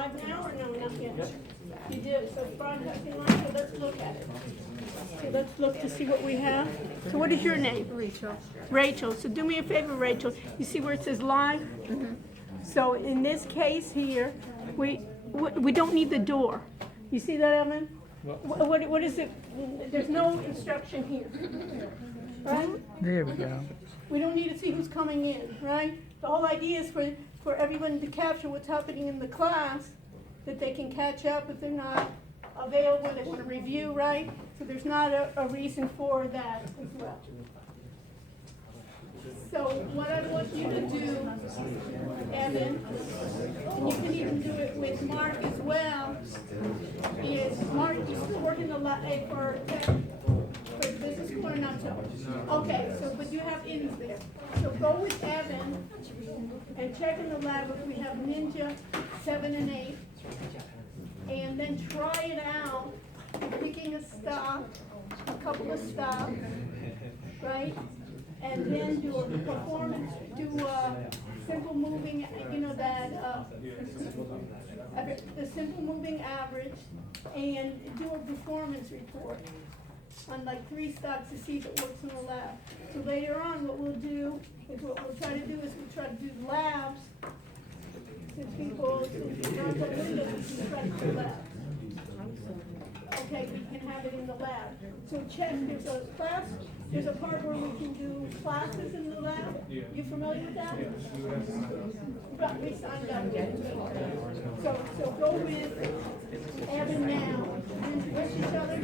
live now or no, not yet? Yep. You did, so it's broadcasting live, so let's look at it. So let's look to see what we have. So what is your name? Rachel. Rachel. So do me a favor, Rachel. You see where it says live? Mm-hmm. So in this case here, we don't need the door. You see that, Evan? What is it? There's no instruction here. Right? There we go. We don't need to see who's coming in, right? The whole idea is for everyone to capture what's happening in the class, that they can catch up if they're not available, they want to review, right? So there's not a reason for that as well. So what I want you to do, Evan, and you can even do it with Mark as well, is Mark, you still working the for business school or not so? Okay, so but you have ins there. So go with Evan and check in the lab if we have Ninja 7 and 8. And then try it out, picking a stop, a couple of stops, right? And then do a performance, do a simple moving, you know, the simple moving average, and do a performance report on like 3 stops to see if it works in the lab. So later on, what we'll do is we'll try to do labs. Since you're not the windows, we can try to do labs. Okay, we can have it in the lab. So check, there's a part where we can do classes in the lab. You familiar with that? But we signed up. So go with Evan now. Introduce each other.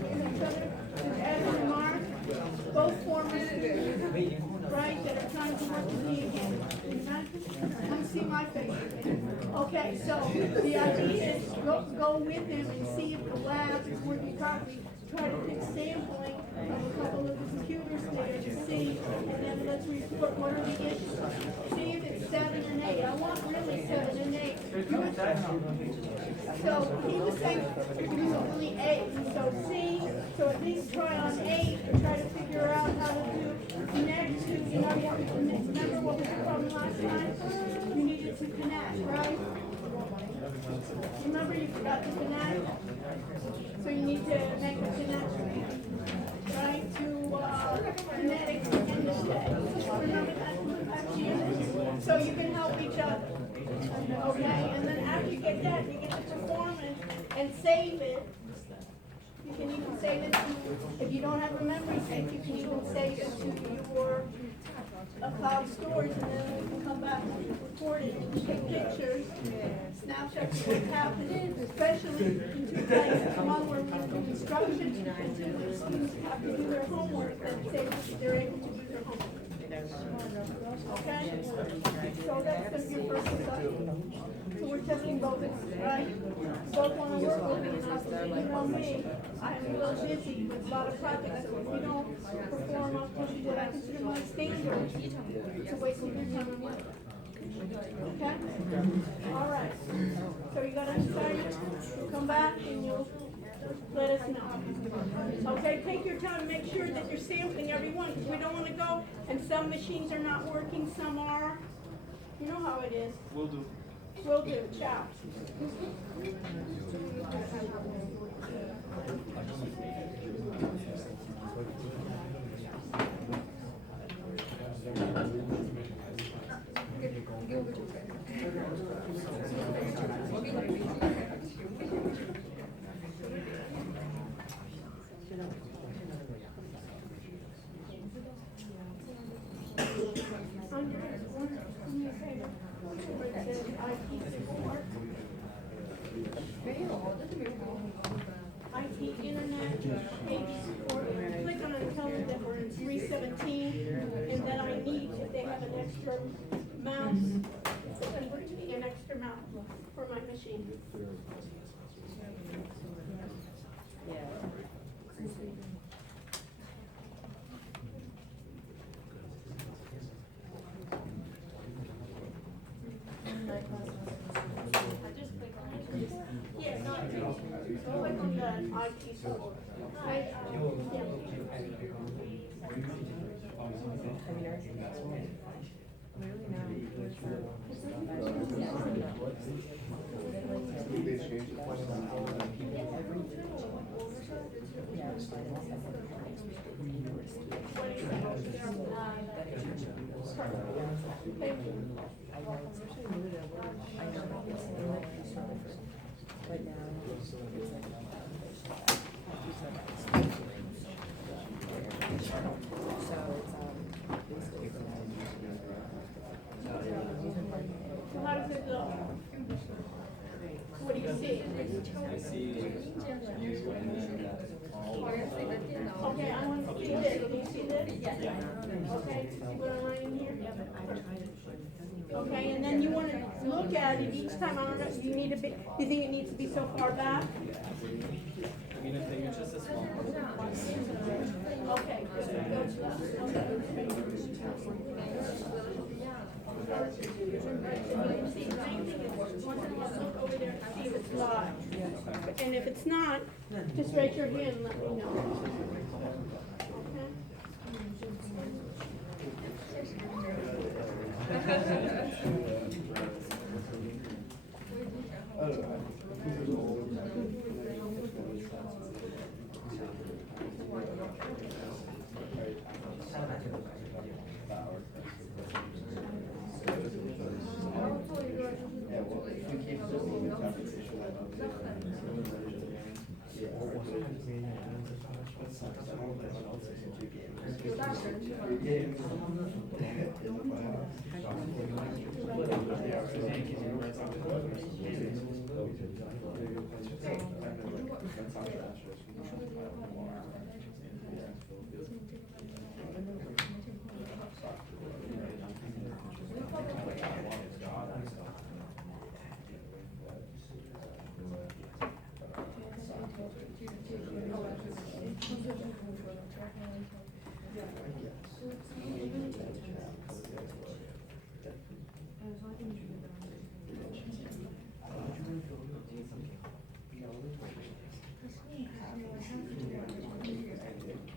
With Evan and Mark, both former students, right, that are trying to work with me again. Come see my face. Okay, so the idea is go with them and see if the lab is working properly. Try to take sampling of a couple of the computers there to see, and then let's report what are the issues. See if it's 7 and 8. I want really 7 and 8. So he was saying it was only 8. So at least try on 8 and try to figure out how to do connect to, you know, you have to connect. Remember what was the problem last time? You needed to connect, right? Remember you forgot to connect? So you need to make a connection, right, to kinetics and the state. Remember that? So you can help each other, okay? And then after you get that, you get the performance and save it. You can even save it to, if you don't have a memory stick, you can even save it to your cloud storage, and then we can come back and record it and take pictures, snapshots of what's happening, especially in 2 places. One where we do instruction, and 2 where the students have to do their homework, and say they're able to do their homework. Okay? So that's your first assignment. So we're testing both, right? Both want to work with me, and you know me, I'm a little busy with a lot of projects, so if you don't perform up to what I consider my standards, it's a waste of your time and money. Okay? All right. So you got to decide, you'll come back and you'll let us know. Okay, take your time to make sure that you're sampling everyone, because we don't want to go and some machines are not working, some are. You know how it is. Will do. Will do. Ciao. IT Internet, page support. Click on it and tell them that we're in 317, and then I need, if they have an extra mouse, convert to an extra mouse for my machine. Yeah, not click on the IT support. They changed the plan. So how does it look? What do you see? I see you and then Okay, I want to see this. Can you see this? Okay, see what I'm writing here? Okay, and then you want to look at it each time. I don't know, you need to be, you think it needs to be so far back? I mean, if you're just a small part. Okay, good. See, the main thing is, once in a while, look over there and see if it's live. And if it's not, just raise your hand and let me know.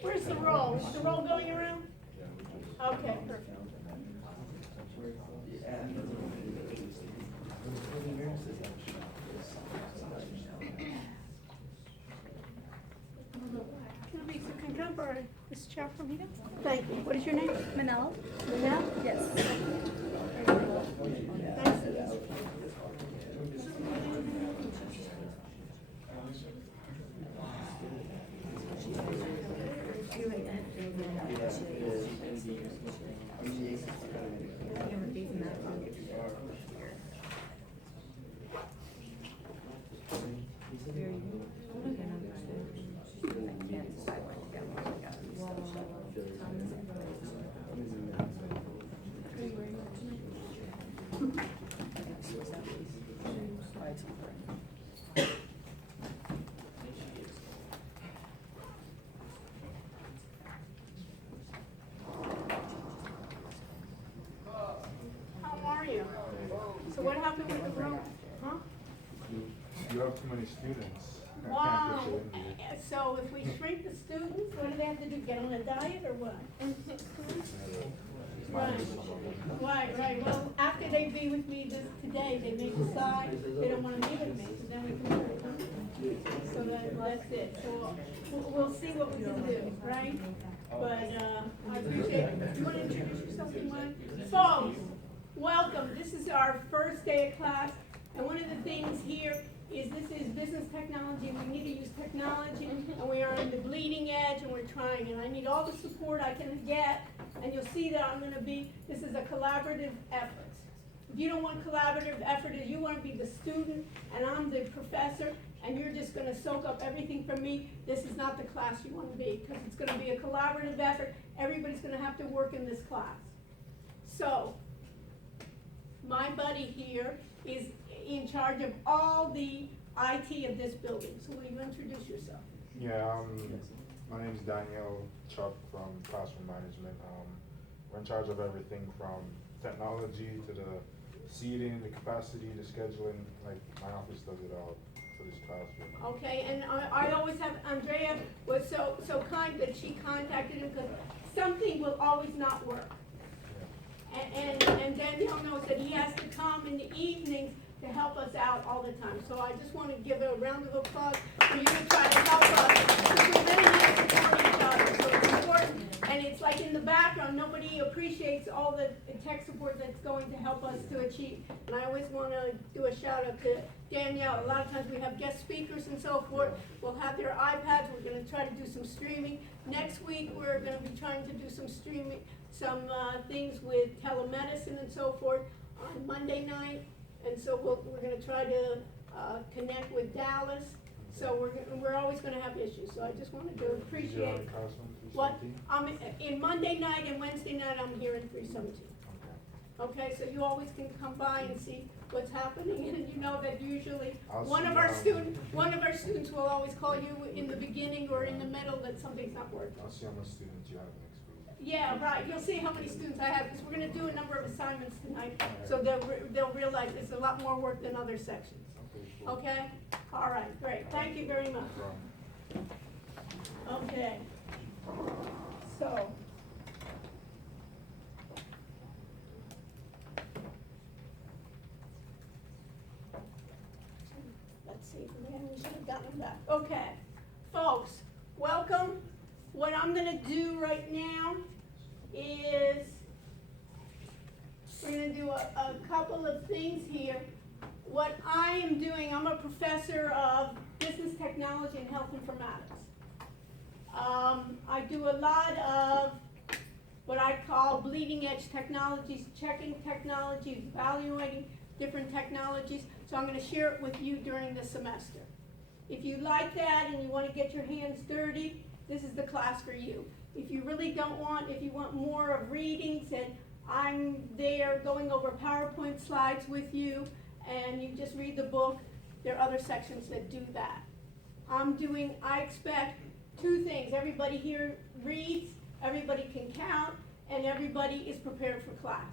Where's the roll? Is the roll going around? Okay, perfect. You can come for this chair from here. Thank you. What is your name? Manal? Manal? Yes. Nice to meet you. How are you? So what happened with the room? Huh? You have too many students. I Wow. can't put you in here. So if we shrink the students, what do they have to do? Get on a diet or what? Right. Well, after they be with me today, they may decide they don't want to be with me, so then we can move on. So that's it. So we'll see what we can do, right? But, I appreciate it. You want to introduce yourself, you mind? Folks, welcome. This is our first day of class, and one of the things here is this is business technology. We need to use technology, and we are on the bleeding edge, and we're trying. And I need all the support I can get, and you'll see that I'm going to be, this is a collaborative effort. If you don't want collaborative effort, if you want to be the student, and I'm the professor, and you're just going to soak up everything from me, this is not the class you want to be, because it's going to be a collaborative effort. Everybody's going to have to work in this class. So, my buddy here is in charge of all the IT of this building. So will you introduce yourself? Yeah, my name is Daniel Chuck from Classroom Management. We're in charge of everything from technology to the seating, the capacity, the scheduling. Like, my office does it all for this classroom. Okay, and I always have, Andrea was so kind that she contacted him because something will always not work. And Danielle knows that he has to come in the evenings to help us out all the time. So I just want to give a round of applause for you to try to help us, because we really need to support each other. So it's important, and it's like in the background, nobody appreciates all the tech support that's going to help us to achieve. And I always want to do a shout out to Danielle. A lot of times we have guest speakers and so forth. We'll have their iPads. We're going to try to do some streaming. Next week we're going to be trying to do some streaming, some things with telemedicine and so forth on Monday night. And so we're going to try to connect with Dallas. So we're always going to have issues. So I just wanted to appreciate what in Monday night and Wednesday night I'm here in 317. Okay, so you always can come by and see what's happening, and you know that usually one of our students will always call you in the beginning or in the middle that something's not working. I'll see how much students you have next week. Yeah, right. You'll see how many students I have, because we're going to do a number of assignments tonight, so they'll realize it's a lot more work than other sections. Okay? All right, great. Thank you very much. Okay. So. Let's see, man, we should have gotten them back. Okay, folks, welcome. What I'm going to do right now is we're going to do a couple of things here. What I am doing, I'm a professor of business technology and health informatics. I do a lot of what I call bleeding edge technologies, checking technologies, evaluating different technologies. So I'm going to share it with you during the semester. If you like that and you want to get your hands dirty, this is the class for you. If you really don't want, if you want more of readings, and I'm there going over PowerPoint slides with you, and you just read the book, there are other sections that do that. I expect two things. Everybody here reads, everybody can count, and everybody is prepared for class.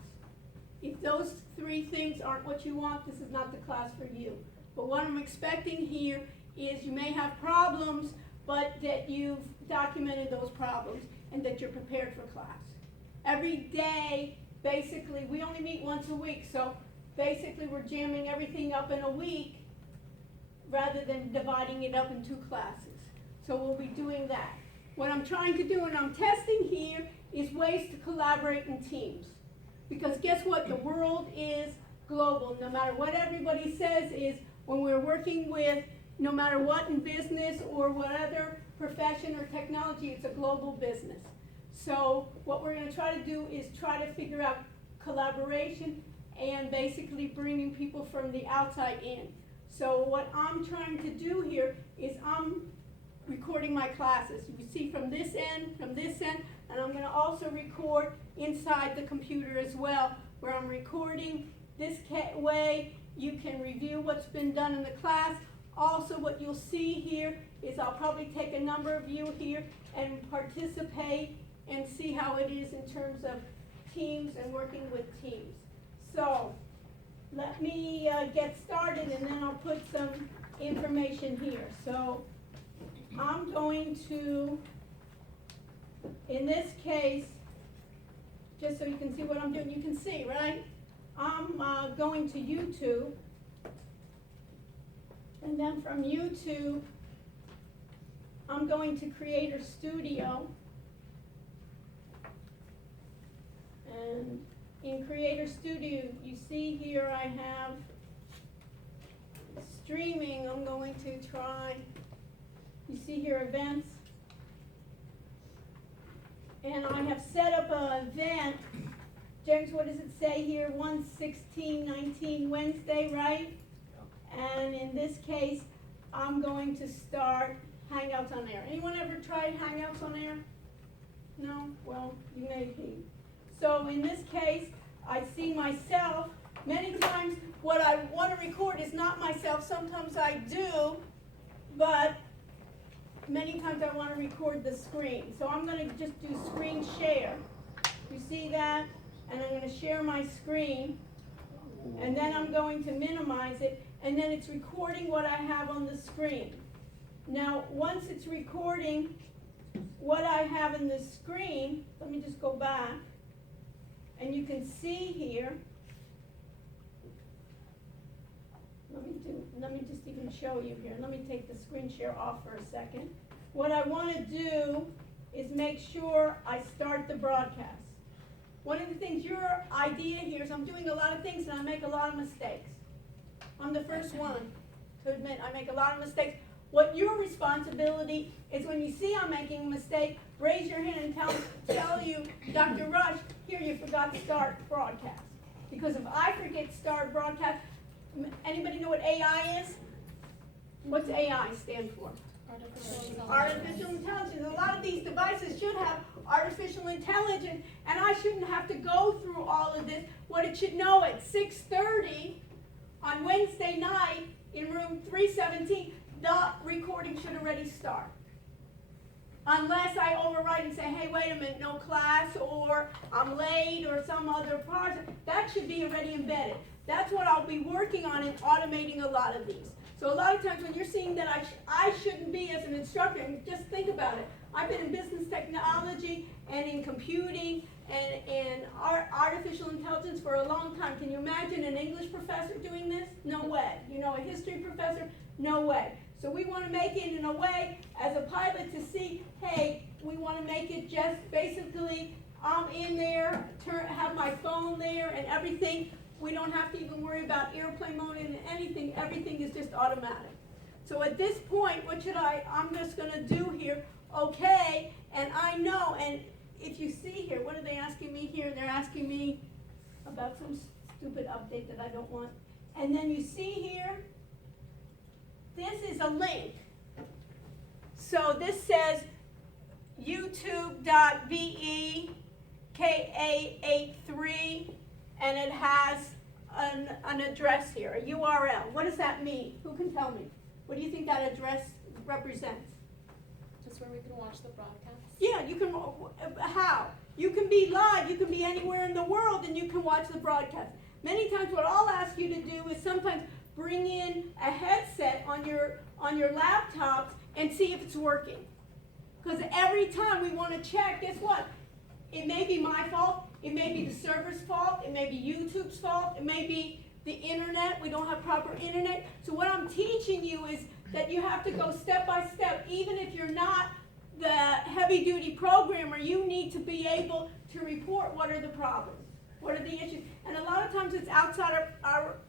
If those three things aren't what you want, this is not the class for you. But what I'm expecting here is you may have problems, but that you've documented those problems and that you're prepared for class. Every day, basically, we only meet once a week, so basically we're jamming everything up in a week rather than dividing it up in two classes. So we'll be doing that. What I'm trying to do, and I'm testing here, is ways to collaborate in teams. Because guess what? The world is global. No matter what everybody says is when we're working with, no matter what in business or what other profession or technology, it's a global business. So what we're going to try to do is try to figure out collaboration and basically bringing people from the outside in. So what I'm trying to do here is I'm recording my classes. You see from this end, and I'm going to also record inside the computer as well, where I'm recording. This way you can review what's been done in the class. Also, what you'll see here is I'll probably take a number of you here and participate and see how it is in terms of teams and working with teams. So let me get started, and then I'll put some information here. So I'm going to, in this case, just so you can see what I'm doing, you can see, right? I'm going to YouTube, and then from YouTube, I'm going to Creator Studio, and in Creator Studio, you see here I have streaming. I'm going to try, you see here events, and I have set up an event. James, what does it say here? 1/16/19 Wednesday, right? And in this case, I'm going to start Hangouts on Air. Anyone ever tried Hangouts on Air? No? Well, you may be. So in this case, I see myself. Many times what I want to record is not myself. Sometimes I do, but many times I want to record the screen. So I'm going to just do screen share. You see that? And I'm going to share my screen. And then I'm going to minimize it. And then it's recording what I have on the screen. Now, once it's recording what I have in the screen, let me just go back. And you can see here, let me just even show you here. Let me take the screen share off for a second. What I want to do is make sure I start the broadcast. One of the things, your idea here is I'm doing a lot of things and I make a lot of mistakes. I'm the first one to admit I make a lot of mistakes. What your responsibility is, when you see I'm making a mistake, raise your hand and tell you, Dr. Rush, here you forgot to start broadcast. Because if I forget to start broadcast, anybody know what AI is? What's AI stand for? Artificial intelligence. A lot of these devices should have artificial intelligence, and I shouldn't have to go through all of this. What it should know at 6:30 on Wednesday night in room 317, the recording should already start. Unless I override and say, hey, wait a minute, no class, or I'm late, or some other project. That should be already embedded. That's what I'll be working on in automating a lot of these. So a lot of times when you're seeing that I shouldn't be as an instructor, and just think about it. I've been in business technology and in computing and artificial intelligence for a long time. Can you imagine an English professor doing this? No way. You know, a history professor? No way. So we want to make it in a way as a pilot to see, hey, we want to make it just basically, I'm in there, have my phone there and everything. We don't have to even worry about airplane mode and anything. Everything is just automatic. So at this point, what should I'm just going to do here, okay, and I know, and if you see here, what are they asking me here? They're asking me about some stupid update that I don't want. And then you see here, this is a link. So this says youtube.be/KA83, and it has an address here, a URL. What does that mean? Who can tell me? What do you think that address represents? Just where we can watch the broadcast? Yeah, you can, how? You can be live, you can be anywhere in the world, and you can watch the broadcast. Many times what I'll ask you to do is sometimes bring in a headset on your laptops and see if it's working. Because every time we want to check, guess what? It may be my fault, it may be the server's fault, it may be YouTube's fault, it may be the internet, we don't have proper internet. So what I'm teaching you is that you have to go step by step. Even if you're not the heavy-duty programmer, you need to be able to report what are the problems, what are the issues. And a lot of times it's outside of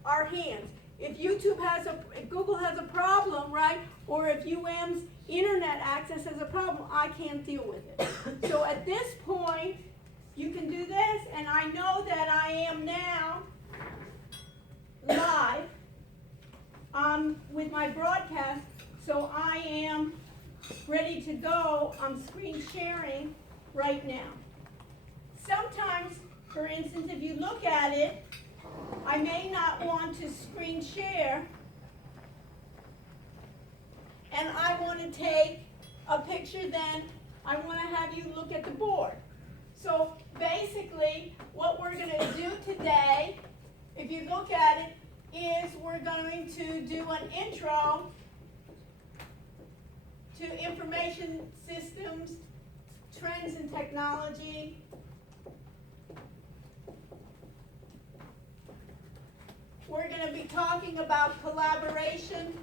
our hands. If if Google has a problem, right, or if UM's internet access has a problem, I can't deal with it. So at this point, you can do this, and I know that I am now live with my broadcast, so I am ready to go. I'm screen sharing right now. Sometimes, for instance, if you look at it, I may not want to screen share, and I want to take a picture, then I want to have you look at the board. So basically, what we're going to do today, if you look at it, is we're going to do an intro to information systems, trends in technology. We're going to be talking about collaboration.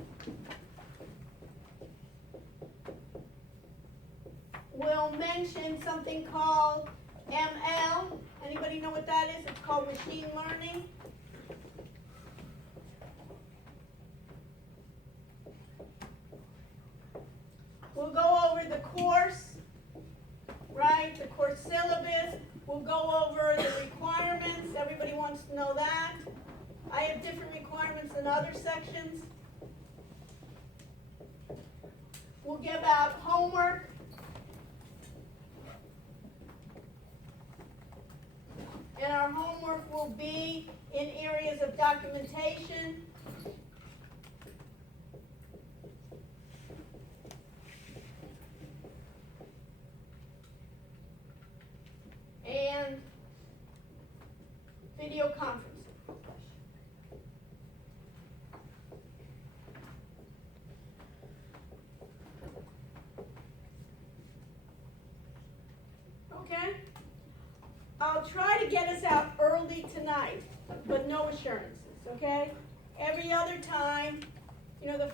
We'll mention something called ML. Anybody know what that is? It's called machine learning. We'll go over the course, right? The course syllabus. We'll go over the requirements. Everybody wants to know that. I have different requirements in other sections. We'll give out homework. And our homework will be in areas of documentation, and video conferencing. Okay? I'll try to get us out early tonight, but no assurances, okay? Every other time, you know,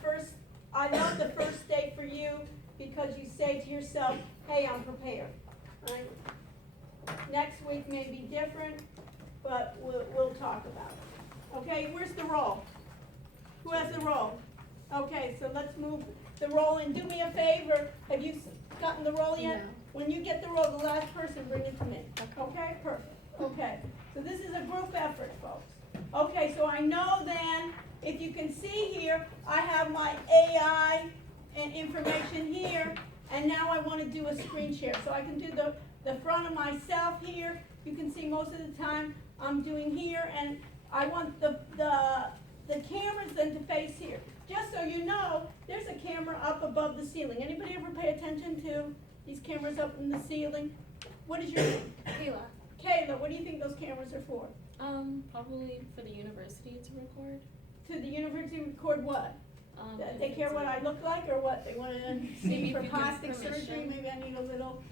I love the first day for you because you say to yourself, hey, I'm prepared, right? Next week may be different, but we'll talk about it. Okay, where's the roll? Who has the roll? Okay, so let's move the roll and do me a favor. Have you gotten the roll yet? No. When you get the roll, the last person bring it to me. Okay, perfect. Okay, so this is a group effort, folks. Okay, so I know then, if you can see here, I have my AI and information here, and now I want to do a screen share. So I can do the front of myself here. You can see most of the time I'm doing here, and I want the cameras then to face here. Just so you know, there's a camera up above the ceiling. Anybody ever pay attention to these cameras up in the ceiling? What is your name? Kayla. Kayla, what do you think those cameras are for? Probably for the university to record. To the university record what? If They care it's what I look like or what? They want to see Maybe me for if you give plastic surgery? permission. Maybe I need a little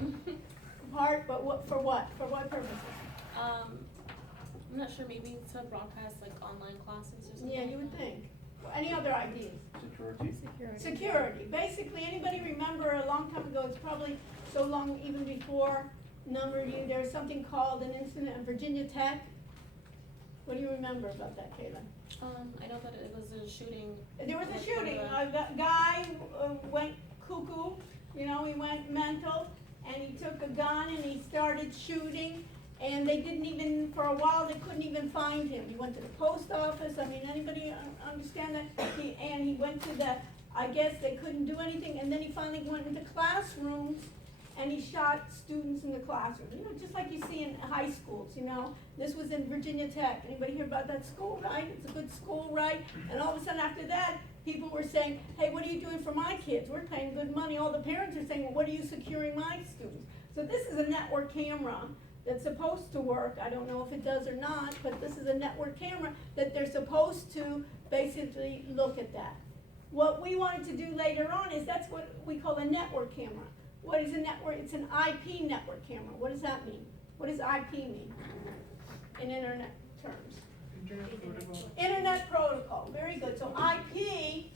part, but what, for what? For what purposes? I'm not sure, maybe to broadcast like online classes or something. Yeah, you would think. Any other ideas? Security. Security. Basically, anybody remember a long time ago, it's probably so long even before a number of you, there was something called an incident at Virginia Tech. What do you remember about that, Kayla? I know that it was a shooting. There was a shooting. A guy went cuckoo, you know, he went mental, and he took a gun and he started shooting. And they didn't even, for a while, they couldn't even find him. He went to the post office. I mean, anybody understand that? He went to I guess they couldn't do anything. And then he finally went into classrooms and he shot students in the classroom. You know, just like you see in high schools, you know. This was in Virginia Tech. Anybody hear about that school, right? It's a good school, right? And all of a sudden after that, people were saying, hey, what are you doing for my kids? We're paying good money. All the parents are saying, well, what are you securing my students? So this is a network camera that's supposed to work. I don't know if it does or not, but this is a network camera that they're supposed to basically look at that. What we wanted to do later on is that's what we call a network camera. What is a network? It's an IP network camera. What does that mean? What does IP mean in internet terms? Internet protocol. Very good. So IP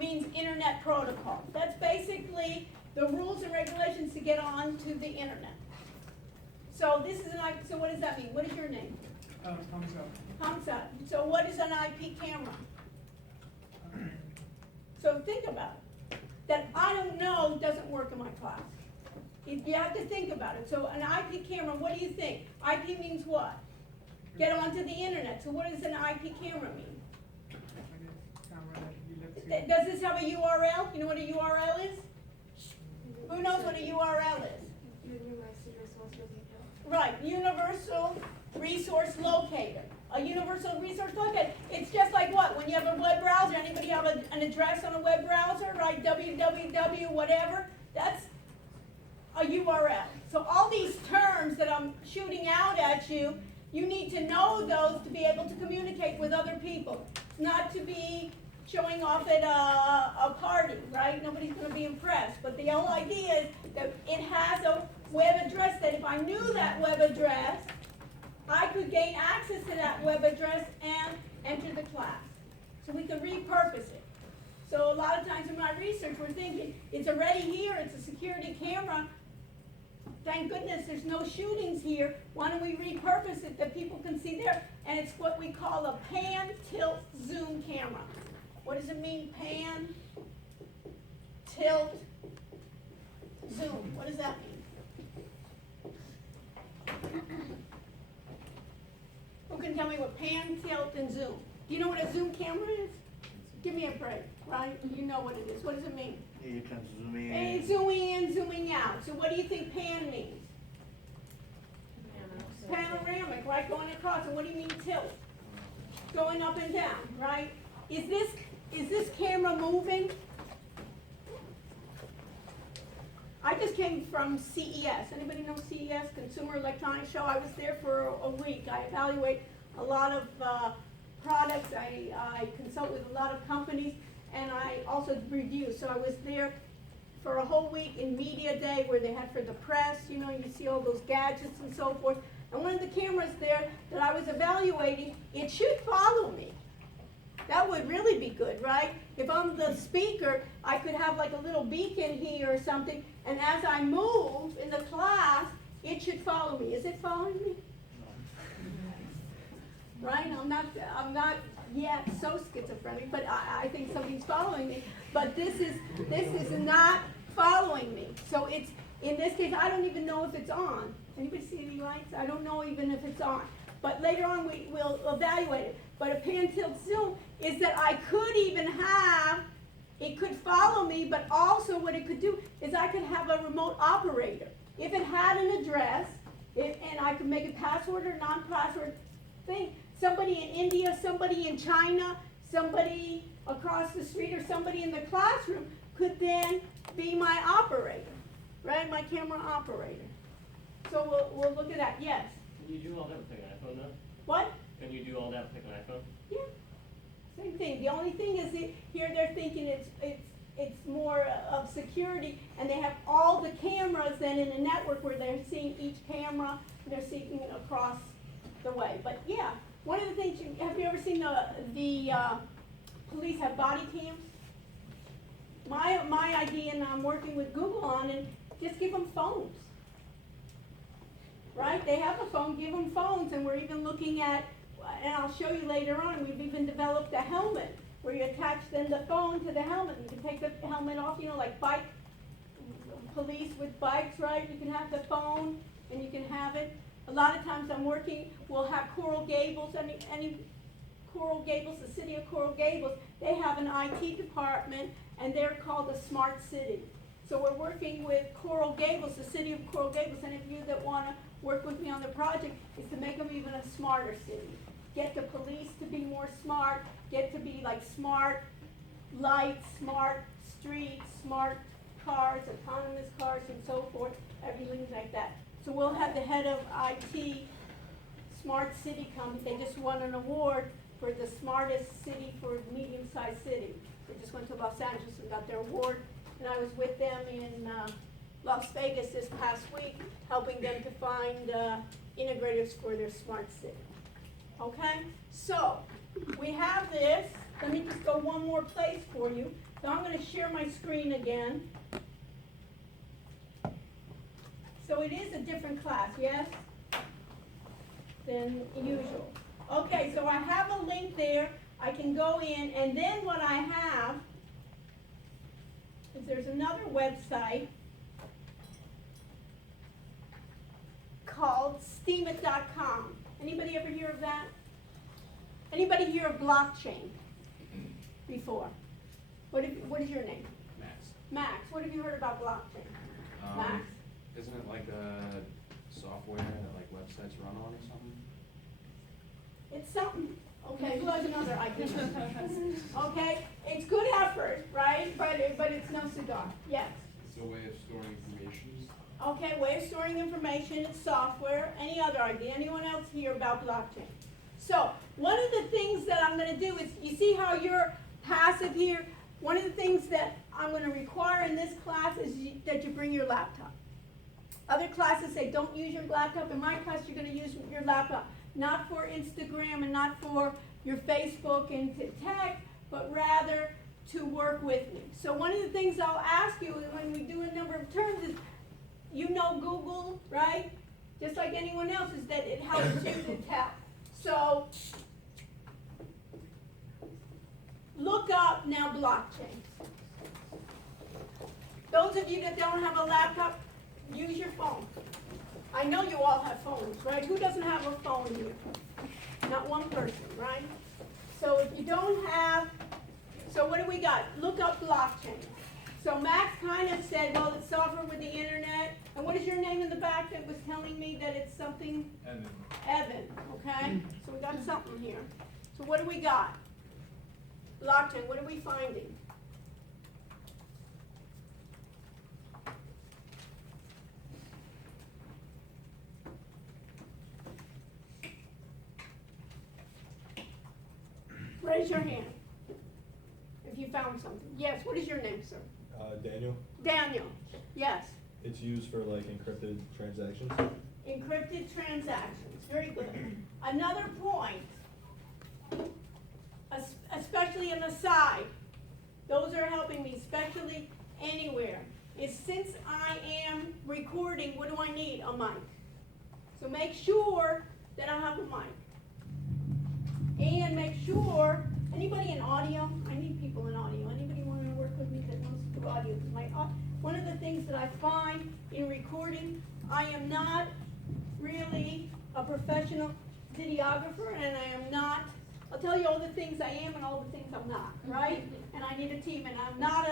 means internet protocol. That's basically the rules and regulations to get on to the internet. So this is an IP, so what does that mean? What is your name? Hamza. So what is an IP camera? So think about it. That I don't know doesn't work in my class. You have to think about it. So an IP camera, what do you think? IP means what? Get onto the internet. So what does an IP camera mean? Does this have a URL? You know what a URL is? Who knows what a URL is? Right, universal resource locator. A universal resource locator. It's just like what? When you have a web browser, anybody have an address on a web browser, right? www whatever. That's a URL. So all these terms that I'm shooting out at you, you need to know those to be able to communicate with other people. Not to be showing off at a party, right? Nobody's going to be impressed. But the whole idea is that it has a web address that if I knew that web address, I could gain access to that web address and enter the class. So we could repurpose it. So a lot of times in my research, we're thinking, it's already here, it's a security camera. Thank goodness there's no shootings here. Why don't we repurpose it that people can see there? And it's what we call a pan, tilt, zoom camera. What does it mean, pan, tilt, zoom? What does that mean? Who can tell me what pan, tilt, and zoom? Do you know what a zoom camera is? Give me a break, right? You know what it is. What does it mean? You can zoom in. And zooming in, zooming out. So what do you think pan means? Panoramic, right? Going across. And what do you mean tilt? Going up and down, right? Is this camera moving? I just came from CES. Anybody know CES, Consumer Electronics Show? I was there for a week. I evaluate a lot of products. I consult with a lot of companies, and I also review. So I was there for a whole week in Media Day where they had for the press. You know, you see all those gadgets and so forth. and one of the cameras there that I was evaluating, it should follow me. That would really be good, right? If I'm the speaker, I could have like a little beacon here or something, and as I move in the class, it should follow me. Is it following me? Right? I'm not yet so schizophrenic, but I think something's following me. But this is not following me. So it's, in this case, I don't even know if it's on. Anybody see any lights? I don't know even if it's on. But later on we'll evaluate it. But a pan-tilt zoom is that I could even have, it could follow me, but also what it could do is I could have a remote operator. If it had an address, and I could make a password or non-password thing, somebody in India, somebody in China, somebody across the street, or somebody in the classroom could then be my operator, right? My camera operator. So we'll look at that. Yes? Can you do all that with an iPhone though? What? Can you do all that with an iPhone? Yeah. Same thing. The only thing is that here they're thinking it's more of security, and they have all the cameras then in a network where they're seeing each camera, and they're seeing it across the way. But yeah, one of the things, have you ever seen the police have body cams? My idea, and I'm working with Google on it, just give them phones. Right? They have a phone, give them phones, and we're even looking at, and I'll show you later on, we've even developed a helmet where you attach then the phone to the helmet. You can take the helmet off, you know, like bike, police with bikes, right? You can have the phone and you can have it. A lot of times I'm working, we'll have Coral Gables, any Coral Gables, the city of Coral Gables, they have an IT department and they're called a smart city. So we're working with Coral Gables, the city of Coral Gables, and if you that want to work with me on the project is to make them even a smarter city. Get the police to be more smart, get to be like smart lights, smart streets, smart cars, autonomous cars, and so forth, everything like that. So we'll have the head of IT, Smart City come. They just won an award for the smartest city for a medium-sized city. They just went to Los Angeles and got their award, and I was with them in Las Vegas this past week, helping them to find integrators for their smart city. Okay, so we have this. Let me just go one more place for you. So I'm going to share my screen again. So it is a different class, yes, than usual. Okay, so I have a link there. I can go in, and then what I have is there's another website called steemit.com. Anybody ever hear of that? Anybody hear of blockchain before? What is your name? Max. Max. What have you heard about blockchain? Max? Isn't it like a software that like websites run on or something? It's something. Okay, who has another idea? Okay, it's good effort, right? But it's no cigar. Yes. It's a way of storing information. Okay, way of storing information, it's software. Any other idea? Anyone else hear about blockchain? So, one of the things that I'm going to do is, you see how you're passive here? One of the things that I'm going to require in this class is that you bring your laptop. Other classes say don't use your laptop. In my class, you're going to use your laptop. Not for Instagram and not for your Facebook and to tech, but rather to work with me. So one of the things I'll ask you when we do a number of terms is, you know Google, right? Just like anyone else, is that it helps you to tell. So look up now blockchain. Those of you that don't have a laptop, use your phone. I know you all have phones, right? Who doesn't have a phone here? Not one person, right? So if you don't have, so what do we got? Look up blockchain. So Max kind of said, well, it's software with the internet. And what is your name in the back that was telling me that it's something? Evan. Evan, okay? So we got something here. So what do we got? Blockchain, what are we finding? Raise your hand if you found something. Yes, what is your name, sir? Daniel. Daniel, yes. It's used for like encrypted transactions. Encrypted transactions, very good. Another point, especially on the side, those are helping me, especially anywhere, is since I am recording, what do I need? A mic. So make sure that I have a mic. And make sure, anybody in audio? I need people in audio. Anybody want to work with me that wants to do audio? One of the things that I find in recording, I am not really a professional videographer, and I am not, I'll tell you all the things I am and all the things I'm not, right? And I need a team, and I'm not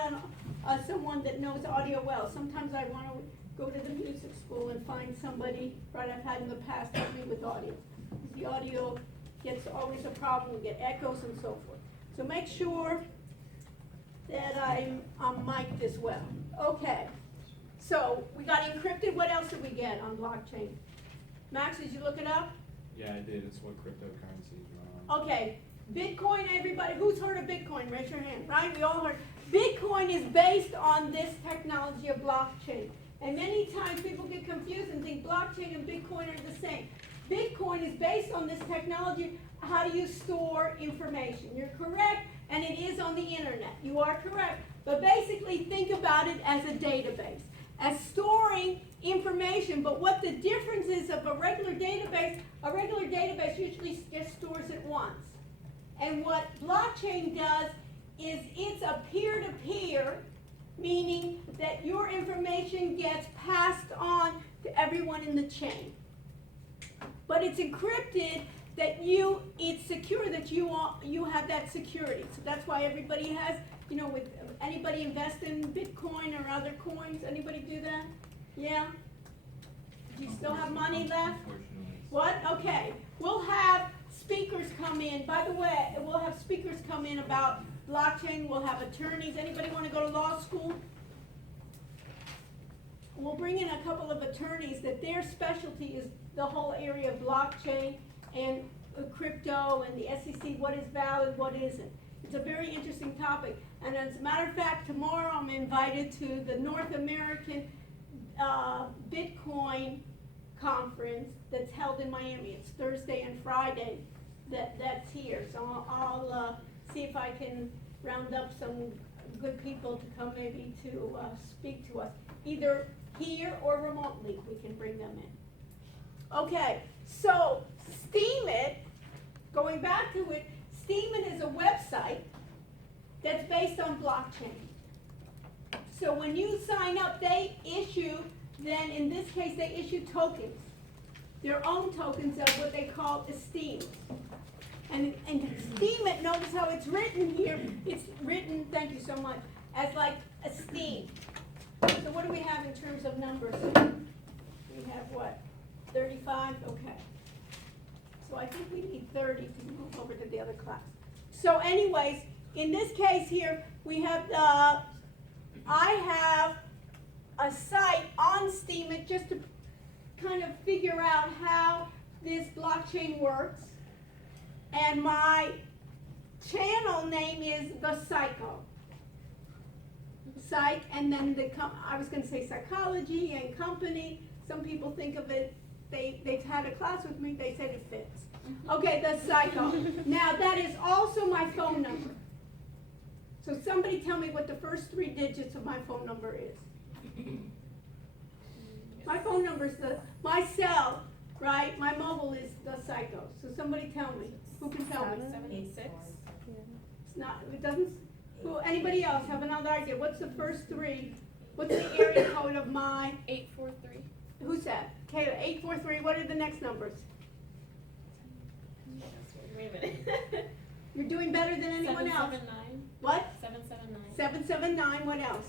someone that knows audio well. Sometimes I want to go to the music school and find somebody, right, I've had in the past help me with audio. The audio gets always a problem, we get echoes and so forth. So make sure that I'm mic'd as well. Okay, so we got encrypted. What else did we get on blockchain? Max, did you look it up? Yeah, I did. It's what cryptocurrencies run on. Okay, Bitcoin, everybody, who's heard of Bitcoin? Raise your hand, right? We all heard. Bitcoin is based on this technology of blockchain. And many times people get confused and think blockchain and Bitcoin are the same. Bitcoin is based on this technology. How do you store information? You're correct, and it is on the internet. You are correct. But basically think about it as a database, as storing information. But what the difference is of a regular database usually just stores it once. And what blockchain does is it's a peer-to-peer, meaning that your information gets passed on to everyone in the chain. But it's encrypted, that it's secure, that you have that security. So that's why everybody has, with anybody invest in Bitcoin or other coins? Anybody do that? Yeah? Do you still have money left? Unfortunately. What? Okay. We'll have speakers come in. By the way, we'll have speakers come in about blockchain. We'll have attorneys. Anybody want to go to law school? We'll bring in a couple of attorneys that their specialty is the whole area of blockchain and crypto and the SEC, what is valid, what isn't. It's a very interesting topic. And as a matter of fact, tomorrow I'm invited to the North American Bitcoin conference that's held in Miami. It's Thursday and Friday that's here. So I'll see if I can round up some good people to come maybe to speak to us. Either here or remotely, we can bring them in. Okay, so Steemit, going back to it, Steemit is a website that's based on blockchain. So when you sign up, they issue, then in this case, they issue tokens, their own tokens of what they call esteem. And Steemit, notice how it's written here, it's written, thank you so much, as like esteem. So what do we have in terms of numbers? We have what? 35? Okay. So I think we need 30 to move over to the other class. So anyways, in this case here, we have I have a site on Steemit just to kind of figure out how this blockchain works. And my channel name is The Psycho. Psych, and then I was going to say psychology and company. Some people think of it, they've had a class with me, they said it fits. Okay, The Psycho. Now that is also my phone number. So somebody tell me what the first 3 digits of my phone number is. My phone number is my cell, right? My mobile is The Psycho. So somebody tell me. Who can tell me? 786. It's not, it doesn't. Who, anybody else have another idea? What's the first 3? What's the area code of my? 843. Who's that? Kayla, 843. What are the next numbers? Wait a minute. You're doing better than anyone else. 779. What? 779. 779. What else?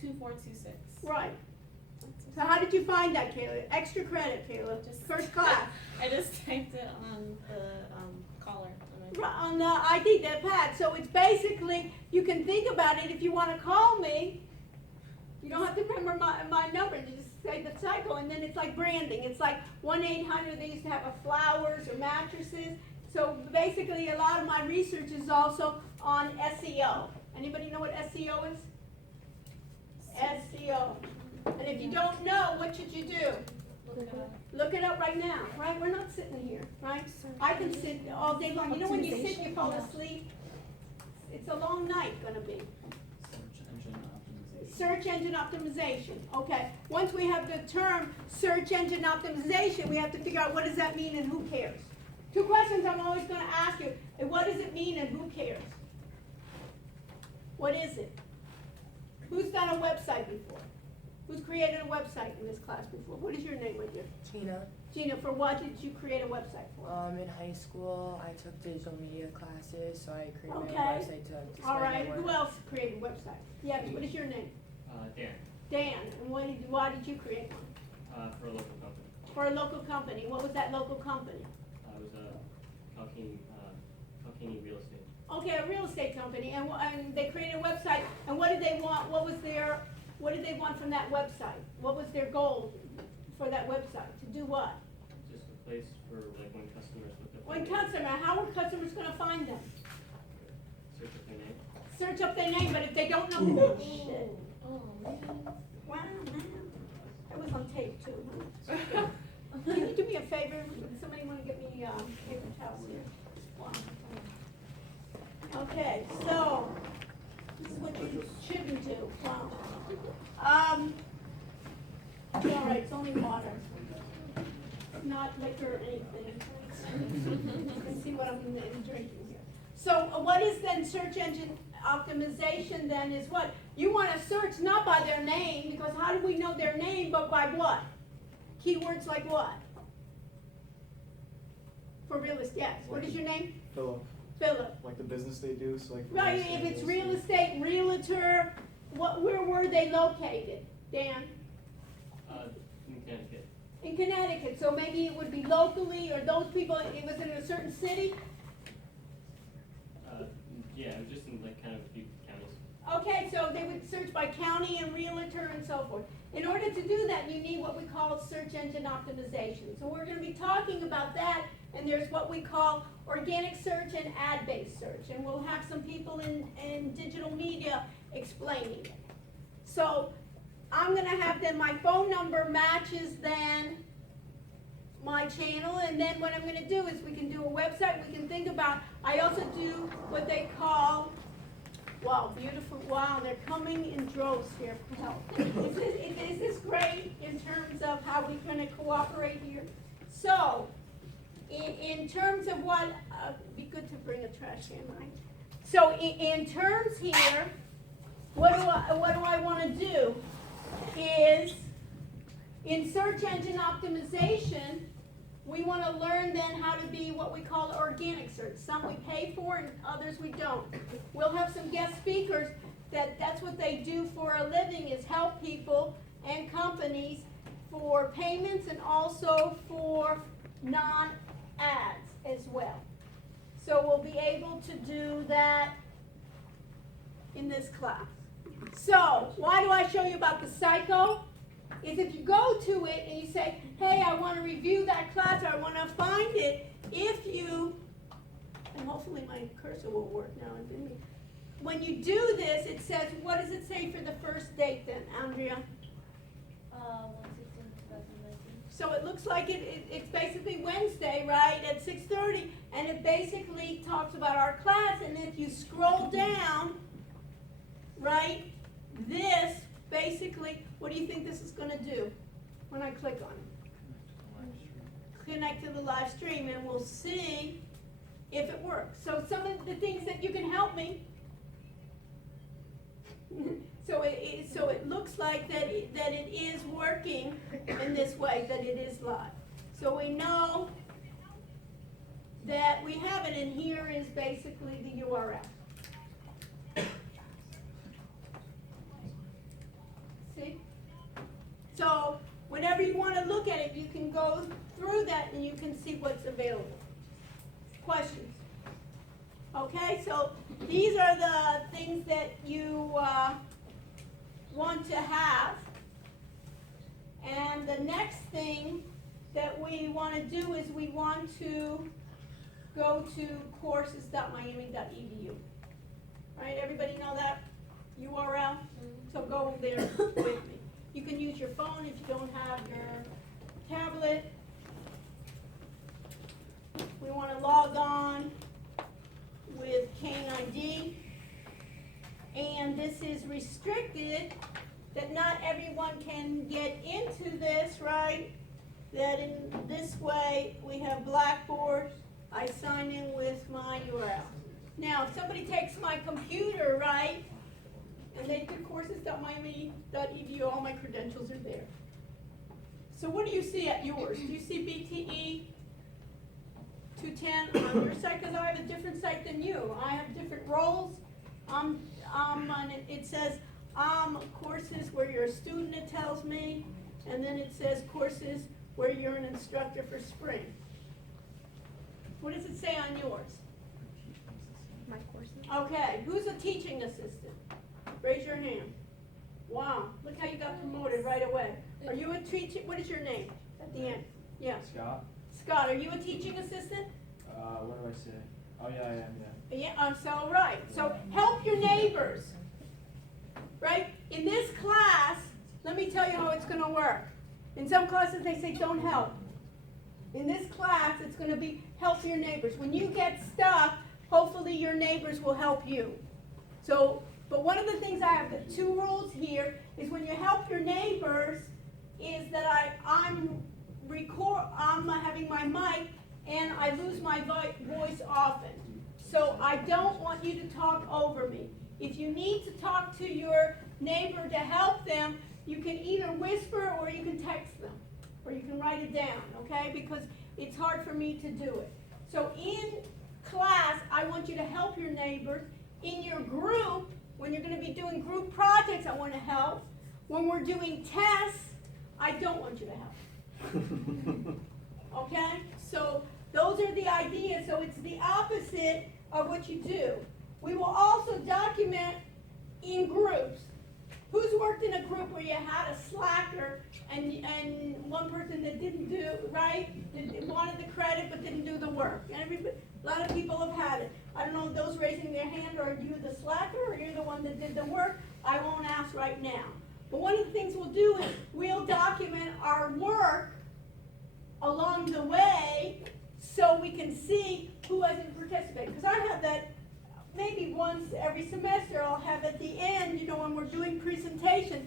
2426. Right. So how did you find that, Kayla? Extra credit, Kayla. Just First class. I just typed it on the collar. On the ID, that pad. So it's basically, you can think about it. If you want to call me, you don't have to remember my number. You just say The Psycho, and then it's like branding. It's like 1-800. They used to have flowers or mattresses. So basically, a lot of my research is also on SEO. Anybody know what SEO is? SEO. And if you don't know, what should you do? Look it up right now, right? We're not sitting here, right? I can sit all day long. You know when you sit, you fall asleep? It's a long night gonna be. Search engine optimization. Search engine optimization, okay. Once we have the term search engine optimization, we have to figure out what does that mean and who cares. Two questions I'm always gonna ask you, what does it mean and who cares? What is it? Who's done a website before? Who's created a website in this class before? What is your name right there? Tina. Gina, for what did you create a website for? In high school, I took digital media classes, so I created Okay. my own website to display All right, my who work. else created websites? Yes, what is your name? Dan, Dan, and why did you create one? for a local company. For a local company, what was that local company? I was Calkini Real Estate. Okay, a real estate company, and they created a website, and what did they want, what did they want from that website? What was their goal for that website, to do what? Just a place for like when customers look up. When customer, how are customers gonna find them? Search up their name. Search up their name, but if they don't know, oh, shit. Oh, man. Wow, man, that was on tape too, huh? Can you do me a favor, somebody wanna get me, paper towels here? Wow. Okay, so, this is what you shouldn't do, wow. All right, it's only water, not liquor or anything. You can see what I'm drinking here. So what is then search engine optimization then is what? You want to search not by their name, because how do we know their name, but by what? Keywords like what? For real estate, yes. What is your name? Philip, Philip. like the business they do, so like. for Right, real if estate, it's real real estate. estate, realtor, where were they located? Dan? In Connecticut. In Connecticut, so maybe it would be locally, or those people, it was in a certain city? Yeah, it was just in like kind of a few counties. Okay, so they would search by county and realtor and so forth. In order to do that, you need what we call search engine optimization. So we're gonna be talking about that, and there's what we call organic search and ad-based search. And we'll have some people in digital media explaining it. So I'm gonna have then my phone number matches then my channel, and then what I'm gonna do is we can do a website, we can think about, I also do what they call, wow, beautiful, wow, they're coming in droves here for help. Is this great in terms of how we're gonna cooperate here? So, in terms of what, be good to bring a trash can, right? So in terms here, what do I wanna do is, in search engine optimization, we want to learn then how to be what we call organic search. Some we pay for and others we don't. We'll have some guest speakers that's what they do for a living, is help people and companies for payments and also for non-ads as well. So we'll be able to do that in this class. So why do I show you about the psycho? Is if you go to it and you say, hey, I want to review that class, or I want to find it, if you, and hopefully my cursor will work now, didn't it? When you do this, it says, what does it say for the first date then, Andrea? 1/16/2019. So it looks like it's basically Wednesday, right, at 6:30, and it basically talks about our class, and if you scroll down, right, this basically, what do you think this is going to do when I click on it? Connect to the live stream, and we'll see if it works. So some of the things that you can help me. So it looks like that it is working in this way, that it is live. So we know that we have it, and here is basically the URL. See? So whenever you want to look at it, you can go through that and you can see what's available. Questions? Okay, so these are the things that you want to have. And the next thing that we want to do is we want to go to courses.miami.edu. Right, everybody know that URL? so go there with me. You can use your phone if you don't have your tablet. We want to log on with Kane ID. And this is restricted, that not everyone can get into this, right? That in this way, we have Blackboard. I sign in with my URL. Now, if somebody takes my computer, right, and they do courses.miami.edu, all my credentials are there. So what do you see at yours? Do you see BTE 210 on your site? Because I have a different site than you. I have different roles. It says courses where you're a student, it tells me, and then it says courses where you're an instructor for spring. What does it say on yours? My courses. Okay, who's a teaching assistant? Raise your hand. Wow, look how you got promoted right away. Are you a teacher? What is your name at the end? Yeah. Scott? Scott, are you a teaching assistant? What do I say? Oh, yeah, I am, yeah. Yeah, so right. So help your neighbors. Right? In this class, let me tell you how it's going to work. In some classes, they say don't help. In this class, it's going to be help your neighbors. When you get stuck, hopefully your neighbors will help you. So, but one of the things I have, the 2 rules here, is when you help your neighbors, is that I'm having my mic and I lose my voice often. So I don't want you to talk over me. If you need to talk to your neighbor to help them, you can either whisper or you can text them, or you can write it down, okay? Because it's hard for me to do it. So in class, I want you to help your neighbors. In your group, when you're going to be doing group projects, I want to help. When we're doing tests, I don't want you to help. Okay? So those are the ideas. So it's the opposite of what you do. We will also document in groups. Who's worked in a group where you had a slacker and one person that didn't do right, wanted the credit but didn't do the work? A lot of people have had it. I don't know if those raising their hand, are you the slacker or you're the one that did the work? I won't ask right now. But one of the things we'll do is we'll document our work along the way so we can see who hasn't participated. Because I have that maybe once every semester. I'll have at the end, when we're doing presentation,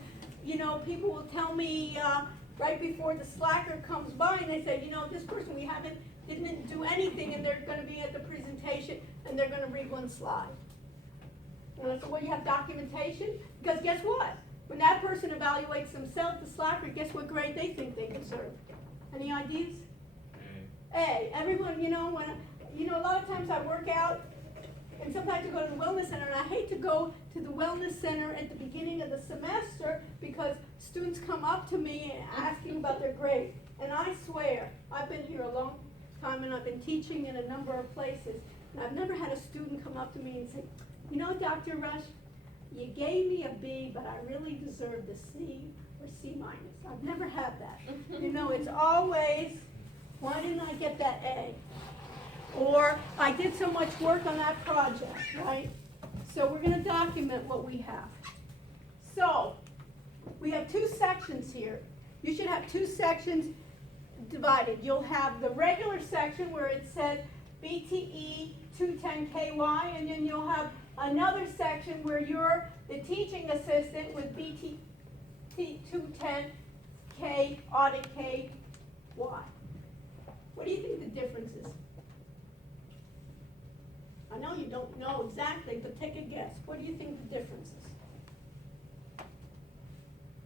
people will tell me right before the slacker comes by and they say, this person didn't do anything, and they're going to be at the presentation and they're going to read one slide. And I said, well, you have documentation? Because guess what? When that person evaluates themselves, the slacker, guess what grade they think they deserve? Any ideas? A. Everyone, when a lot of times I work out, and sometimes I go to the wellness center, and I hate to go to the wellness center at the beginning of the semester because students come up to me and asking about their grade. And I swear, I've been here a long time and I've been teaching in a number of places, and I've never had a student come up to me and say, Dr. Rush, you gave me a B, but I really deserved a C or C minus. I've never had that. It's always, why didn't I get that A? Or I did so much work on that project, right? So we're going to document what we have. So we have 2 sections here. You should have 2 sections divided. You'll have the regular section where it says BTE 210KY, and then you'll have another section where you're the teaching assistant with BTE 210K audit KY. What do you think the difference is? I know you don't know exactly, but take a guess. What do you think the difference is?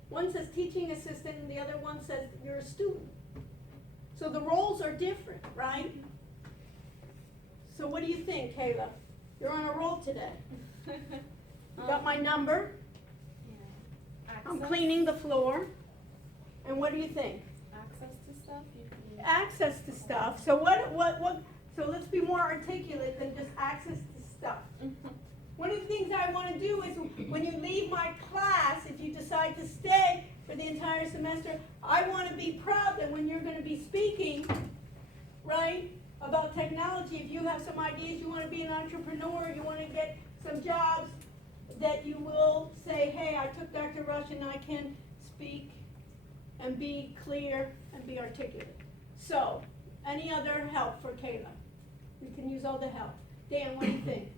One says teaching assistant and the other one says you're a student. So the roles are different, right? So what do you think, Kayla? You're on a roll today. You got my number. Yeah. I'm cleaning the floor. And what do you think? Access to stuff. Access to stuff. So so let's be more articulate than just access to stuff. One of the things I want to do is when you leave my class, if you decide to stay for the entire semester, I want to be proud that when you're going to be speaking, right, about technology, if you have some ideas, you want to be an entrepreneur, you want to get some jobs, that you will say, say, hey, I took Dr. Rush and I can speak and be clear and be articulate. So, any other help for Kayla? We can use all the help. Dan, what do you think?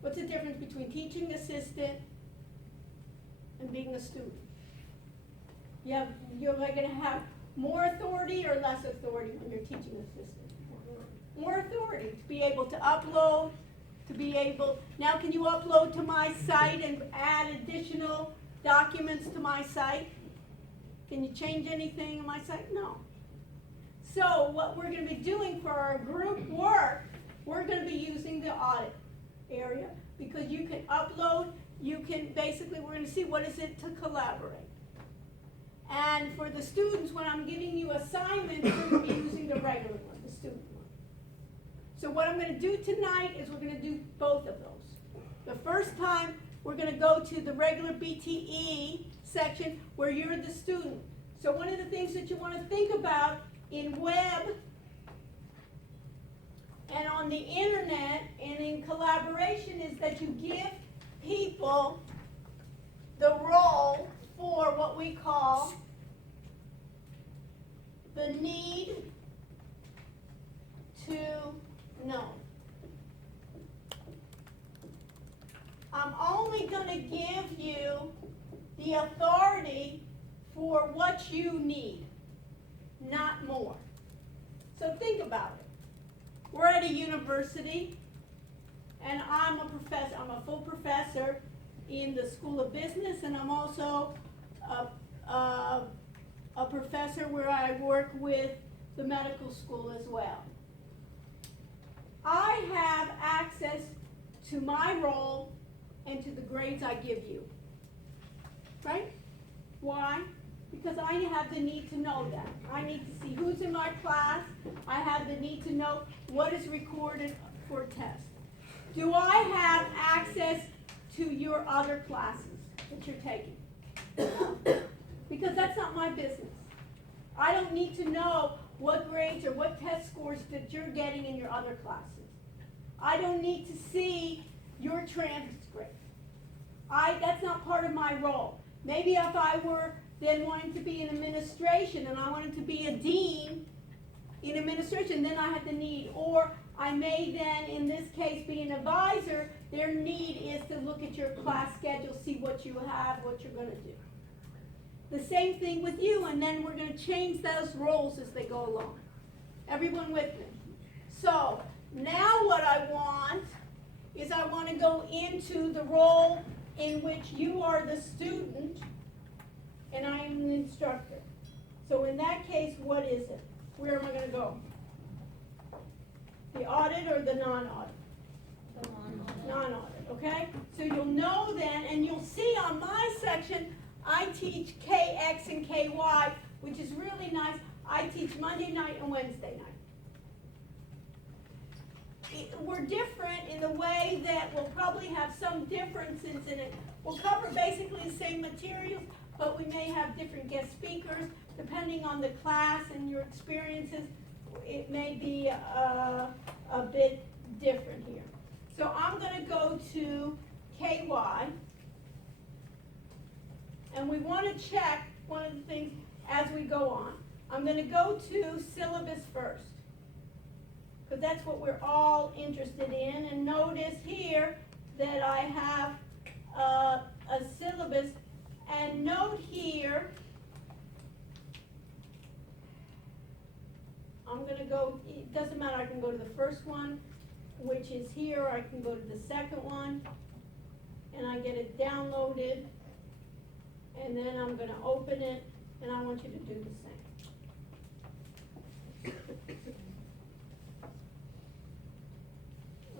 What's the difference between teaching assistant and being a student? You're going to have more authority or less authority when you're teaching assistant? More authority to be able to upload, to be able, now can you upload to my site and add additional documents to my site? Can you change anything on my site? No. So what we're going to be doing for our group work, we're going to be using the audit area because you can upload, you can basically, we're going to see what is it to collaborate. And for the students, when I'm giving you assignments, we're going to be using the regular one, the student one. So what I'm going to do tonight is we're going to do both of those. The first time, we're going to go to the regular BTE section where you're the student. So one of the things that you want to think about in web and on the internet and in collaboration is that you give people the role for what we call the need to know. I'm only going to give you the authority for what you need, not more. So think about it. We're at a university, and I'm a professor. I'm a full professor in the School of Business, and I'm also a professor where I work with the medical school as well. I have access to my role and to the grades I give you. Right? Why? Because I have the need to know that. I need to see who's in my class. I have the need to know what is recorded for test. Do I have access to your other classes that you're taking? Because that's not my business. I don't need to know what grades or what test scores that you're getting in your other classes. I don't need to see your transcript. That's not part of my role. Maybe if I were then wanting to be in administration and I wanted to be a dean in administration, then I had the need. Or I may then, in this case, be an advisor. Their need is to look at your class schedule, see what you have, what you're going to do. The same thing with you, and then we're going to change those roles as they go along. Everyone with me? So, now what I want is I want to go into the role in which you are the student and I am the instructor. So in that case, what is it? Where am I going to go? The audit or the non-audit? The non-audit. Non-audit, okay? So you'll know then, and you'll see on my section, I teach KX and KY, which is really nice. I teach Monday night and Wednesday night. We're different in the way that we'll probably have some differences in it. We'll cover basically the same materials, but we may have different guest speakers. Depending on the class and your experiences, it may be a bit different here. So I'm going to go to KY. And we want to check one of the things as we go on. I'm going to go to syllabus first, because that's what we're all interested in. And notice here that I have a syllabus. And note here, I'm going to go, it doesn't matter, I can go to the first one, which is here, or I can go to the second one, and I get it downloaded. And then I'm going to open it, and I want you to do the same.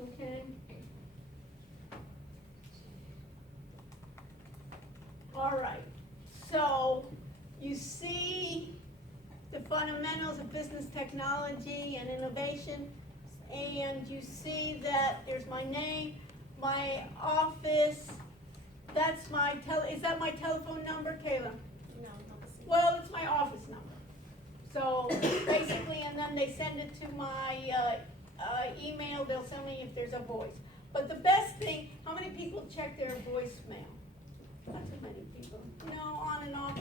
Okay? All right. So you see the fundamentals of business technology and innovation, and you see that there's my name, my office. That's my is that my telephone number, Kayla? No, not the same. Well, it's my office number. So basically, and then they send it to my email. They'll send me if there's a voice. But the best thing, how many people check their voicemail? not too many people. On and off.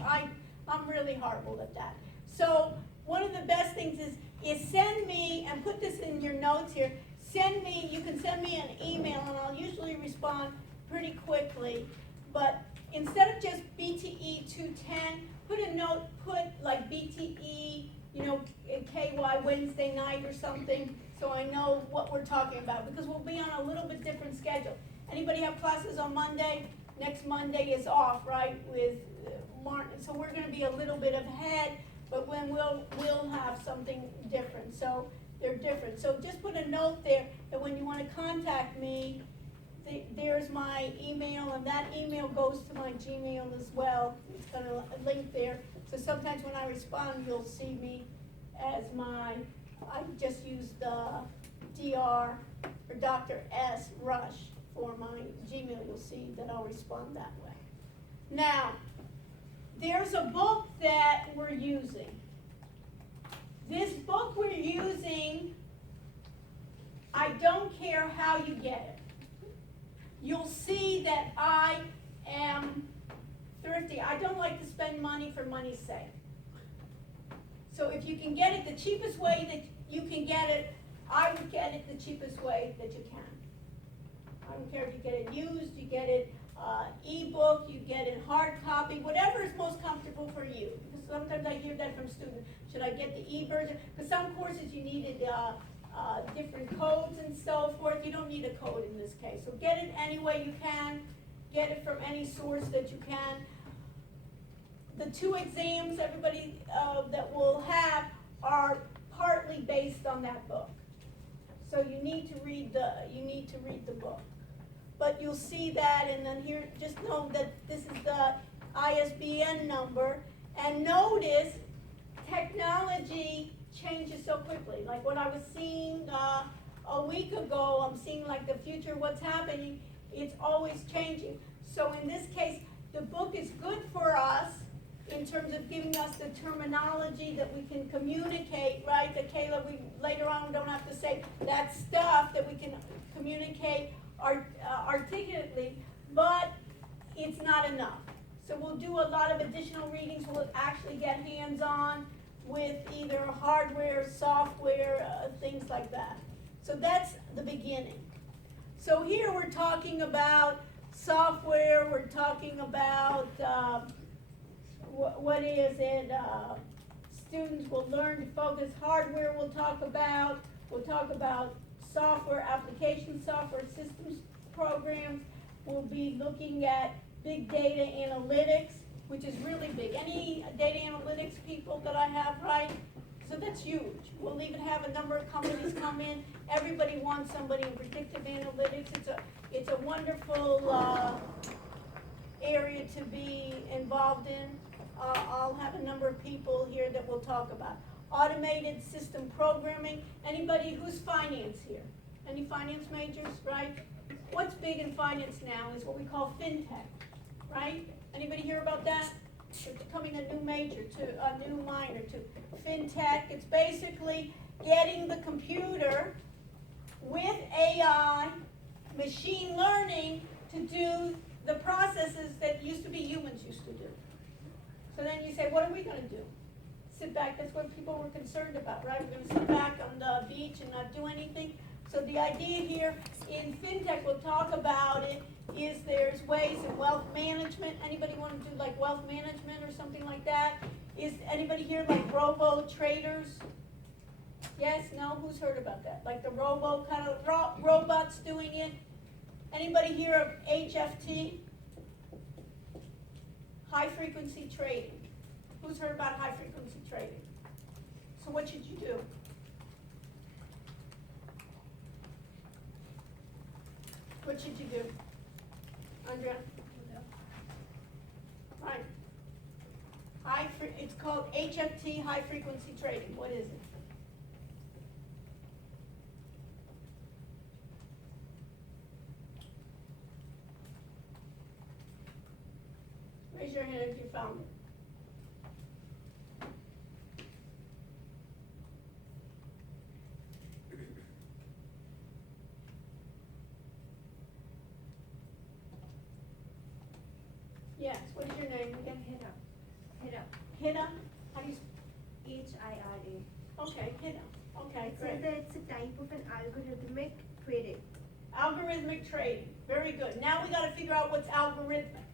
I'm really horrible at that. So one of the best things is send me, and put this in your notes here, you can send me an email and I'll usually respond pretty quickly. But instead of just BTE 210, put a note, put like BTE, KY Wednesday night or something, so I know what we're talking about, because we'll be on a little bit different schedule. Anybody have classes on Monday? Next Monday is off, right, with Martin, so we're gonna be a little bit ahead, but when we'll have something different, so they're different. So just put a note there that when you wanna contact me, there's my email, and that email goes to my Gmail as well. It's got a link there, so sometimes when I respond, you'll see me as I just use the Dr. or Dr. S. Rush for my Gmail. You'll see that I'll respond that way. Now, there's a book that we're using. This book we're using, I don't care how you get it. You'll see that I am thrifty. I don't like to spend money for money's sake. So if you can get it the cheapest way that you can get it, I would get it the cheapest way that you can. I don't care if you get it used, you get it ebook, you get it hard copy, whatever is most comfortable for you. Because sometimes I hear that from students. Should I get the e-version? Because some courses you needed different codes and so forth. You don't need a code in this case. So get it any way you can. Get it from any source that you can. The 2 exams everybody that will have are partly based on that book. So you need to read the book. But you'll see that, and then here, just know that this is the ISBN number, and notice technology changes so quickly. Like what I was seeing a week ago, I'm seeing like the future, what's happening, it's always changing. So in this case, the book is good for us in terms of giving us the terminology that we can communicate, right? That Kayla, we later on don't have to say that stuff, that we can communicate articulately, but it's not enough. So we'll do a lot of additional readings. We'll actually get hands-on with either hardware, software, things like that. So that's the beginning. So here we're talking about software, we're talking about what is it? Students will learn to focus. Hardware we'll talk about software applications, software systems programs. We'll be looking at big data analytics, which is really big. Any data analytics people that I have, right? So that's huge. We'll even have a number of companies come in. Everybody wants somebody in predictive analytics. It's a wonderful area to be involved in. I'll have a number of people here that we'll talk about. Automated system programming. Anybody who's finance here? Any finance majors, right? What's big in finance now is what we call FinTech, right? Anybody hear about that? It's becoming a new major, a new minor to FinTech. It's basically getting the computer with AI, machine learning, to do the processes that humans used to do. So then you say, what are we going to do? Sit back. That's what people were concerned about, right? We're going to sit back on the beach and not do anything. So the idea here in FinTech, we'll talk about it, is there's ways of wealth management. Anybody want to do like wealth management or something like that? Is anybody here like robo traders? Yes, no? Who's heard about that? Like the robo kind of robots doing it? Anybody here of HFT? High frequency trading. Who's heard about high frequency trading? So what should you do? What should you do? Andrea? Right. It's called HFT, high frequency trading. What is it? Raise your hand if you found it. HIRA? How do you, HIRA. okay, HIRA, okay, It says great. that it's a type of an algorithmic trading. Algorithmic trading, very good. Now we gotta figure out what's algorithmic,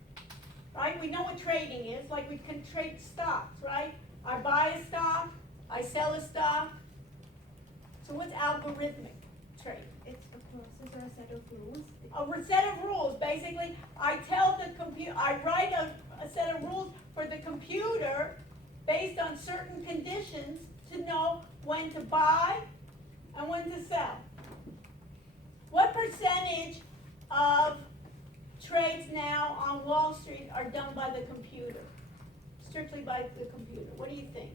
right? We know what trading is, like we can trade stocks, right? I buy a stock, I sell a stock. So what's algorithmic trading? It's a process or a set of rules. A set of rules, basically, I tell the computer, I write a set of rules for the computer based on certain conditions to know when to buy and when to sell. What percentage of trades now on Wall Street are done by the computer? Strictly by the computer. What do you think?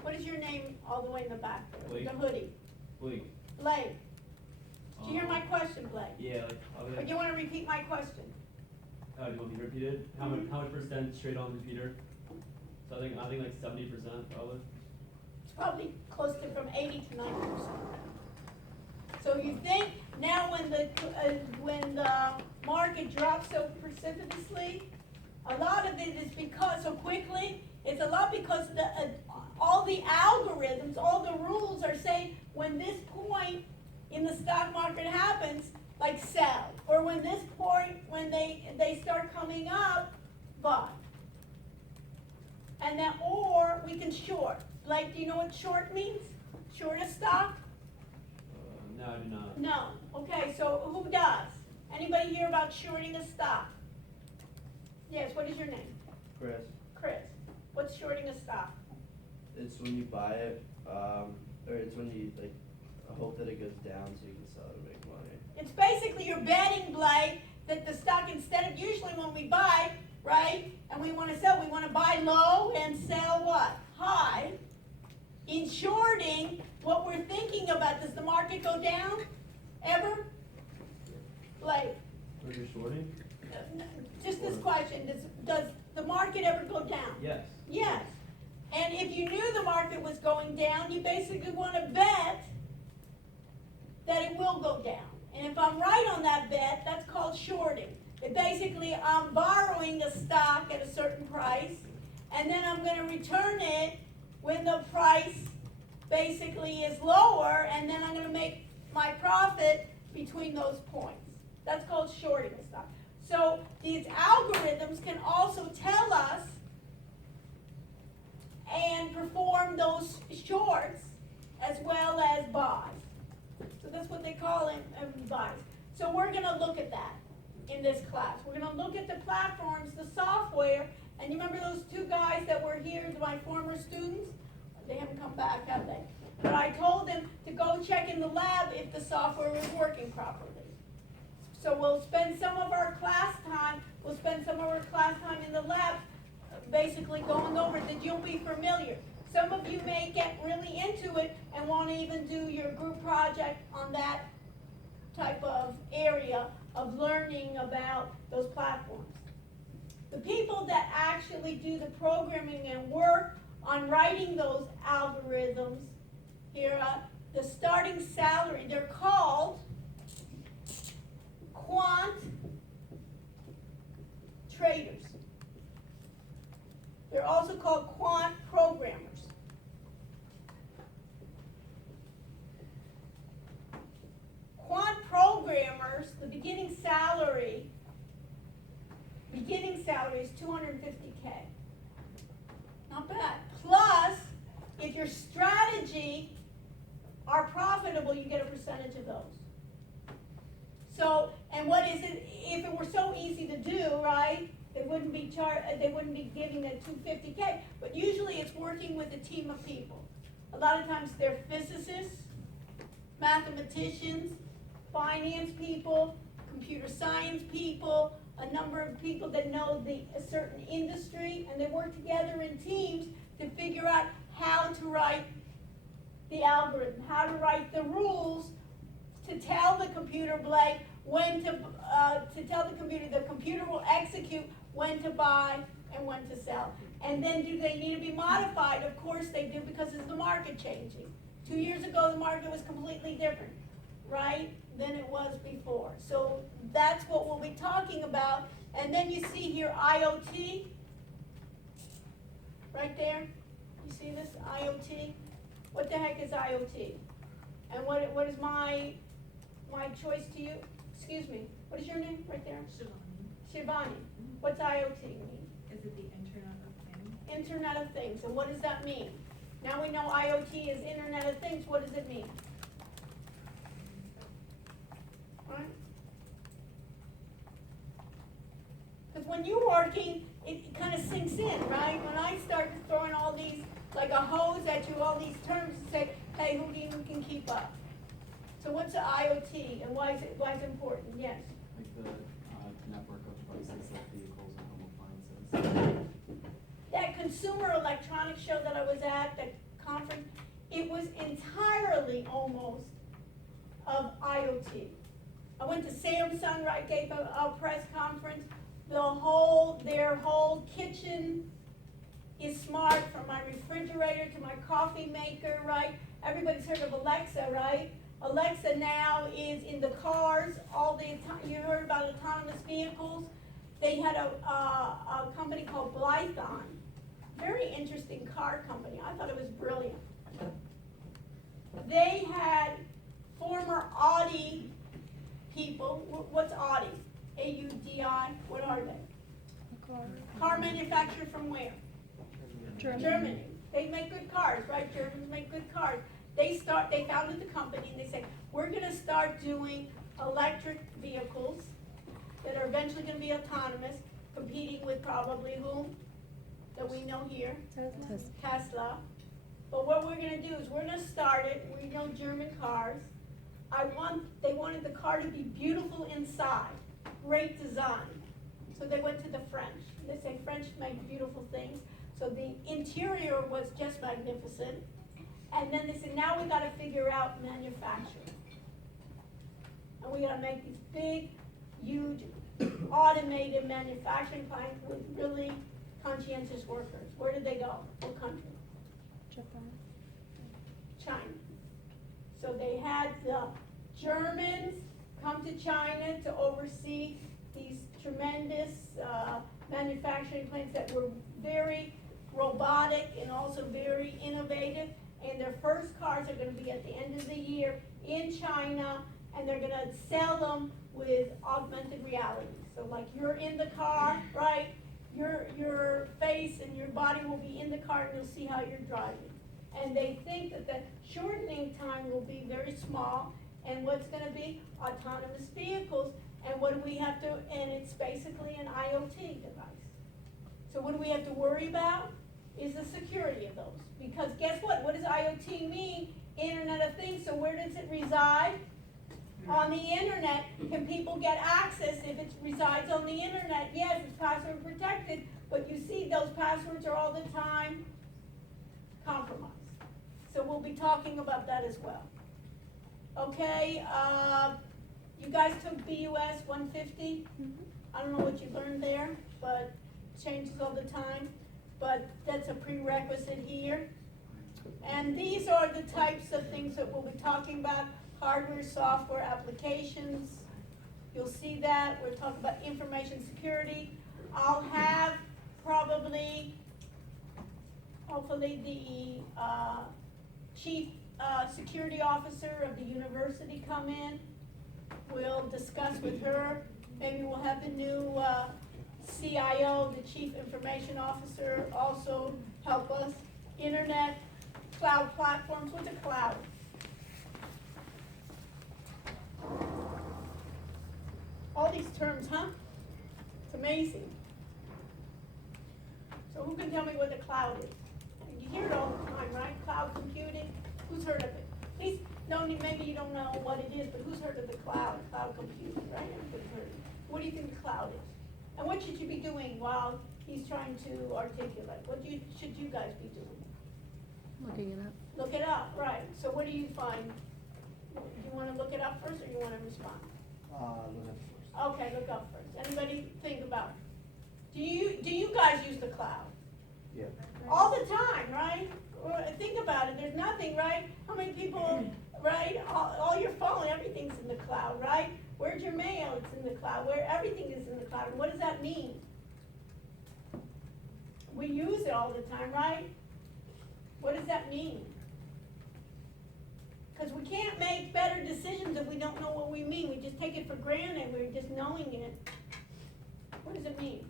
What is your name all the way in the back there? Blake. The hoodie. Blake. Blake. Did you hear my question, Blake? Yeah, like, Or do you want to repeat my question? do you want me to repeat it? How much percent straight on the computer? So I think like 70% probably. It's probably close to from 80 to 90%. So you think now when the market drops so precipitously, a lot of it is because so quickly. It's a lot because all the algorithms, all the rules are saying when this point in the stock market happens, like sell, or when this point when they start coming up, buy. And then, or we can short. Like, do you know what short means? Short a stock? No, I do not. No. Okay, so who does? Anybody hear about shorting a stock? Yes, what is your name? Chris, Chris. What's shorting a stock? it's when you buy it, or it's when you like hope that it goes down so you can sell it and make money. It's basically you're betting, Blake, that the stock, instead of usually when we buy, right, and we want to sell, we want to buy low and sell what? High. In shorting, what we're thinking about, does the market go down ever? Blake, Are you shorting? just this question, does the market ever go down? Yes. Yes. And if you knew the market was going down, you basically want to bet that it will go down. And if I'm right on that bet, that's called shorting. It basically, I'm borrowing a stock at a certain price, and then I'm going to return it when the price basically is lower, and then I'm going to make my profit between those points. That's called shorting a stock. So these algorithms can also tell us and perform those shorts as well as buys. So that's what they call them, buys. So we're going to look at that in this class. We're going to look at the platforms, the software, and you remember those two guys that were here, my former students? They haven't come back, have they? But I told them to go check in the lab if the software was working properly. So we'll spend some of our class time in the lab basically going over that you'll be familiar. Some of you may get really into it and want to even do your group project on that type of area of learning about those platforms. The people that actually do the programming and work on writing those algorithms, here, the starting salary, they're called quant traders. They're also called quant programmers. Quant programmers, the beginning salary is $250K. Not bad. Plus, if your strategy are profitable, you get a percentage of those. So, and what is it? If it were so easy to do, right? They wouldn't be giving a $250K. But usually, it's working with a team of people. A lot of times, they're physicists, mathematicians, finance people, computer science people, a number of people that know a certain industry, and they work together in teams to figure out how to write the algorithm, how to write the rules to tell the computer, Blake, when to tell the computer will execute when to buy and when to sell. And then do they need to be modified? Of course they do, because it's the market changing. 2 years ago, the market was completely different, right, than it was before. So that's what we'll be talking about. And then you see here IoT. right there. You see this, IoT? What the heck is IoT? And what is my choice to you? Excuse me, what is your name right there? Shivani. What's IoT mean? Is it the Internet of Things? Internet of Things, and what does that mean? Now we know IoT is Internet of Things, what does it mean? Right? Because when you're working, it kind of sinks in, right? When I start throwing all these, like a hose at you, all these terms to say, hey, who can keep up? So what's the IoT, and why is it important? Yes. Like the network of devices like vehicles and home appliances. That Consumer Electronics Show that I was at, that conference, it was entirely almost of IoT. I went to Samsung, right, gave a press conference. Their whole kitchen is smart, from my refrigerator to my coffee maker, right? Everybody's heard of Alexa, right? Alexa now is in the cars all the time. You heard about autonomous vehicles. They had a company called Blython. Very interesting car company. I thought it was brilliant. They had former Audi people. What's Audi? A-U-D-I. What are they? Car manufacturer from where? Germany. They make good cars, right? Germans make good cars. They founded the company and they said, we're going to start doing electric vehicles that are eventually going to be autonomous, competing with probably whom? That we know here? Tesla. But what we're going to do is we're going to start it. We know German cars. They wanted the car to be beautiful inside, great design. So they went to the French. They say French make beautiful things. So the interior was just magnificent. And then they said, now we got to figure out manufacturing. And we got to make these big, huge, automated manufacturing plants with really conscientious workers. Where did they go? What country? Japan. China. So they had the Germans come to China to oversee these tremendous manufacturing plants that were very robotic and also very innovative. And their first cars are going to be at the end of the year in China, and they're going to sell them with augmented reality. So like you're in the car, right? Your face and your body will be in the car and you'll see how you're driving. And they think that the shortening time will be very small, and what's going to be autonomous vehicles. And what do we have to, and it's basically an IoT device. So what do we have to worry about is the security of those. Because guess what? What does IoT mean? Internet of Things. So where does it reside? On the internet. Can people get access if it resides on the internet? Yes, it's password protected, but you see those passwords are all the time compromised. So we'll be talking about that as well. Okay, you guys took BUS 150. I don't know what you learned there, but it changes all the time. But that's a prerequisite here. And these are the types of things that we'll be talking about: hardware, software, applications. You'll see that. We're talking about information security. I'll have probably, hopefully, the chief security officer of the university come in. We'll discuss with her. Maybe we'll have the new CIO, the Chief Information Officer, also help us. Internet, cloud platforms. What's a cloud? All these terms, huh? It's amazing. So who can tell me what the cloud is? You hear it all the time, right? Cloud computing. Who's heard of it? Please, no, maybe you don't know what it is, but who's heard of the cloud computing, right? Everybody's heard of it. What do you think the cloud is? And what should you be doing while he's trying to articulate? What should you guys be doing? Looking it up. Look it up, right. So what do you find? Do you want to look it up first or you want to respond? Look at first. Okay, look up first. Anybody think about it? Do you guys use the cloud? Yeah. All the time, right? Or think about it. There's nothing, right? How many people, right? All your phone, everything's in the cloud, right? Where's your mail? It's in the cloud. Where everything is in the cloud. And what does that mean? We use it all the time, right? What does that mean? Because we can't make better decisions if we don't know what we mean. We just take it for granted. We're just knowing it. What does it mean?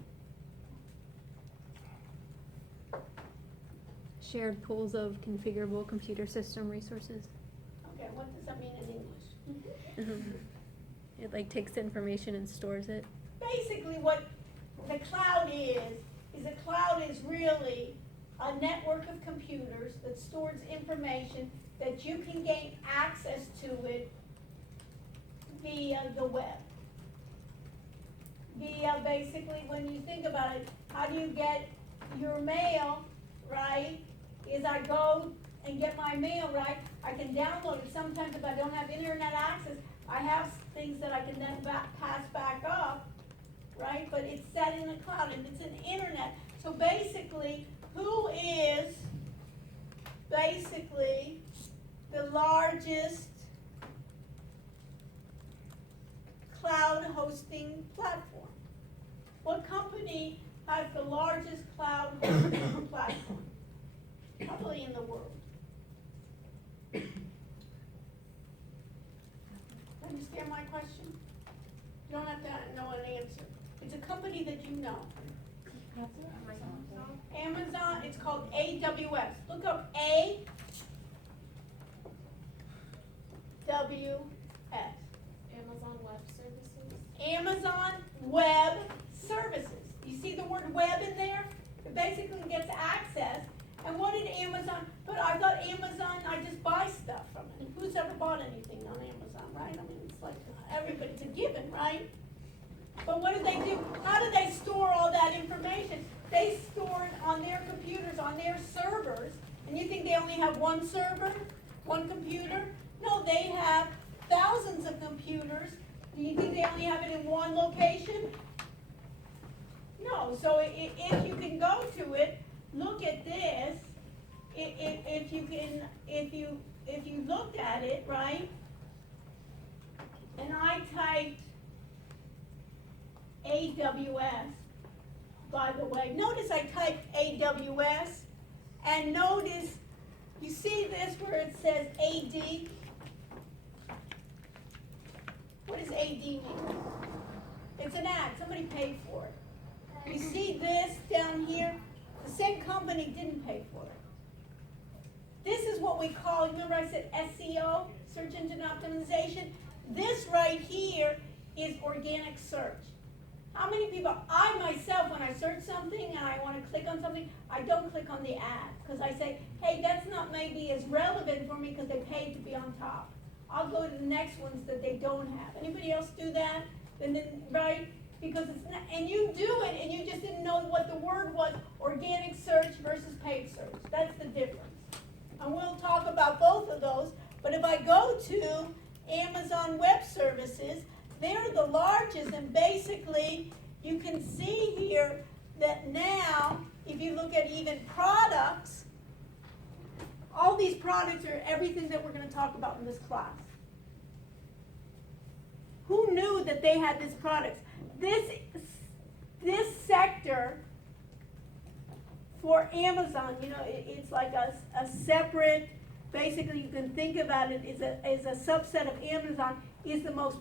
Shared pools of configurable computer system resources. Okay, what does that mean in English? It like takes the information and stores it. Basically what the cloud is a cloud is really a network of computers that stores information that you can gain access to it via the web. Via basically, when you think about it, how do you get your mail, right? Is I go and get my mail, right? I can download it. Sometimes if I don't have internet access, I have things that I can then pass back up, right? But it's set in the cloud and it's an internet. So basically, who is basically the largest cloud hosting platform? What company has the largest cloud hosting platform? Probably in the world. Understand my question? You don't have to know an answer. It's a company that you know. Amazon, it's called AWS. Look up AWS. Amazon Web Services. Amazon Web Services. You see the word web in there? It basically gets access. And what did Amazon, but I thought Amazon, I just buy stuff from it. Who's ever bought anything on Amazon, right? I mean, it's like everybody's a given, right? But what do? How do they store all that information? They store it on their computers, on their servers. And you think they only have one server, one computer? No, they have thousands of computers. Do you think they only have it in one location? No, so if you can go to it, look at this. If you looked at it, right? And I typed AWS, by the way. Notice I typed AWS, and notice, you see this where it says AD? What does AD mean? It's an ad, somebody paid for it. You see this down here? The same company didn't pay for it. This is what we call, remember I said SEO, search engine optimization? This right here is organic search. How many people, I myself, when I search something and I want to click on something, I don't click on the ad because I say, hey, that's not maybe as relevant for me because they paid to be on top. I'll go to the next ones that they don't have. Anybody else do that? And then, right? Because it's not, and you do it and you just didn't know what the word was, organic search versus paid search. That's the difference. And we'll talk about both of those. But if I go to Amazon Web Services, they're the largest, and basically you can see here that now, if you look at even products, all these products are everything that we're going to talk about in this class. Who knew that they had these products? This sector for Amazon, you know, it's like a separate, basically you can think about it as a subset of Amazon, is the most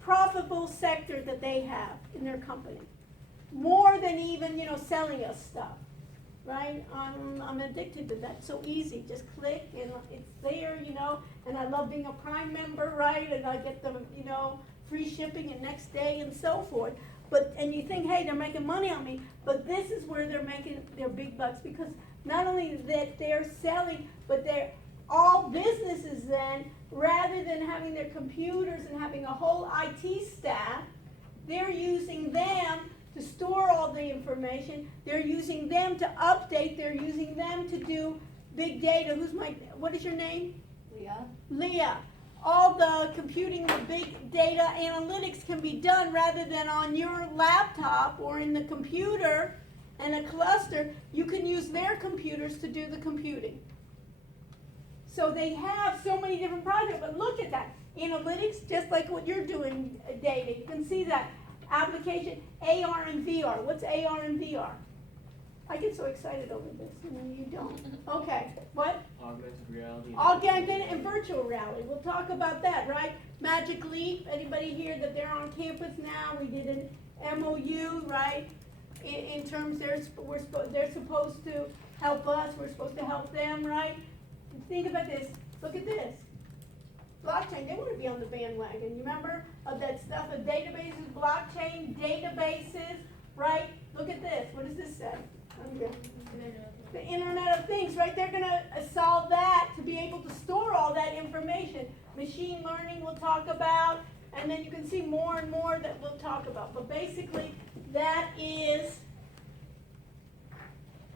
profitable sector that they have in their company. More than even, you know, selling us stuff, right? I'm addicted to that. So easy, just click and it's there, you know, and I love being a Prime member, right? And I get the, you know, free shipping and next day and so forth. But, and you think, hey, they're making money on me, but this is where they're making their big bucks, because not only that they're selling, but they're all businesses then, rather than having their computers and having a whole IT staff, they're using them to store all the information, they're using them to update, they're using them to do big data. What is your name? Leah. Leah. All the computing, the big data analytics can be done rather than on your laptop or in the computer and a cluster. You can use their computers to do the computing. So they have so many different projects, but look at that. Analytics, just like what you're doing, data. You can see that. Application, AR and VR. What's AR and VR? I get so excited over this, and you don't. Okay, what? Augmented reality. Augmented and virtual reality, we'll talk about that, right? Magic Leap, anybody here that they're on campus now, we did an MOU, right? In terms, they're supposed to help us, we're supposed to help them, right? Think about this, look at this. Blockchain, they want to be on the bandwagon, you remember of that stuff, of databases, blockchain, databases, right? Look at this, what does this say? The Internet of Things, right? They're going to solve that to be able to store all that information. Machine learning we'll talk about, and then you can see more and more that we'll talk about. But basically, that is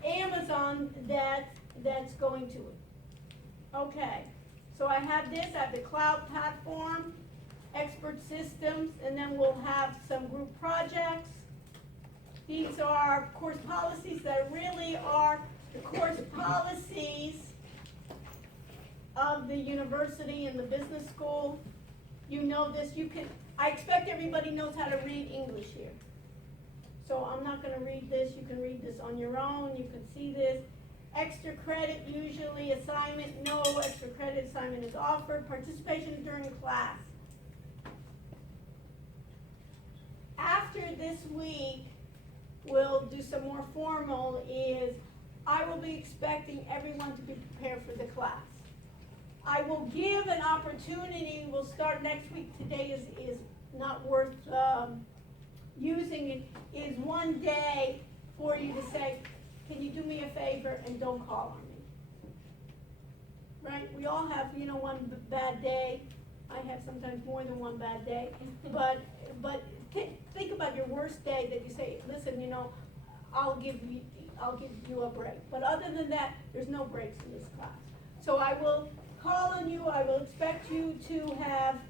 Amazon that's going to it. Okay, so I have this, I have the cloud platform, expert systems, and then we'll have some group projects. These are course policies that really are the course policies of the university and the business school. You know this, I expect everybody knows how to read English here. So I'm not gonna read this, you can read this on your own, you can see this. Extra credit, usually assignment, no extra credit assignment is offered. Participation during class. After this week, we'll do some more formal is, I will be expecting everyone to be prepared for the class. I will give an opportunity, we'll start next week, today is not worth using it, is one day for you to say, can you do me a favor and don't call on me? Right, we all have, one bad day. I have sometimes more than one bad day, but think about your worst day that you say, listen, I'll give you a break. But other than that, there's no breaks in this class. So I will call on you, I will expect you to have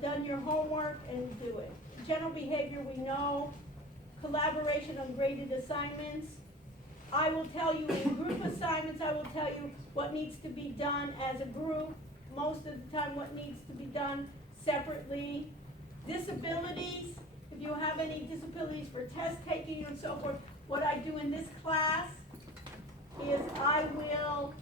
done your homework and do it. General behavior, we know. Collaboration on graded assignments. I will tell you in group assignments, I will tell you what needs to be done as a group. Most of the time, what needs to be done separately. Disabilities, if you have any disabilities for test taking and so forth, what I do in this class is I will,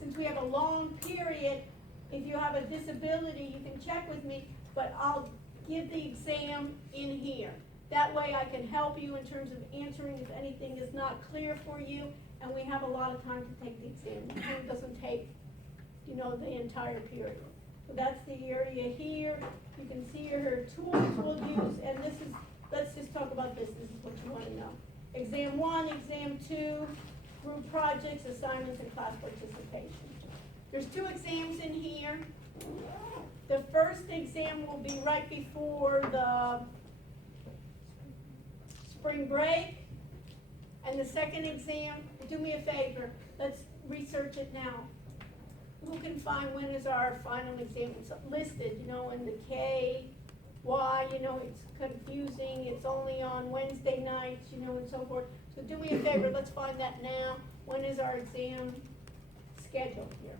since we have a long period, if you have a disability, you can check with me, but I'll give the exam in here. That way I can help you in terms of answering if anything is not clear for you, and we have a lot of time to take the exam. The exam doesn't take, the entire period. So that's the area here. You can see her tools we'll use, and this is, let's just talk about this. This is what you want to know. Exam 1, Exam 2, group projects, assignments, and class participation. There's 2 exams in here. The first exam will be right before the spring break. And the second exam, do me a favor, let's research it now. Who can find when is our final exam? It's listed, in the K, Y, it's confusing, it's only on Wednesday nights, and so forth. So do me a favor, let's find that now. When is our exam scheduled here?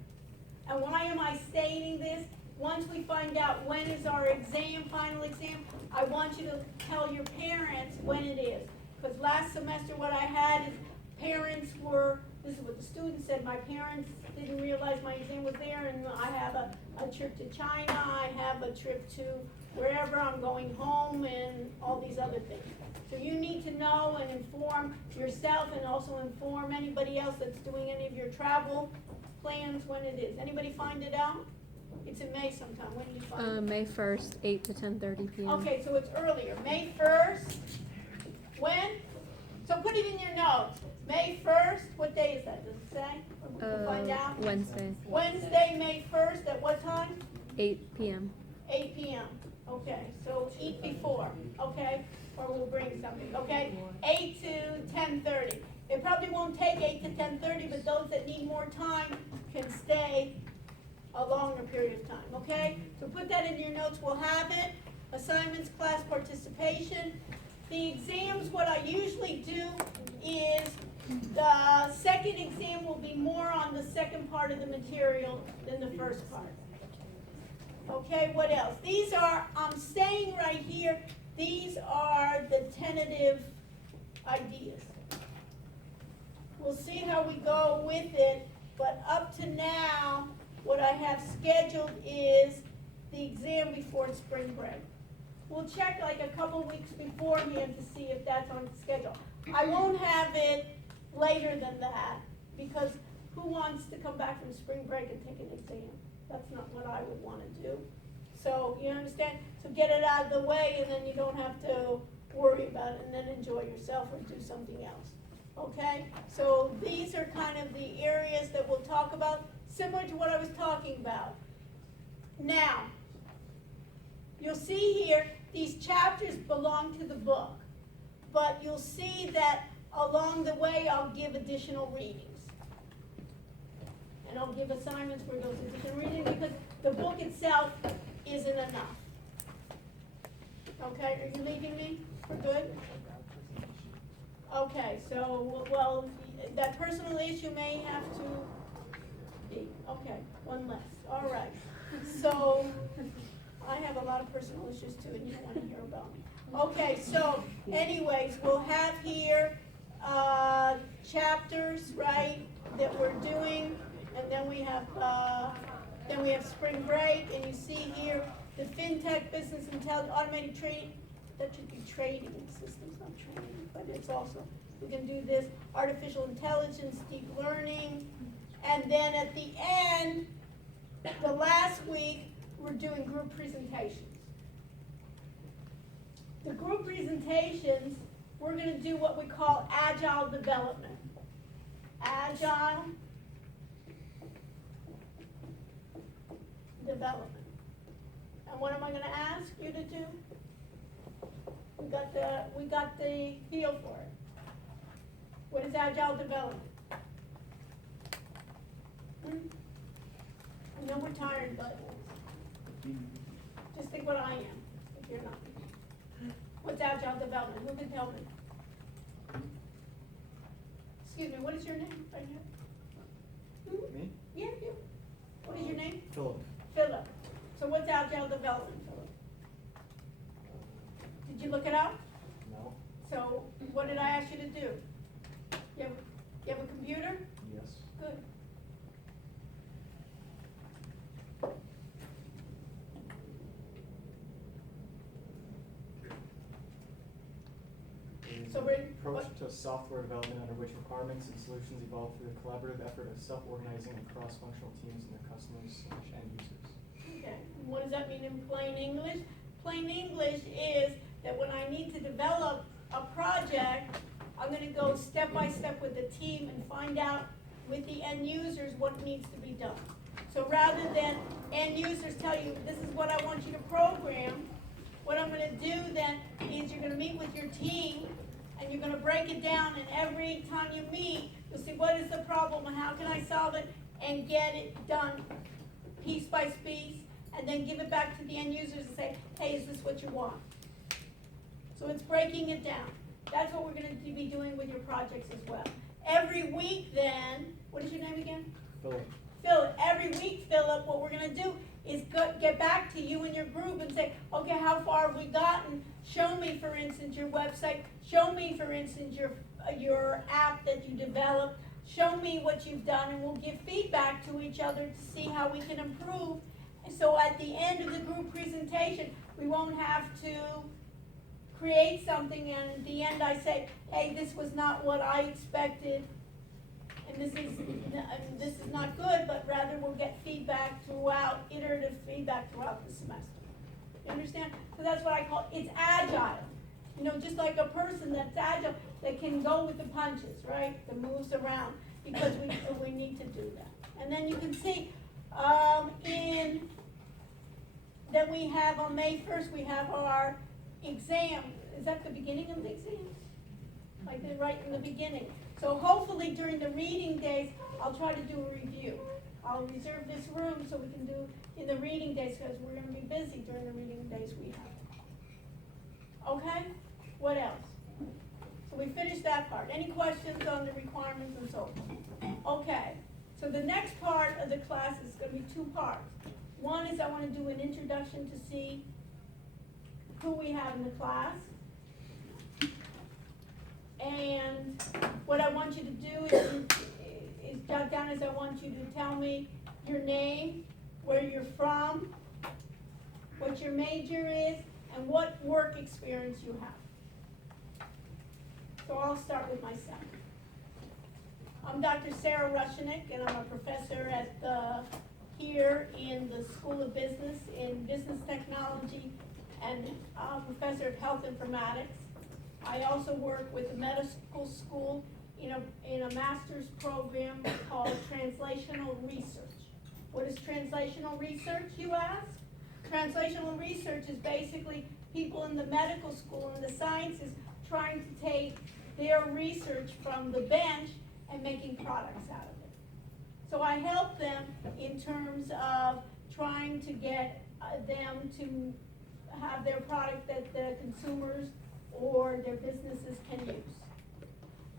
And why am I stating this? Once we find out when is our exam, final exam, I want you to tell your parents when it is. Because last semester what I had is parents were, this is what the students said, my parents didn't realize my exam was there, and I have a trip to China, I have a trip to wherever I'm going home, and all these other things. So you need to know and inform yourself, and also inform anybody else that's doing any of your travel plans when it is. Anybody find it out? It's in May sometime. When did you find it? May 1st, 8 to 10:30 p.m. Okay, so it's earlier. May 1st. When? So put it in your notes. May 1st. What day is that? Does it say? We can find out. Wednesday. Wednesday, May 1st. At what time? 8 p.m. 8 p.m. Okay, so eat before. Okay, or we'll bring something. Okay, 8 to 10:30. It probably won't take 8 to 10:30, but those that need more time can stay a longer period of time, okay? So put that in your notes, we'll have it. Assignments, class participation. The exams, what I usually do is the second exam will be more on the second part of the material than the first part. Okay, what else? These are, I'm staying right here, these are the tentative ideas. We'll see how we go with it, but up to now, what I have scheduled is the exam before spring break. We'll check like a couple weeks beforehand to see if that's on schedule. I won't have it later than that, because who wants to come back from spring break and take an exam? That's not what I would want to do. So, you understand? So get it out of the way, and then you don't have to worry about it, and then enjoy yourself or do something else. Okay? So these are kind of the areas that we'll talk about, similar to what I was talking about. Now, you'll see here, these chapters belong to the book, but you'll see that along the way I'll give additional readings. And I'll give assignments for those additional readings because the book itself isn't enough. Okay, are you leaving me for good? Okay, so, well, that personal issue may have to be, okay, one less, all right. So, I have a lot of personal issues too, and you don't want to hear about me. Okay, so, anyways, we'll have here, chapters, right, that we're doing, and then we have spring break, and you see here, the FinTech business intelligence, automated trading, that should be trading systems, not training, but it's also, we can do this, artificial intelligence, deep learning, and then at the end, the last week, we're doing group presentations. The group presentations, we're gonna do what we call agile development. Agile development. And what am I gonna ask you to do? We got the feel for it. What is agile development? I know we're tired, but just think what I am, if you're not. What's agile development? Who can tell me? Excuse me, what is your name right here? Me? Yeah, you. What is your name? Philip. Philip. So what's agile development, Philip? Did you look it up? No. So what did I ask you to do? You have a computer? Yes. Good. It is So an we're- approach what- to software development under which requirements and solutions evolve through the collaborative effort of self-organizing and cross-functional teams and their customers/end users. Okay, and what does that mean in plain English? Plain English is that when I need to develop a project, I'm gonna go step by step with the team and find out with the end users what needs to be done. So rather than end users tell you, this is what I want you to program, what I'm gonna do then is you're gonna meet with your team and you're gonna break it down, and every time you meet, you'll see what is the problem and how can I solve it and get it done piece by piece, and then give it back to the end users and say, hey, is this what you want? So it's breaking it down. That's what we're gonna be doing with your projects as well. Every week then, what is your name again? Philip. Philip, every week, Philip, what we're gonna do is get back to you and your group and say, okay, how far have we gotten? Show me, for instance, your website. Show me, for instance, your app that you developed. Show me what you've done, and we'll give feedback to each other to see how we can improve. And so at the end of the group presentation, we won't have to create something, and at the end I say, hey, this was not what I expected, and this is not good, but rather we'll get feedback throughout, iterative feedback throughout the semester. You understand? So that's what I call, it's agile. You know, just like a person that's agile, that can go with the punches, right? That moves around, because we need to do that. And then you can see, then we have on May 1st, we have our exam. Is that the beginning of the exam? Like right in the beginning. So hopefully during the reading days, I'll try to do a review. I'll reserve this room so we can do in the reading days, because we're going to be busy during the reading days we have. Okay? What else? So we finished that part. Any questions on the requirements and so forth? Okay. So the next part of the class is going to be two parts. One is I want to do an introduction to see who we have in the class. And what I want you to do is jot down is I want you to tell me your name, where you're from, what your major is, and what work experience you have. So I'll start with myself. I'm Dr. Sarah Rushenick, and I'm a professor at here in the School of Business in Business Technology and professor of Health Informatics. I also work with the medical school in a master's program called Translational Research. What is translational research, you ask? Translational research is basically people in the medical school and the sciences trying to take their research from the bench and making products out of it. So I help them in terms of trying to get them to have their product that the consumers or their businesses can use.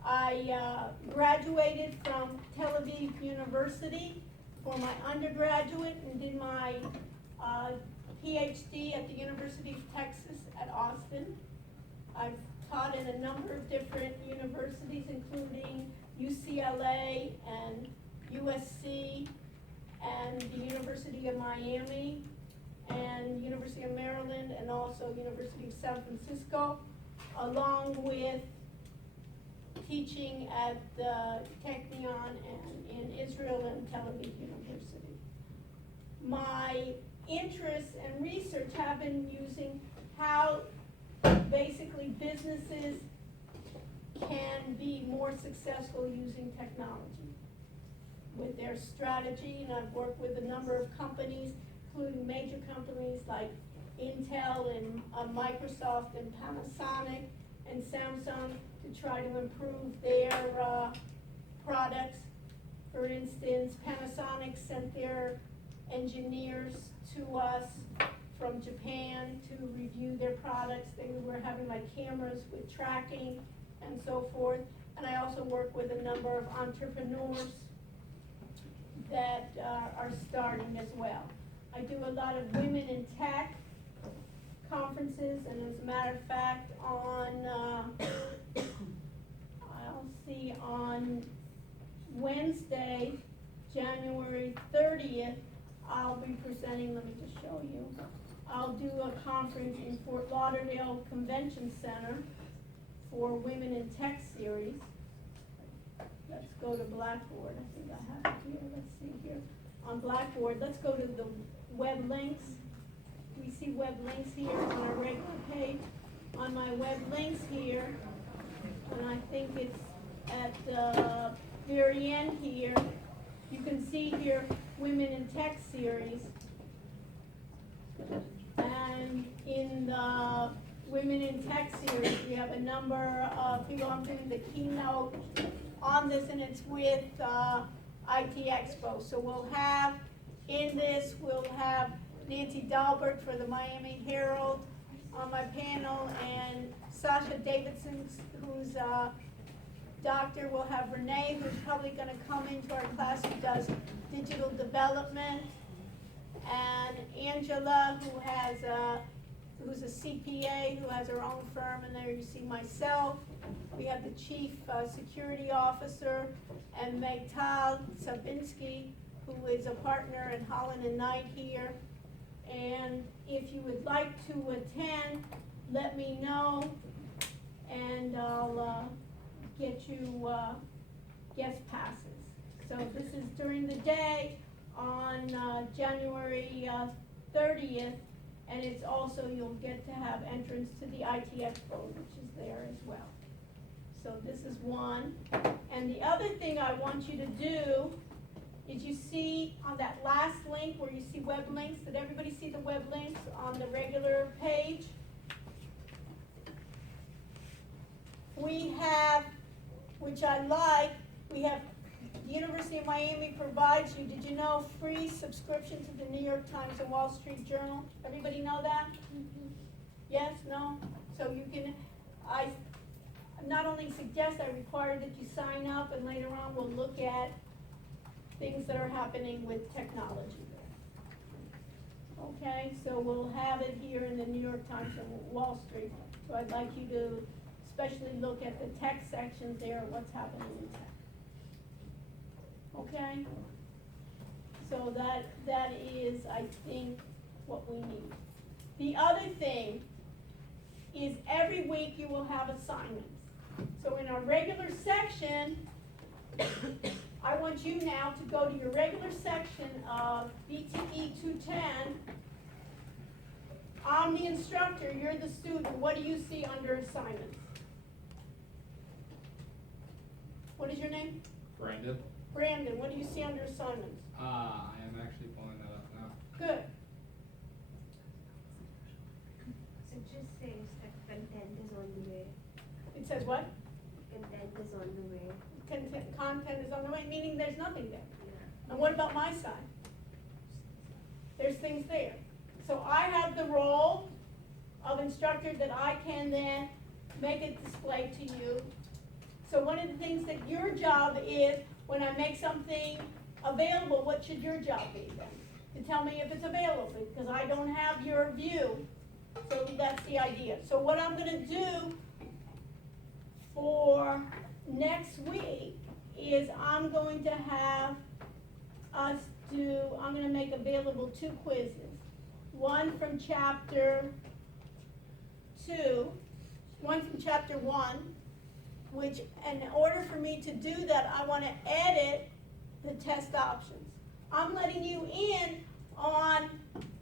I graduated from Tel Aviv University for my undergraduate and did my PhD at the University of Texas at Austin. I've taught in a number of different universities, including UCLA and USC and the University of Miami and University of Maryland and also University of San Francisco, along with teaching at the Technion and in Israel and Tel Aviv University. My interests and research have been using how basically businesses can be more successful using technology with their strategy, and I've worked with a number of companies, including major companies like Intel and Microsoft and Panasonic and Samsung to try to improve their products. For instance, Panasonic sent their engineers to us from Japan to review their products. They were having like cameras with tracking and so forth. And I also work with a number of entrepreneurs that are starting as well. I do a lot of women in tech conferences, and as a matter of fact, on Wednesday, January 30th, I'll be presenting, let me just show you. I'll do a conference in Fort Lauderdale Convention Center for Women in Tech series. Let's go to Blackboard. I think I have it here. Let's see here. On Blackboard, let's go to the web links. We see web links here on our regular page. On my web links here, and I think it's at the very end here, you can see here Women in Tech series. And in the Women in Tech series, we have a number of people. I'm doing the keynote on this, and it's with IT Expo. So we'll have Nancy Dahlberg for the Miami Herald on my panel, and Sasha Davidson, who's a doctor. We'll have Renee, who's probably going to come into our class, who does digital development, and Angela, who's a CPA, who has her own firm, and there you see myself. We have the Chief Security Officer, and Megtal Sabinsky, who is a partner at Holland and Knight here. And if you would like to attend, let me know, and I'll get you guest passes. So this is during the day on January 30th, and it's also, you'll get to have entrance to the IT Expo, which is there as well. So this is one. And the other thing I want you to do is, you see on that last link where you see web links, did everybody see the web links on the regular page? We have, which I like, we have the University of Miami provides you, did you know, free subscription to the New York Times and Wall Street Journal? Everybody know that? Mm-hmm. Yes? No? So you can, I not only suggest, I require that you sign up, and later on we'll look at things that are happening with technology. Okay, so we'll have it here in the New York Times and Wall Street. So I'd like you to especially look at the tech sections there, what's happening in tech. Okay? So that is, I think, what we need. The other thing is every week you will have assignments. So in our regular section, I want you now to go to your regular section of BTE 210. I'm the instructor, you're the student. What do you see under assignments? What is your name? Brandon. Brandon, what do you see under assignments? I am actually pulling that up now. Good. It just says that content is on the way. It says what? Content is on the way. Content is on the way, meaning there's nothing there. Yeah. And what about my side? There's things there. So I have the role of instructor that I can then make it display to you. So one of the things that your job is, when I make something available, what should your job be then? To tell me if it's available, because I don't have your view. So that's the idea. So what I'm gonna do for next week is I'm going to have us I'm gonna make available 2 quizzes. One from chapter 2, one from chapter 1, which in order for me to do that, I wanna edit the test options. I'm letting you in on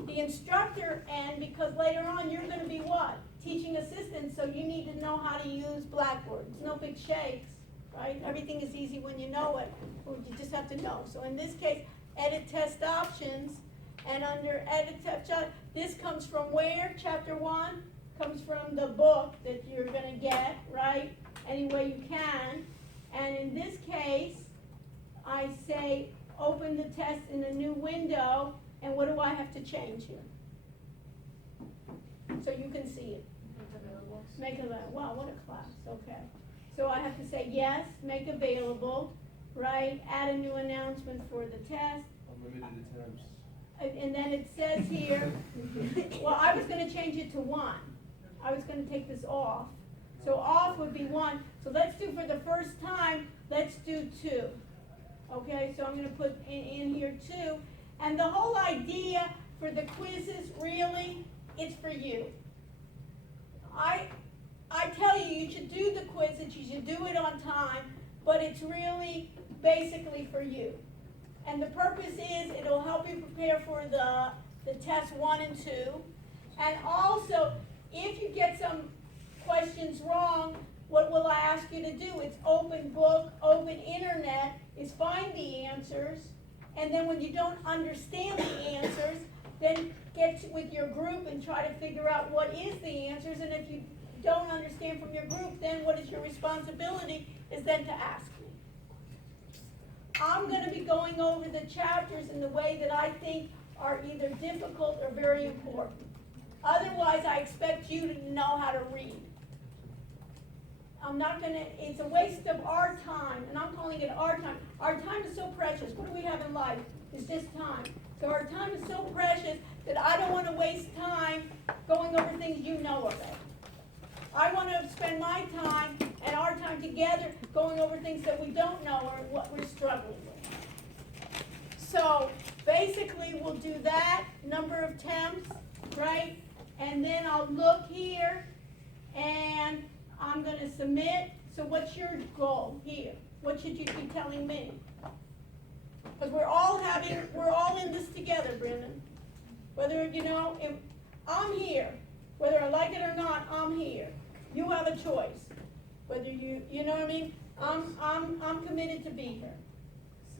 the instructor end because later on you're gonna be what? Teaching assistant, so you need to know how to use Blackboard. It's no big shakes, right? Everything is easy when you know it, or you just have to know. So in this case, edit test options, and under edit test, this comes from where? Chapter 1 comes from the book that you're gonna get, right? Any way you can. And in this case, I say open the test in a new window, and what do I have to change here? So you can see it. Make available. Wow, what a class. Okay. So I have to say yes, make available, right? Add a new announcement for the test. Unlimited attempts. And then it says here, well, I was going to change it to 1. I was going to take this off. So off would be 1. So let's do for the first time, let's do 2. Okay, so I'm going to put in here 2. And the whole idea for the quizzes, really, it's for you. I tell you, you should do the quizzes, you should do it on time, but it's really basically for you. And the purpose is it'll help you prepare for the test 1 and 2. And also, if you get some questions wrong, what will I ask you to do? It's open book, open internet, is find the answers. And then when you don't understand the answers, then get with your group and try to figure out what is the answers. And if you don't understand from your group, then what is your responsibility is then to ask me. I'm going to be going over the chapters in the way that I think are either difficult or very important. Otherwise, I expect you to know how to read. I'm not going to, it's a waste of our time, and I'm calling it our time. Our time is so precious. What do we have in life? It's just time. So our time is so precious that I don't want to waste time going over things you know already. I want to spend my time and our time together going over things that we don't know or what we're struggling with. So basically we'll do that, number of attempts, right? And then I'll look here and I'm going to submit. So what's your goal here? What should you be telling me? Because we're all in this together, Brendan. Whether, if I'm here, whether I like it or not, I'm here. You have a choice. Whether you know what I mean? I'm committed to be here.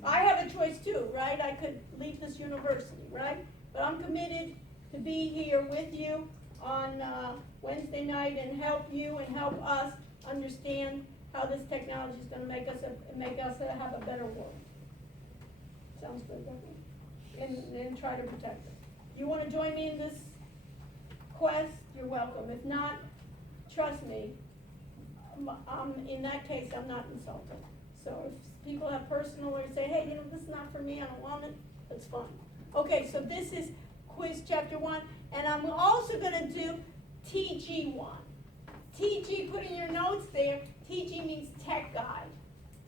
I have a choice too, right? I could leave this university, right? But I'm committed to be here with you on Wednesday night and help you and help us understand how this technology is going to make us have a better world. Sounds good, doesn't it? And try to protect it. You want to join me in this quest? You're welcome. If not, trust me, in that case, I'm not insulted. So if people have personal or say, hey, this is not for me, I don't want it, that's fine. Okay, so this is quiz chapter 1, and I'm also going to do TG1. TG, put in your notes there, TG means tech guide.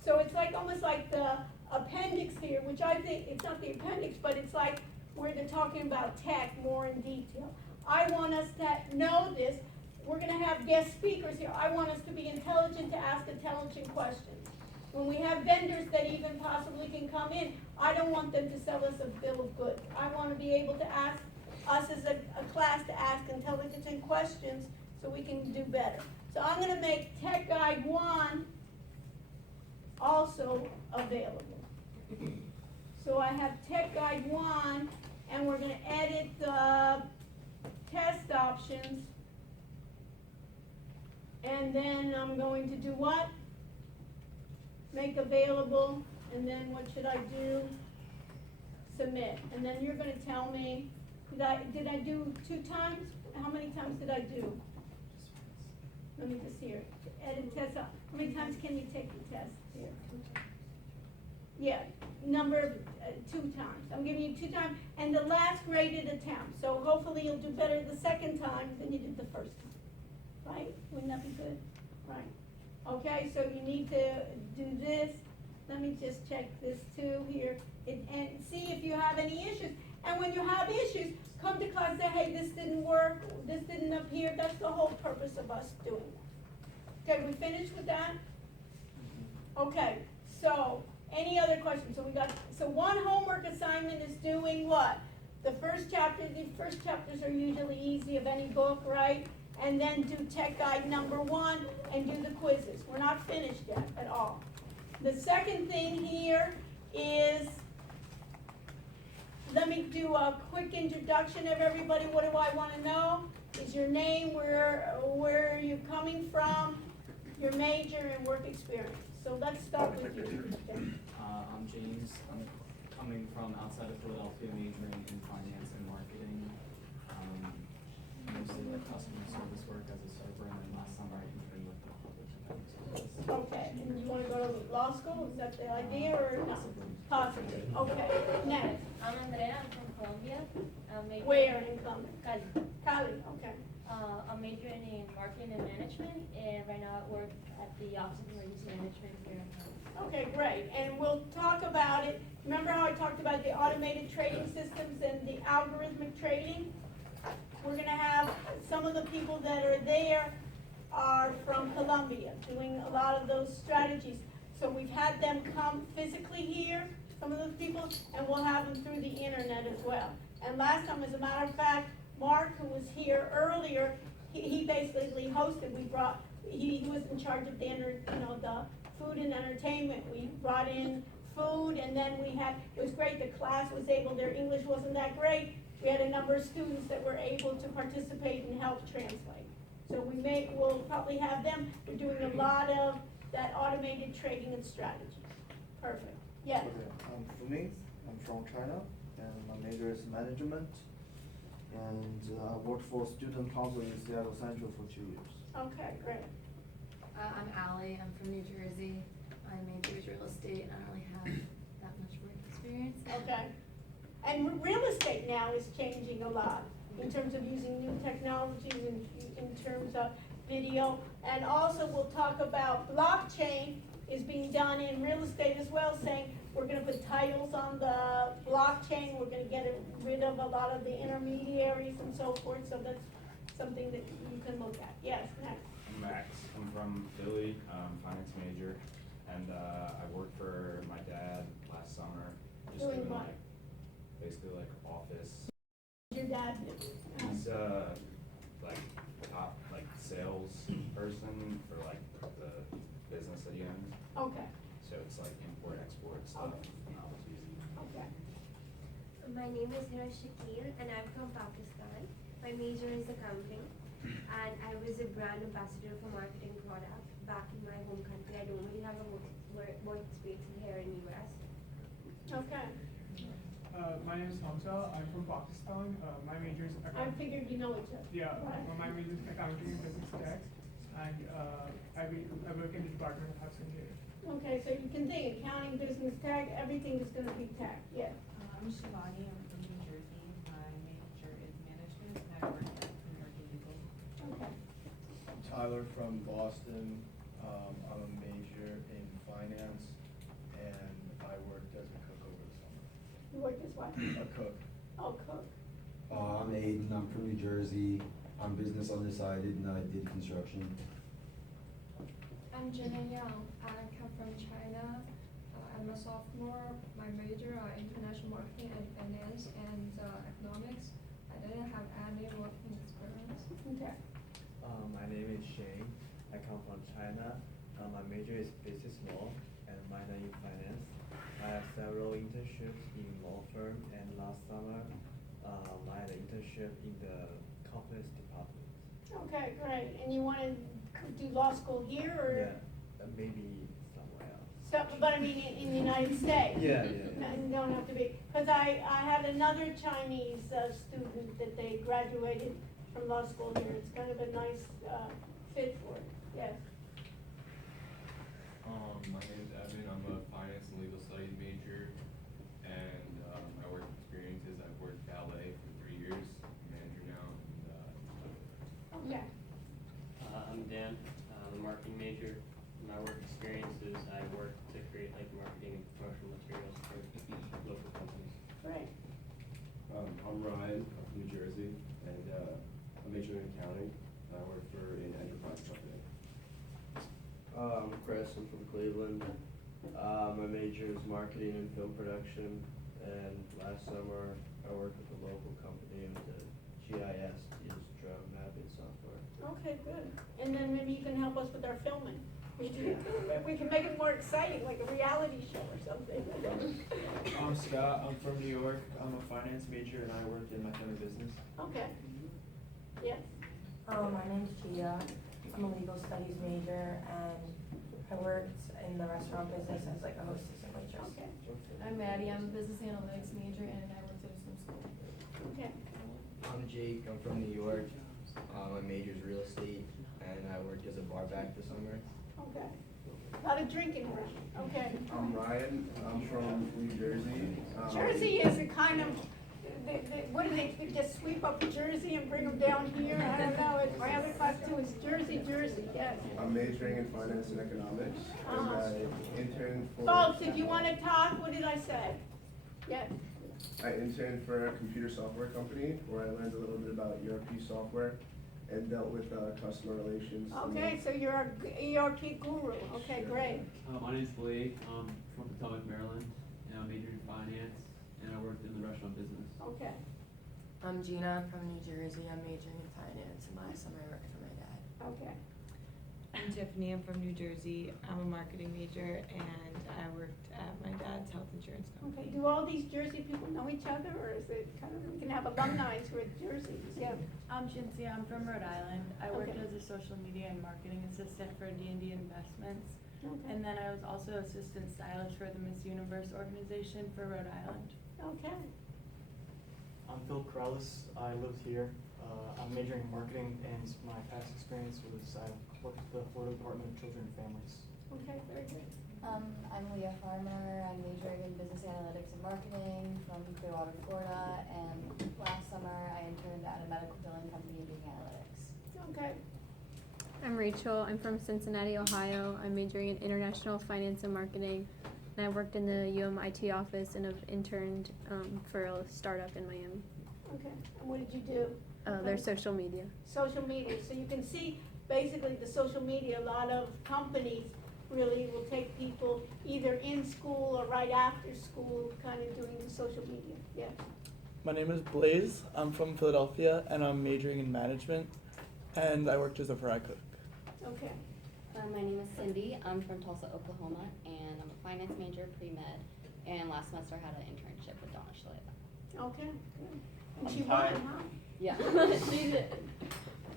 So it's like, almost like the appendix here, which I think, it's not the appendix, but it's like where they're talking about tech more in detail. I want us to know this. We're gonna have guest speakers here. I want us to be intelligent to ask intelligent questions. When we have vendors that even possibly can come in, I don't want them to sell us a bill of goods. I wanna be able to ask us as a class to ask intelligent questions so we can do better. So I'm gonna make Tech Guide 1 also available. So I have Tech Guide 1, and we're gonna edit the test options. And then I'm going to do what? Make available, and then what should I do? Submit. And then you're gonna tell me, did I do 2 times? How many times did I do? Let me just hear. Edit test. How many times can you take the test here? Yeah, number 2 times. I'm giving you 2 times, and the last graded attempt. So hopefully you'll do better the second time than you did the first time. Right? Wouldn't that be good? Right. Okay, so you need to do this. Let me just check this too here, and see if you have any issues. And when you have issues, come to class and say, hey, this didn't work, this didn't appear. That's the whole purpose of us doing that. Okay, we finished with that? Okay, so any other questions? So one homework assignment is doing what? The first chapters are usually easy of any book, right? And then do Tech Guide number 1 and do the quizzes. We're not finished yet at all. The second thing here is, let me do a quick introduction of everybody. What do I want to know? Is your name, where are you coming from, your major, and work experience. So let's start with you. Okay. I'm James. I'm coming from outside of Philadelphia, majoring in finance and marketing. Mostly like customer service work as a server, and then last summer I interned with the public service. Okay, and you want to go to law school? Is that the idea, or not? Possibly. Okay, next. I'm Andrea. I'm from Colombia. Where in Colombia? Cali. Cali, okay. I'm majoring in marketing and management, and right now I work at the Office of Emergency Management here in Cali. Okay, great. And we'll talk about it. Remember how I talked about the automated trading systems and the algorithmic trading? We're going to have some of the people that are there are from Colombia, doing a lot of those strategies. So we've had them come physically here, some of those people, and we'll have them through the internet as well. And last time, as a matter of fact, Mark, who was here earlier, he basically hosted. He was in charge of the food and entertainment. We brought in food, and then it was great. The class was able, their English wasn't that great. We had a number of students that were able to participate and help translate. So we'll probably have them. We're doing a lot of that automated trading and strategy. Perfect. Yes. Okay. For me, I'm from China, and my major is management. And I worked for student council in Seattle Central for 2 years. Okay, great. I'm Allie. I'm from New Jersey. My major is real estate, and I don't really have that much work experience. Okay. And real estate now is changing a lot in terms of using new technologies, in terms of video. And also we'll talk about blockchain is being done in real estate as well, saying we're going to put titles on the blockchain. We're going to get rid of a lot of the intermediaries and so forth. So that's something that you can look at. Yes, next. I'm Max. I'm from Philly, finance major, and I worked for my dad last summer. Just Doing what? Basically like office. Your dad? He's like top sales person for like the business that he owns. Okay. So it's like import export stuff. That was easy. Okay. My name is Hira Shakil, and I'm from Pakistan. My major is accounting, and I was a brand ambassador for marketing product back in my home country. I don't really have a work experience here in US. Okay. My name is Hamza. I'm from Pakistan. My major is I figured you know each other. Yeah, Right. my major is accounting and business tax, and I work in the Department of Tax and Data. Okay, so you can think accounting, business, tech, everything is going to be tech. Yes. I'm Shivani. I'm from New Jersey. My major is management, and I work at American Legal. Okay. Hi, Tyler from Boston. I'm a major in finance, and I worked as a cook over the summer. You work as what? A cook. Oh, cook. I'm Aiden, I'm from New Jersey. I'm business undecided and I did construction. I'm Jenna Yang. I come from China. I'm a sophomore. My major are international marketing and finance and economics. I didn't have any working experience. Okay. My name is Shane. I come from China. My major is business law and minor in finance. I have several internships in law firm, and last summer I had an internship in the compliance department. Okay, great. And you want to do law school here or? Yeah, maybe somewhere else. So, but I mean, in the United States? Yeah, yeah, yeah. You don't have to be, because I had another Chinese student that they graduated from law school here. It's kind of a nice fit for it, yes. My name is Evan. I'm a finance and legal studies major, and my work experiences, I've worked ballet for 3 years, manager now, and Okay. I'm Dan, I'm a marketing major. My work experiences, I work to create like marketing and promotional materials for local companies. Great. I'm Ryan, I'm from New Jersey, and I'm majoring in accounting. I work for an enterprise company. I'm Chris, I'm from Cleveland. My major is marketing and film production, and last summer I worked with a local company in the GIS to use drone mapping software. Okay, good. And then maybe you can help us with our filming. We can make it more exciting, like a reality show or something. I'm Scott, I'm from New York. I'm a finance major and I work in my family business. Okay. Yes. My name's Gia. I'm a legal studies major and I worked in the restaurant business as like a hostess and waitress. Okay. I'm Maddie, I'm a business analytics major and I worked at a swim school. Okay. I'm Jake, I'm from New York. My major is real estate, and I worked as a bar back this summer. Okay. A lot of drinking around. Okay. I'm Ryan. I'm from New Jersey. Jersey is a kind of, what do they just sweep up Jersey and bring them down here? I don't know. My other class too is Jersey, yes. I'm majoring in finance and economics, and I interned for. Folks, if you want to talk, what did I say? Yes. I interned for a computer software company where I learned a little bit about ERP software and dealt with customer relations. Okay, so you're a ERP guru. Okay, great. My name's Blake. I'm from Potomac, Maryland, and I'm majoring in finance, and I worked in the restaurant business. Okay. I'm Gina, I'm from New Jersey. I'm majoring in finance and last summer I worked for my dad. Okay. I'm Tiffany, I'm from New Jersey. I'm a marketing major and I worked at my dad's health insurance company. Okay, do all these Jersey people know each other, or is it kind of, we can have alumni who are Jersey? Yeah. I'm Shinsia, I'm from Rhode Island. I worked Okay. as a social media and marketing assistant for D&D Investments. Okay. And then I was also assistant stylist for the Miss Universe organization for Rhode Island. Okay. I'm Phil Corrales. I lived here. I'm majoring in marketing, and my past experience was I worked at the Florida Department of Children and Families. Okay, very good. I'm Leah Farmer. I'm majoring in business analytics and marketing from Clearwater, Florida, and last summer I interned at a medical billing company doing analytics. Okay. I'm Rachel. I'm from Cincinnati, Ohio. I'm majoring in international finance and marketing. And I worked in the IT office and have interned for a startup in Miami. Okay, and what did you do? Their social media. Social media, so you can see basically the social media, a lot of companies really will take people either in school or right after school, kind of doing the social media, yeah. My name is Blaze. I'm from Philadelphia and I'm majoring in management, and I worked as a fry cook. Okay. My name is Cindy. I'm from Tulsa, Oklahoma, and I'm a finance major, pre-med, and last semester I had an internship with Donna Shaleva. Okay, good. And I'm she Ty. won, huh? Yeah, she did.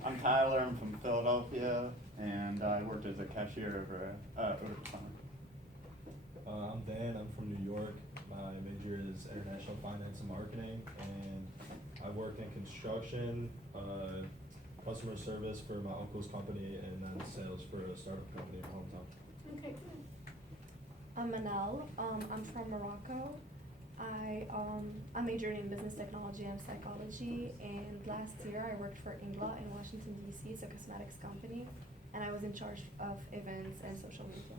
I'm Tyler, I'm from Philadelphia, and I worked as a cashier over the summer. I'm Dan, I'm from New York. My major is international finance and marketing, and I work in construction, customer service for my uncle's company, and then sales for a startup company in my hometown. Okay, good. I'm Manal. I'm from Morocco. I'm majoring in business technology and psychology, and last year I worked for Ingla in Washington, D.C. It's a cosmetics company. in charge of events and social media.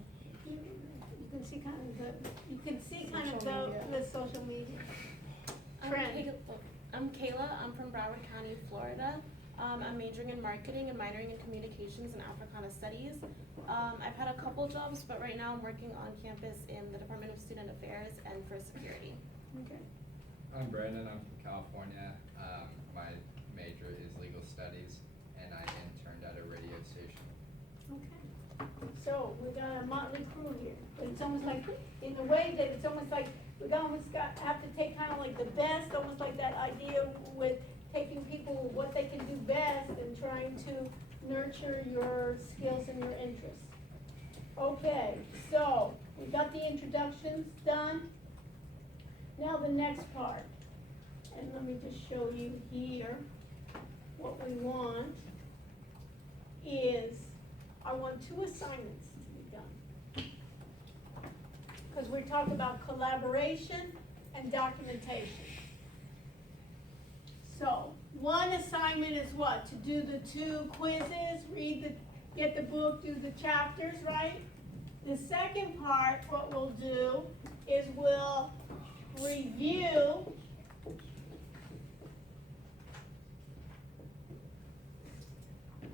You can see kind of Social media. the social media I'm trend. I'm Kayla. I'm from Broward County, Florida. I'm majoring in marketing and minoring in communications and Africana studies. I've had a couple jobs, but right now I'm working on campus in the Department of Student Affairs and for security. Okay. I'm Brandon. I'm from California. My major is legal studies, and I interned at a radio station. Okay. So we got a motley crew here. It's almost like, in a way that it's almost like we have to take kind of like the best, almost like that idea with taking people what they can do best and trying to nurture your skills and your interests. Okay, so we got the introductions done. Now the next part, and let me just show you here what we want is I want 2 assignments to be done. Because we're talking about collaboration and documentation. So, one assignment is what? To do the 2 quizzes, get the book, do the chapters, right? The second part, what we'll do is we'll review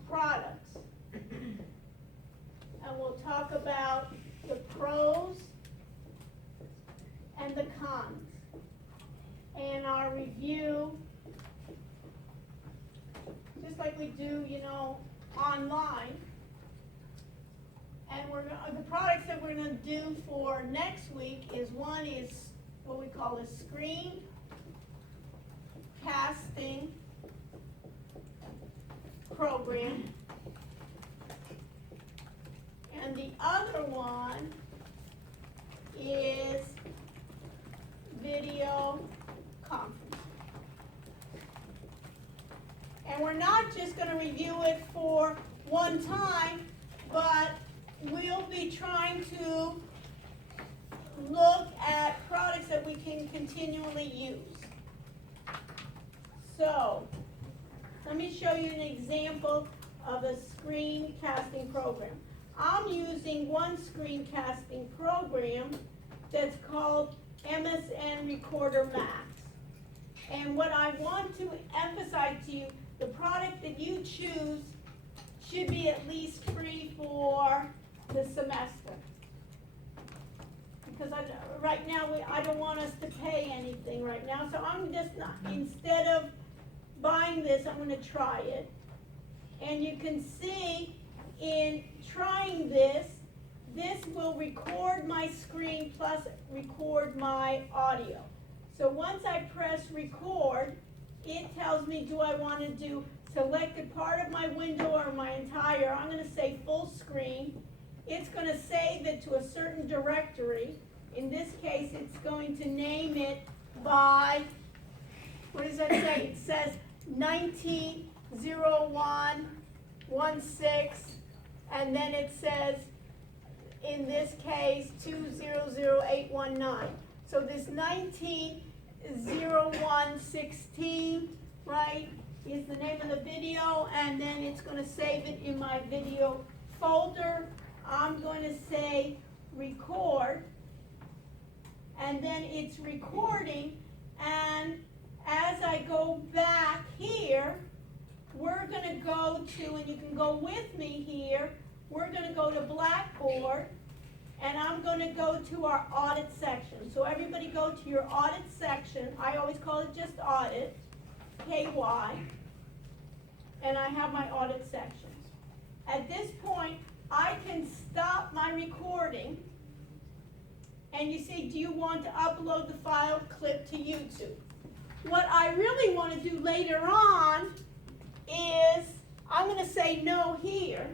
products. And we'll talk about the pros and the cons. And our review, just like we do, online. And the products that we're going to do for next week is one is what we call a screen casting program. And the other one is video conference. And we're not just going to review it for one time, but we'll be trying to look at products that we can continually use. So, let me show you an example of a screencasting program. I'm using one screencasting program that's called MSN Recorder Max. And what I want to emphasize to you, the product that you choose should be at least free for the semester. Because right now, I don't want us to pay anything right now. So I'm just not, instead of buying this, I'm going to try it. And you can see in trying this, this will record my screen plus record my audio. So once I press record, it tells me, do I want to do selected part of my window or my entire? I'm going to say full screen. It's going to save it to a certain directory. In this case, it's going to name it by, what does that say? It says 190116, and then it says, in this case, 200819. So this 190116, right, is the name of the video, and then it's going to save it in my video folder. I'm going to say record, and then it's recording, and as I go back here, we're going to go to, and you can go with me here, we're going to go to Blackboard, and I'm going to go to our audit section. So everybody go to your audit section. I always call it just audit, KY, and I have my audit sections. At this point, I can stop my recording, and you see, do you want to upload the file clip to YouTube? What I really want to do later on is, I'm going to say no here.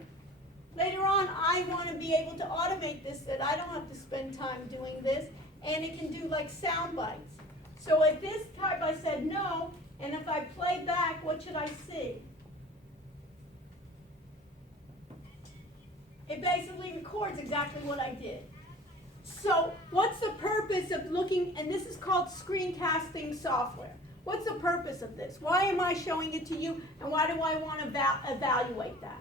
Later on, I want to be able to automate this, that I don't have to spend time doing this, and it can do like sound bites. So at this type, I said no, and if I play back, what should I see? It basically records exactly what I did. So what's the purpose of looking, and this is called screencasting software. What's the purpose of this? Why am I showing it to you, and why do I want to evaluate that?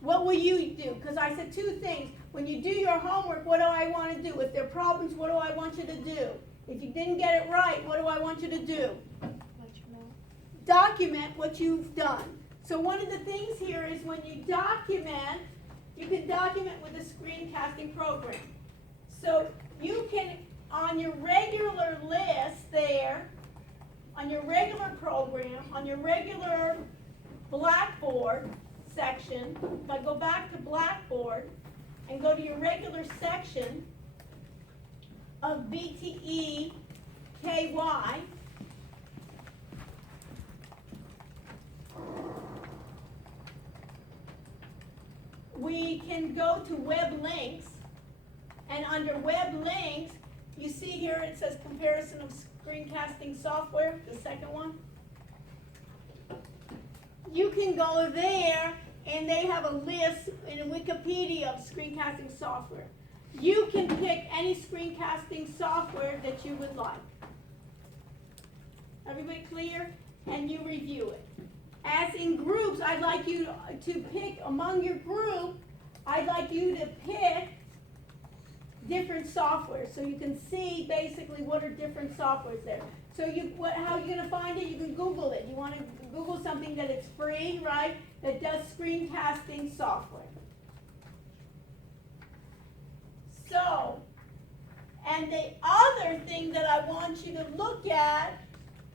what will you do? Because I said two things. When you do your homework, what do I want to do? If there are problems, what do I want you to do? If you didn't get it right, what do I want you to do? Document what you've done. So one of the things here is when you document, you can document with a screencasting program. So you can, on your regular list there, on your regular program, on your regular Blackboard section, if I go back to Blackboard and go to your regular section of BTE KY, we can go to web links, and under web links, you see here it says comparison of screencasting software, the second one. You can go there, and they have a list in Wikipedia of screencasting software. You can pick any screencasting software that you would like. Everybody clear? And you review it. As in groups, I'd like you to pick among your group, I'd like you to pick different software so you can see basically what are different softwares there. So how are you going to find it? You can Google it. You want to Google something that it's free, right, that does screencasting software. So, and the other thing that I want you to look at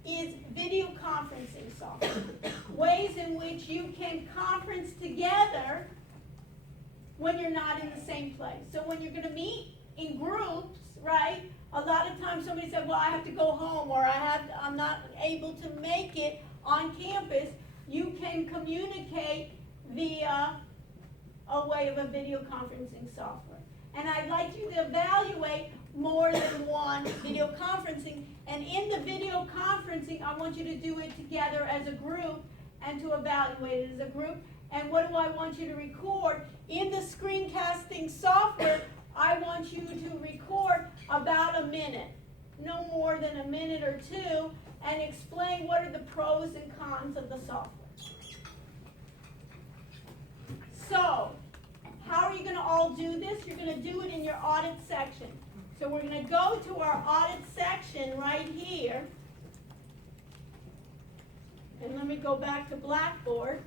is video conferencing software. Ways in which you can conference together when you're not in the same place. So when you're going to meet in groups, right, a lot of times somebody said, well, I have to go home, or I'm not able to make it on campus. You can communicate via a way of a video conferencing software. And I'd like you to evaluate more than one video conferencing. And in the video conferencing, I want you to do it together as a group and to evaluate it as a group. And what do I want you to record? In the screencasting software, I want you to record about a minute, no more than a minute or two, and explain what are the pros and cons of the software. So, how are you going to all do this? You're going to do it in your audit section. So we're going to go to our audit section right here. And let me go back to Blackboard.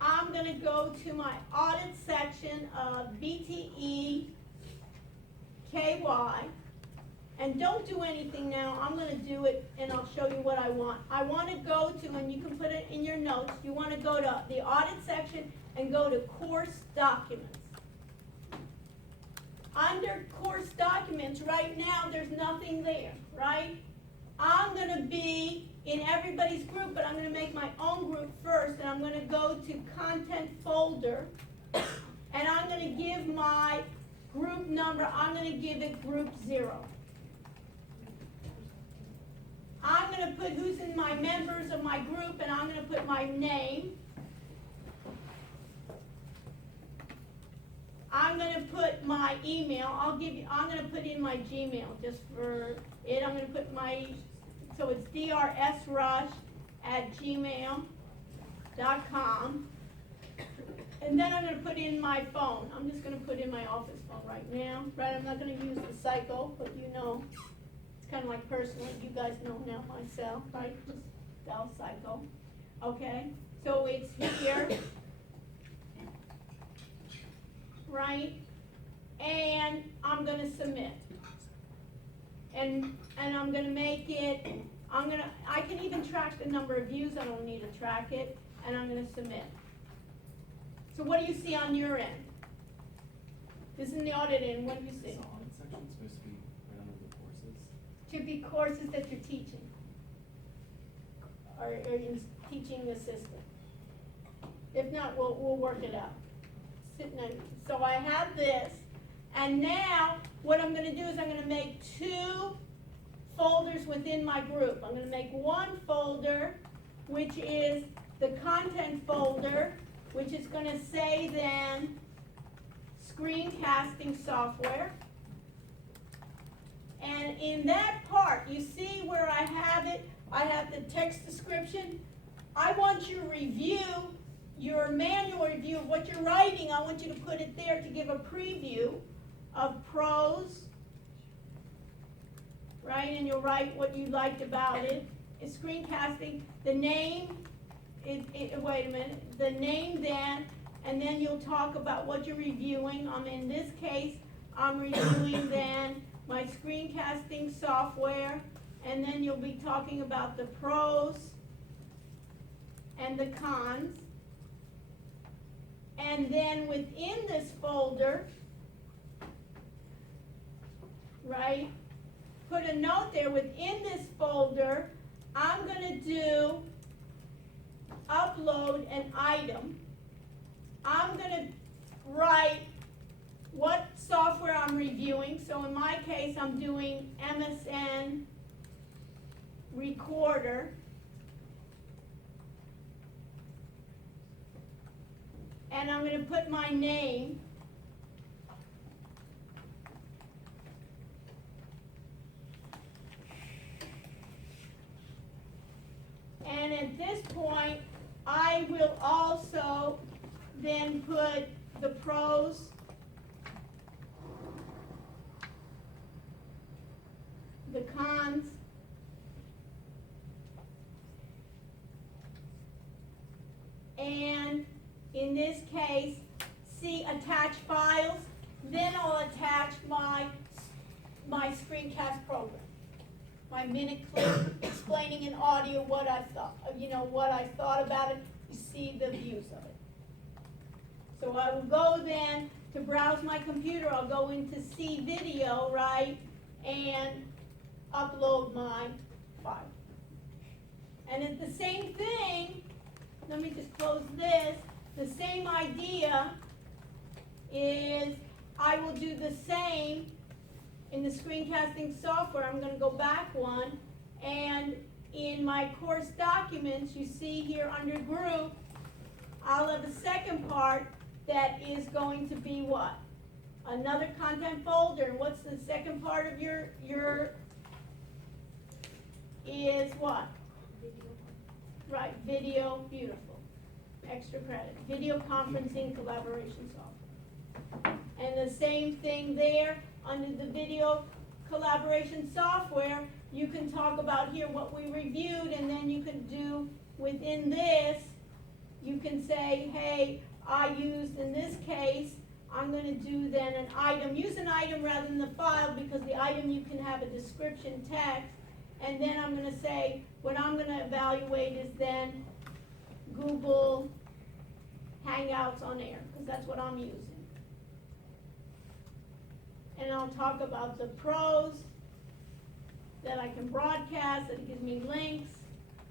I'm going to go to my audit section of BTE KY. And don't do anything now. I'm going to do it, and I'll show you what I want. I want to go to, and you can put it in your notes, you want to go to the audit section and go to course documents. Under course documents, right now, there's nothing there, right? I'm going to be in everybody's group, but I'm going to make my own group first, and I'm going to go to content folder, and I'm going to give my group number, I'm going to give it group 0. I'm going to put who's in my members of my group, and I'm going to put my name. I'm going to put my email. I'm going to put in my Gmail just for it. I'm going to put my, so it's drsrush@gmail.com. And then I'm going to put in my phone. I'm just going to put in my office phone right now. Right, I'm not going to use the cycle, but you know, it's kind of like personal. You guys know now myself, right? Just Bell cycle. Okay, so it's here. Right? And I'm going to submit. And I'm going to make it, I can even track the number of views. I don't need to track it. And I'm going to submit. So what do you see on your end? This is in the audit end. What do you see? Is the audit section supposed to be right under the courses? Should be courses that you're teaching. Or you're teaching the system. If not, we'll work it out. So I have this, and now what I'm going to do is I'm going to make 2 folders within my group. I'm going to make one folder, which is the content folder, which is going to say then screencasting software. And in that part, you see where I have it, I have the text description. I want you to review your manual preview of what you're writing, I want you to put it there to give a preview of pros, right? And you'll write what you liked about it. It's screencasting, the name, wait a minute, the name then, and then you'll talk about what you're reviewing. In this case, I'm reviewing then my screencasting software, and then you'll be talking about the pros and the cons. And then within this folder, right, put a note there, within this folder, I'm going to do upload an item. I'm going to write what software I'm reviewing. So in my case, I'm doing MSN Recorder. And I'm going to put my name. And at this point, I will also then put the pros, the cons, and in this case, see attach files, then I'll attach my screencast program. My minute clip explaining in audio what I thought, what I thought about it. You see the views of it. So I will go then to browse my computer. I'll go into see video, right, and upload my file. And it's the same thing. Let me just close this. The same idea is I will do the same in the screencasting software. I'm going to go back one, and in my course documents, you see here under group, I'll have a second part that is going to be what? Another content folder. And what's the second part of your is what? Video. Right, video, beautiful. Extra credit. Video conferencing collaboration software. And the same thing there. Under the video collaboration software, you can talk about here what we reviewed, and then you can do within this, you can say, hey, I used in this case, I'm going to do then an item. Use an item rather than the file, because the item you can have a description text, and then I'm going to say, what I'm going to evaluate is then Google Hangouts on air, because that's what I'm using. And I'll talk about the pros, that I can broadcast, that it gives me links.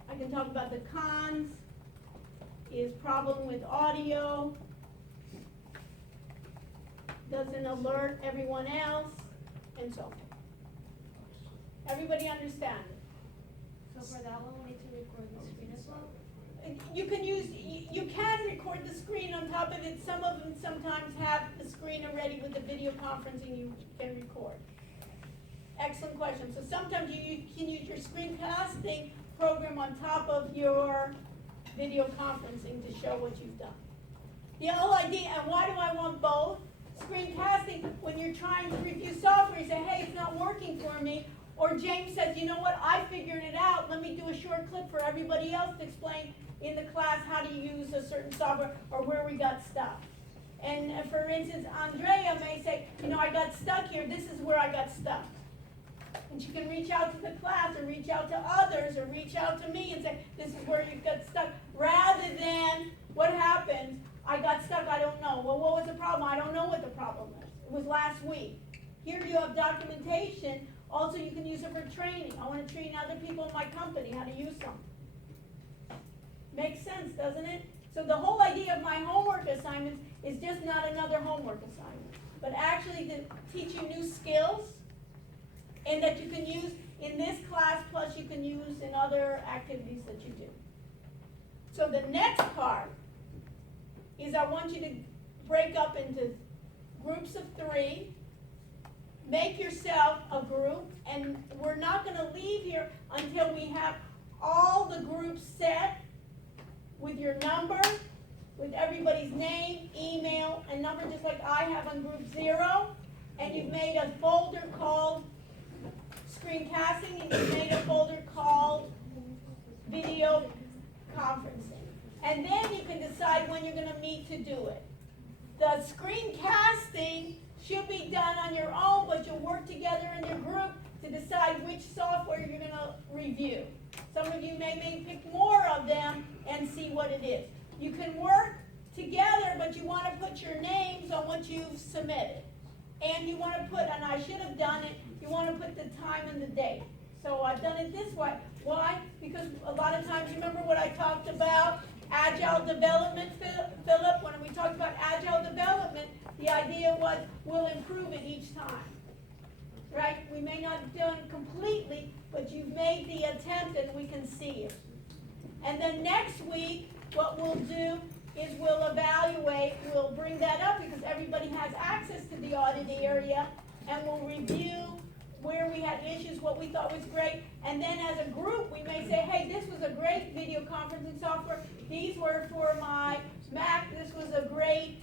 I can talk about the cons, is problem with audio, doesn't alert everyone else, and so forth. Everybody understand it? So for that one, we need to record the screen as well? You can record the screen on top of it. Some of them sometimes have the screen already with the video conferencing you can record. Excellent question. So sometimes you can use your screencasting program on top of your video conferencing to show what you've done. The whole idea, and why do I want both? Screencasting, when you're trying to review software, you say, hey, it's not working for me. Or James says, you know what, I figured it out. Let me do a short clip for everybody else to explain in the class how to use a certain software or where we got stuck. And for instance, Andrea may say, you know, I got stuck here. This is where I got stuck. And she can reach out to the class or reach out to others or reach out to me and say, this is where you got stuck. Rather than, what happened? I got stuck, I don't know. Well, what was the problem? I don't know what the problem was. It was last week. Here you have documentation. Also, you can use it for training. I want to train other people in my company how to use something. Makes sense, doesn't it? So the whole idea of my homework assignments is just not another homework assignment, but actually to teach you new skills and that you can use in this class, plus you can use in other activities that you do. So the next part is I want you to break up into groups of 3. Make yourself a group, and we're not going to leave here until we have all the groups set with your number, with everybody's name, number just like I have on group 0, and you've made a folder called screencasting, and you've made a folder called video conferencing. And then you can decide when you're going to meet to do it. The screencasting should be done on your own, but you'll work together in your group to decide which software you're going to review. Some of you may pick more of them and see what it is. You can work together, but you want to put your names on what you've submitted. And you want to put, and I should have done it, you want to put the time and the date. So I've done it this way. Why? Because a lot of times, you remember what I talked about? Agile development, Philip, when we talked about agile development, the idea was we'll improve it each time. Right? We may not have done completely, but you've made the attempt and we can see it. And then next week, what we'll do is we'll evaluate, we'll bring that up because everybody has access to the audit area, and we'll review where we had issues, what we thought was great, and then as a group we may say, hey, this was a great video conferencing software, these were for my Mac, this was a great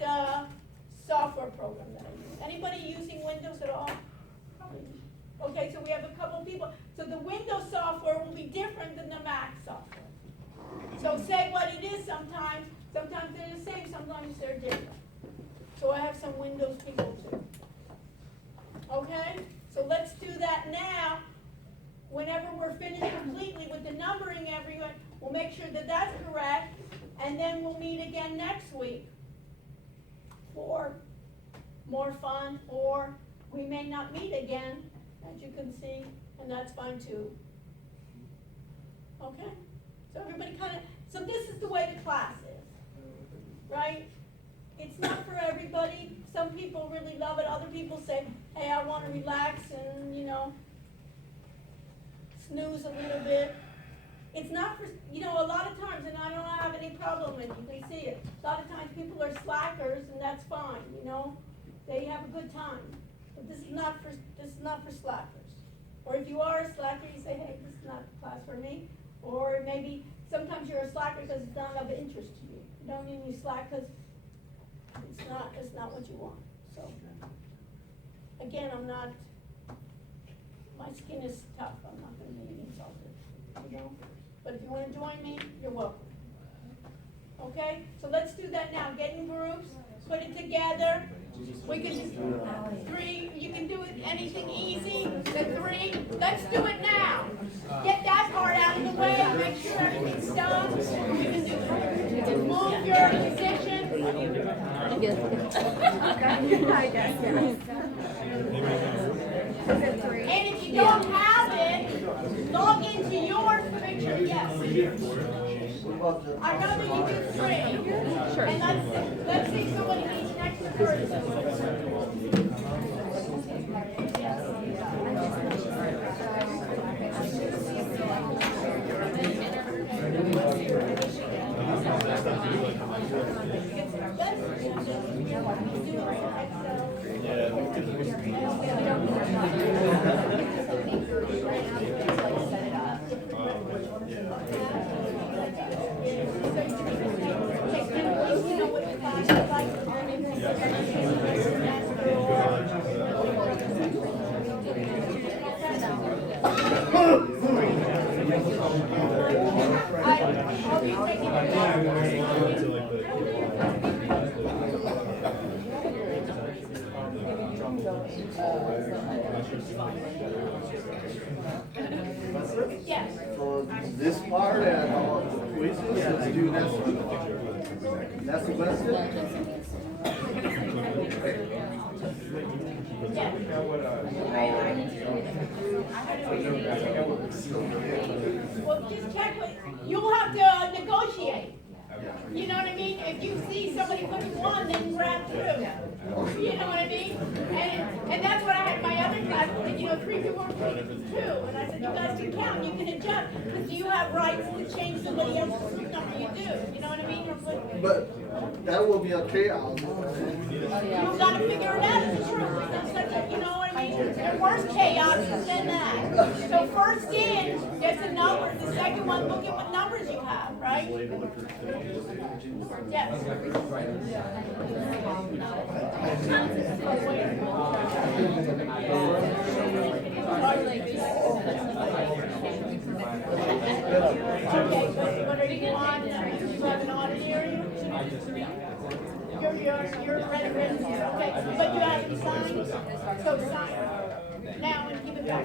software program that I use. Anybody using Windows at all? Okay, so we have a couple people. So the Windows software will be different than the Mac software. So say what it is sometimes they're the same, sometimes they're different. So I have some Windows people too. Okay? So let's do that now. Whenever we're finished completely with the numbering, everyone, we'll make sure that that's correct, and then we'll meet again next week for more fun, or we may not meet again, as you can see, and that's fine too. Okay? So everybody so this is the way the class is, right? It's not for everybody. Some people really love it. Other people say, hey, I want to relax and, snooze a little bit. It's not for, a lot of times, and I don't have any problem with it, you can see it. A lot of times people are slackers, and that's fine, They have a good time. But this is not for slackers. Or if you are a slacker, you say, hey, this is not a class for me. Or maybe sometimes you're a slacker because it's not of interest to you. You don't mean you slack because it's not what you want. So again, my skin is tough. I'm not going to be insulted, But if you want to join me, you're welcome. Okay? So let's do that now. Get in groups, put it together. We can do 3. You can do it anything easy. The 3. Let's do it now. Get that part out of the way and make sure everything's done. We can do move your position. I guess. And if you don't have it, log into yours to make sure. Yes. I'd rather you do 3. Sure. And let's see if somebody needs an extra person. Yes. So this part and all the quizzes, let's do this one. That's the question? Well, just check you'll have to negotiate. You know what I mean? If you see somebody putting 1, then grab 2. You know what I mean? And that's what I had in my other class. 3 3, 4, 2, and I said, you guys can count, you can adjust, but do you have rights to change somebody else's group number? You do, you know what I mean? But that will be a chaos. You've got to figure it out, it's true, it's such a, you know what I mean? There worse chaos than that. So first in gets a number, the second one, look at what numbers you have, right? Yes. Okay, what are you on? You have an audit area? You're resident here, okay, but you haven't signed, so sign now and give it back.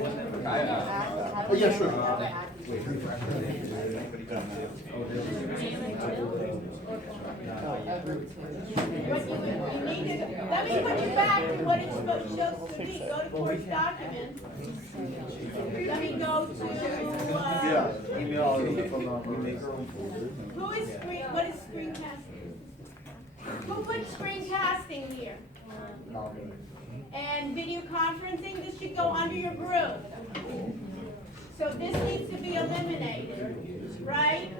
Oh, yeah, sure. But you need to, let me put you back to what it's supposed to be. Go to course documents. Let me go to, Email. who is what is screencasting? Who put screencasting here? And video conferencing, this should go under your group. So this needs to be eliminated, right?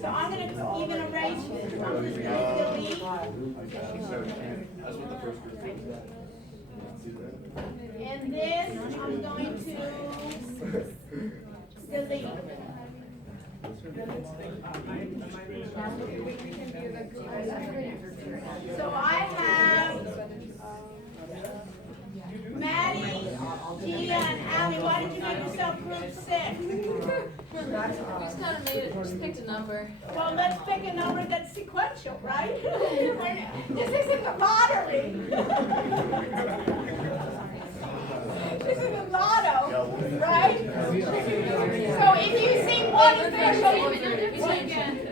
So I'm going to even erase this. I'm just going to delete. That's what the first group is. And this, I'm going to delete. So I have Maddie, Gia, and Allie. Why did you make yourself group 6? We just kind of made it, just picked a number. Well, let's pick a number that's sequential, right? This isn't the lottery. This is a lotto, right? So if you see one official,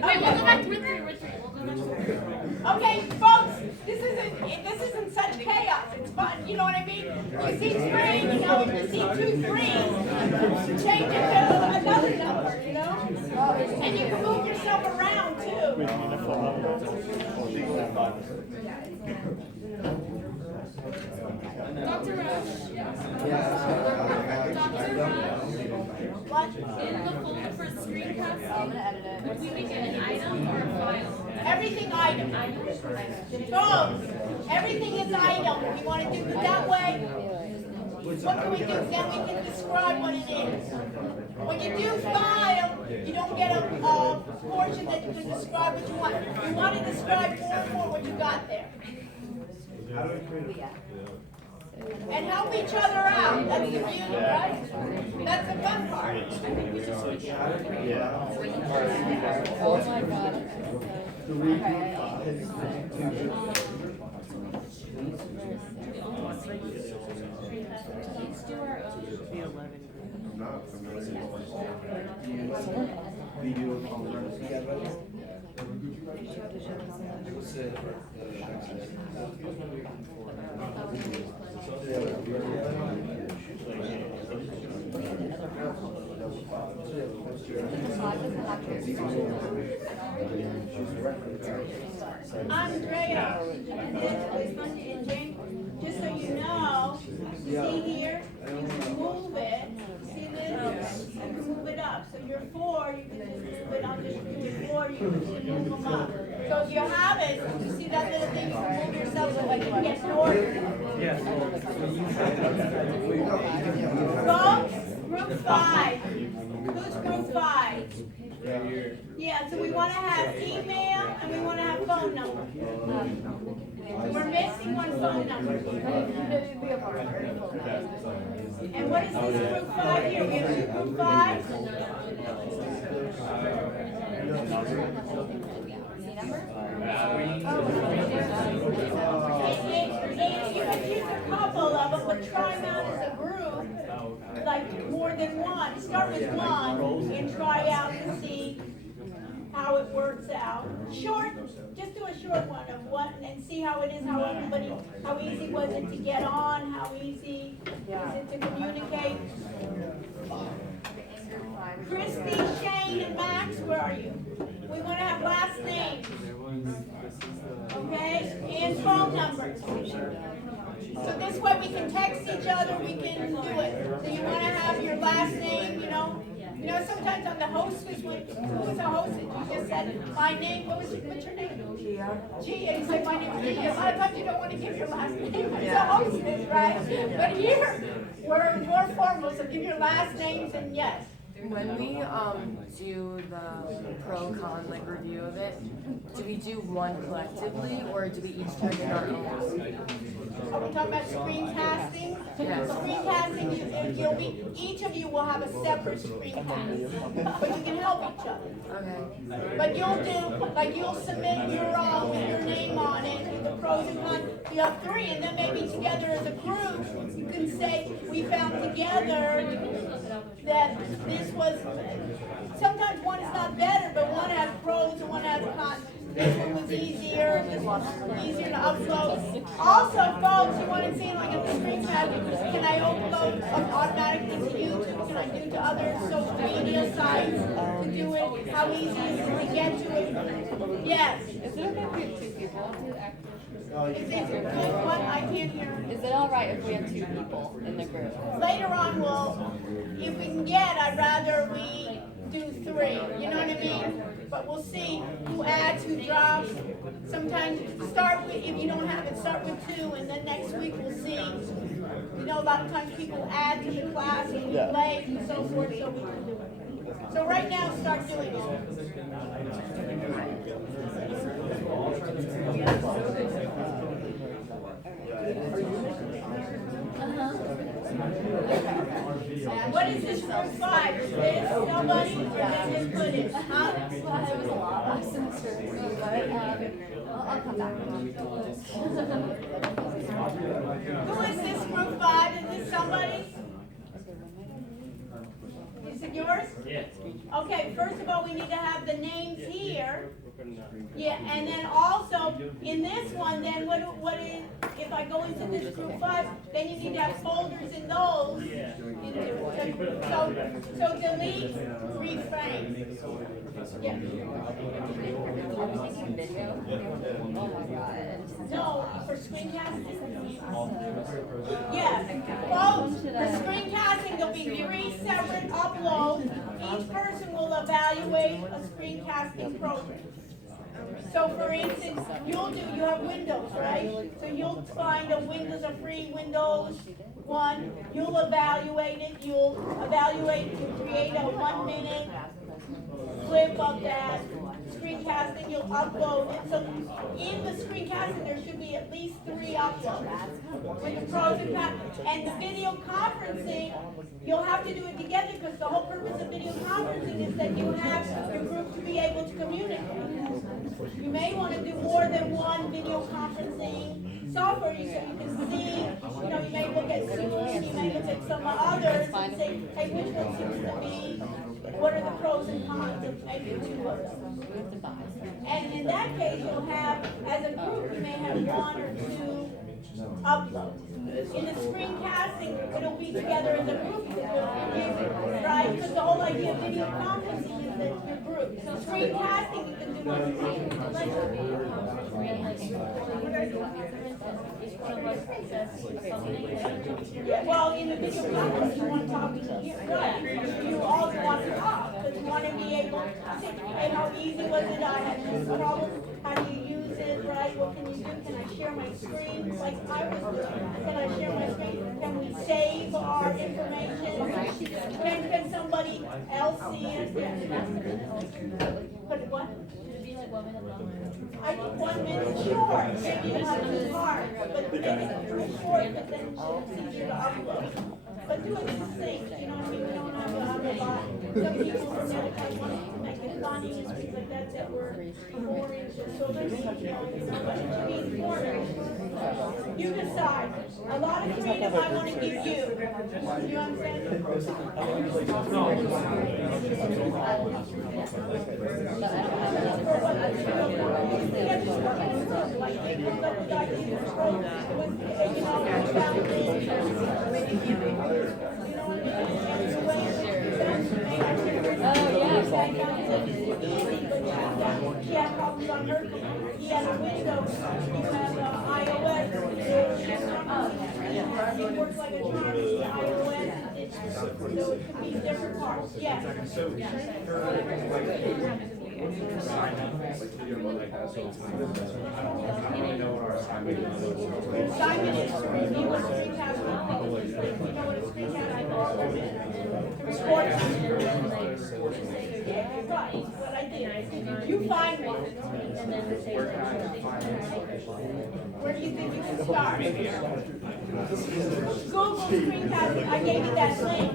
Wait, we'll go back to Ridley. okay, folks, this isn't such chaos. It's fun, you know what I mean? You see 3, you know, if you see 2 3s, change it to another number, you know? And you can move yourself around too. Dr. Rush. Dr. Rush. In the folder for screencasting, would we make it an item or a file? Everything item. Both. Everything is item. We want to do it that way. What can we do? Then we can describe what it is. When you do file, you don't get a portion that you can describe what you want. You want to describe more and more what you got there. And help each other out. That's the beauty, right? That's the fun part. Oh my God. Let's do our own. I'm not familiar with video conference together. Andrea, and Jane, just so you know, see here, you can move it. See this? You can move it up. So you're 4, you can just move it up. You're 4, you can just move them up. So if you have it, you see that little thing, you can move yourself so you can get north. Folks, group 5. Who's group 5? Yeah, so we want to have email and we want to have phone number. We're missing one phone number. And what is this group 5 here? We have 2 group 5s. You can use a couple of them, but try not as a group, like more than one. Start with one and try out to see how it works out. Short, just do a short one of one and see how it is, how everybody, how easy was it to get on, how easy is it to communicate. Christy, Shane, and Max, where are you? We want to have last names. Okay, and phone numbers. So this way we can text each other, we can do it. So you wanna have your last name, you know? You know, sometimes on the hostess, who was a hostess? You just said, my name, what's your name? Gia. Gia, you say my name's Gia. A lot of times you don't want to give your last name, it's a hostess, right? But here, we're more formal, so give your last names and yes. When we do the pro con like review of it, do we do one collectively or do we each turn in our own? Are we talking about screencasting? Yes. Screencasting, you'll be, each of you will have a separate screencast, but you can help each other. Okay. But you'll do, like you'll submit your own with your name on it, with the pros and cons. You have 3, and then maybe together as a group, you can say, we found together that this was, sometimes one is not better, but one has pros and one has cons. This one was easier, this one's easier to upload. Also, folks, you want to see like a screencast, can I upload automatically to YouTube? Can I do to other social media sites to do it? How easy is it to get to it? Yes. Is it okay if we have 2 people? Is it good? What? I can't hear. Is it alright if we have 2 people in the group? Later on, if we can get, I'd rather we do 3, you know what I mean? But we'll see who adds, who drops. Sometimes start with, if you don't have it, start with 2, and then next week we'll see. You know, a lot of times people add to the class and we late and so forth, so we can do it. So right now, start doing it. What is this group 5? Is this nobody? Or did just put it? Huh? It was a lot last semester, but I'll come back. Who is this group 5? Is this somebody? Is it yours? Yeah. Okay, first of all, we need to have the names here. Yeah, and then also, in this one, then what is, if I go into this group 5, then you need to have folders in those. So delete, reframe. Yeah. No, for screencasting? Yes. Well, for screencasting, there'll be 3 separate uploads. Each person will evaluate a screencasting program. So for instance, you have Windows, right? So you'll find a free Windows 1, you'll evaluate it, you'll create a 1-minute clip of that screencasting, you'll upload it. So in the screencasting, there should be at least 3 uploads with the pros and cons. And the video conferencing, you'll have to do it together because the whole purpose of video conferencing is that you have your group to be able to communicate. You may want to do more than one video conferencing software so you can see, you may look at Zoom, you may look at some others and say, hey, which one seems to be, what are the pros and cons of maybe 2 of them. And in that case, you'll have, as a group, you may have 1 or 2 uploads. In the screencasting, it'll be together as a group, right? Because the whole idea of video conferencing is that your group. So screencasting, you can do well, in the video conference, you want to talk to you, right? You all want to talk, because you want to be able to say, hey, how easy was it? I had this problem. How do you use it, right? What can you do? Can I share my screen like I was doing? Can I share my screen? Can we save our information? Can somebody else see it? But what? I think 1 minute short. Maybe you have to hard, but it's short, but then it's easier to upload. But do it succinct, you know what I mean? We don't have to have a lot. Some people from Medicaid want to make it funny and things like that were 4 inches. So there's, but it should be 4 inches. You decide. A lot of freedom I want to give you. You understand? she had problems on her computer. He has a Windows, you have iOS. He works like a charm, iOS, so it could be different parts, yeah. Assignment is to review what a screencast will be. You know what a screencast is? Yeah, right, what I did. You find one. Where do you think you can start? Google screencast, I gave you that link.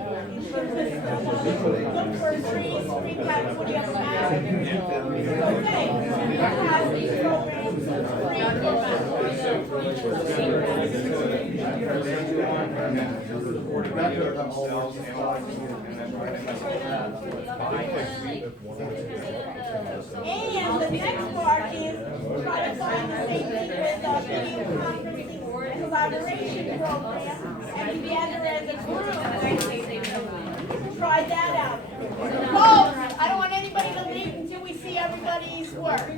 Look for screencast, what do you have, a Mac? It's okay, it has these programs, free And the next part is try to find the same thing with video conferencing and collaboration program and together as a group. Try that out. Folks, I don't want anybody to leave until we see everybody's work.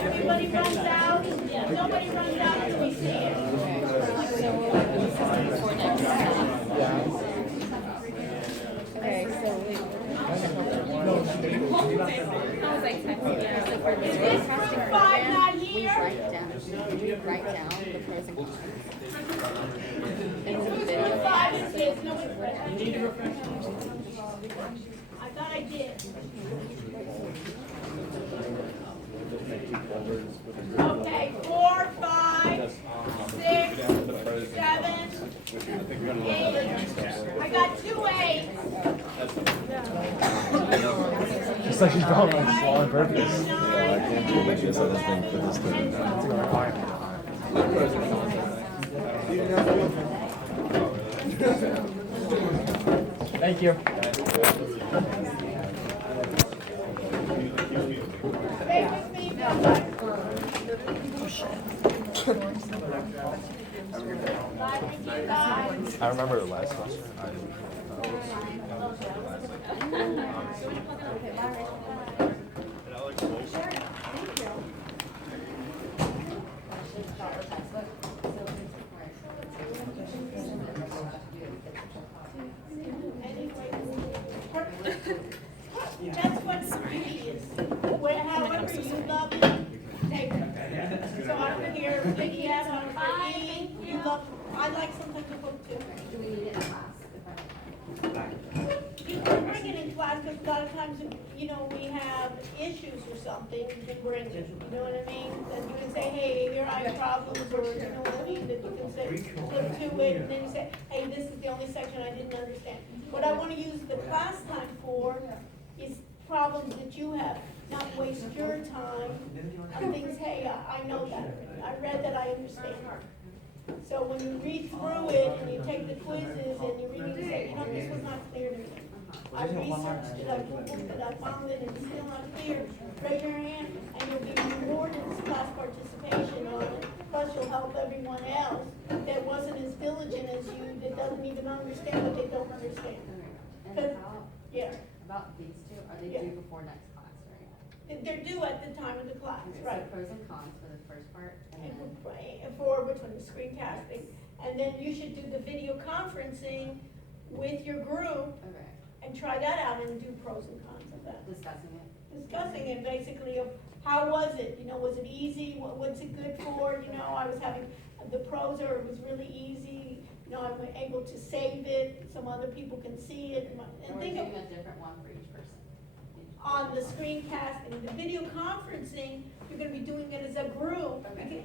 Everybody runs out. Nobody runs out until we see it. Okay, so Is this group 5 not here? We write down the pros and cons. Who's group 5 is this? No, it's I thought I did. Okay, 4, 5, 6, 7, 8. I got 2 8s. Just like she's drawing on on purpose. Thank you. Stay with me, Bill. I remember the last question. That's what screen is. However you love it, take it. So I don't care if Vicky has on her you love, I like something to book too. Do we need it in class? You can bring it in class because a lot of times, you know, we have issues or something, you can bring it, you know what I mean? That you can say, hey, here I have problems, or you know what I mean, that you can say, flip to it, and then you say, hey, this is the only section I didn't understand. What I want to use the class time for is problems that you have, not waste your time on things, hey, I know that, I read that, I understand. So when you read through it and you take the quizzes and you read it and say, you know, this was not clear to me. I researched it, I Googled it, I found it, and it's still not clear. Raise your hand and you'll be rewarded this class participation on it. Plus you'll help everyone else that wasn't as diligent as you, that doesn't even understand what they don't understand. And how, Yeah, about these two, are they Yeah. due before next class, right? they're due at the time of the class, Okay, right? So pros and cons for the first part, and And then, for which one, the screencasting, and then you should do the video conferencing with your group okay, and try that out and do pros and cons of that. discussing it. Discussing it basically of how was it, you know, was it easy, what's it good for, you know, I was having, the pros are, it was really easy, you know, I'm able to save it, some other people can see it, And and we're think of, doing a different one for each person. on the screencasting, the video conferencing, you're gonna be doing it as a group. Okay.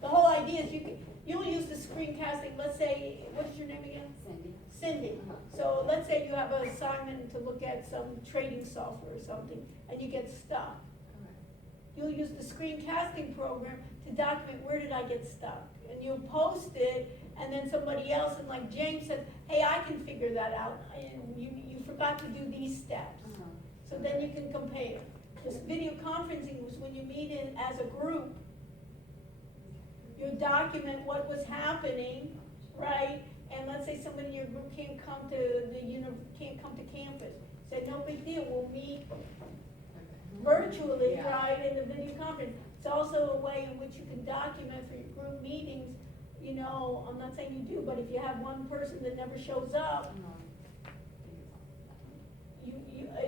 The whole idea is you'll use the screencasting, let's say, what's your name again? Cindy. Cindy. So let's say you have an assignment to look at some trading software or something, and you get stuck. You'll use the screencasting program to document where did I get stuck, and you'll post it, and then somebody else, and like James says, hey, I can figure that out, and you forgot to do these steps. So then you can compare. This video conferencing was when you meet in as a group, you document what was happening, right? And let's say somebody in your group can't come to campus. Say, no big deal, we'll meet virtually, Yeah. right, in the video conference. It's also a way in which you can document for your group meetings, you know, I'm not saying you do, but if you have one person that never shows up,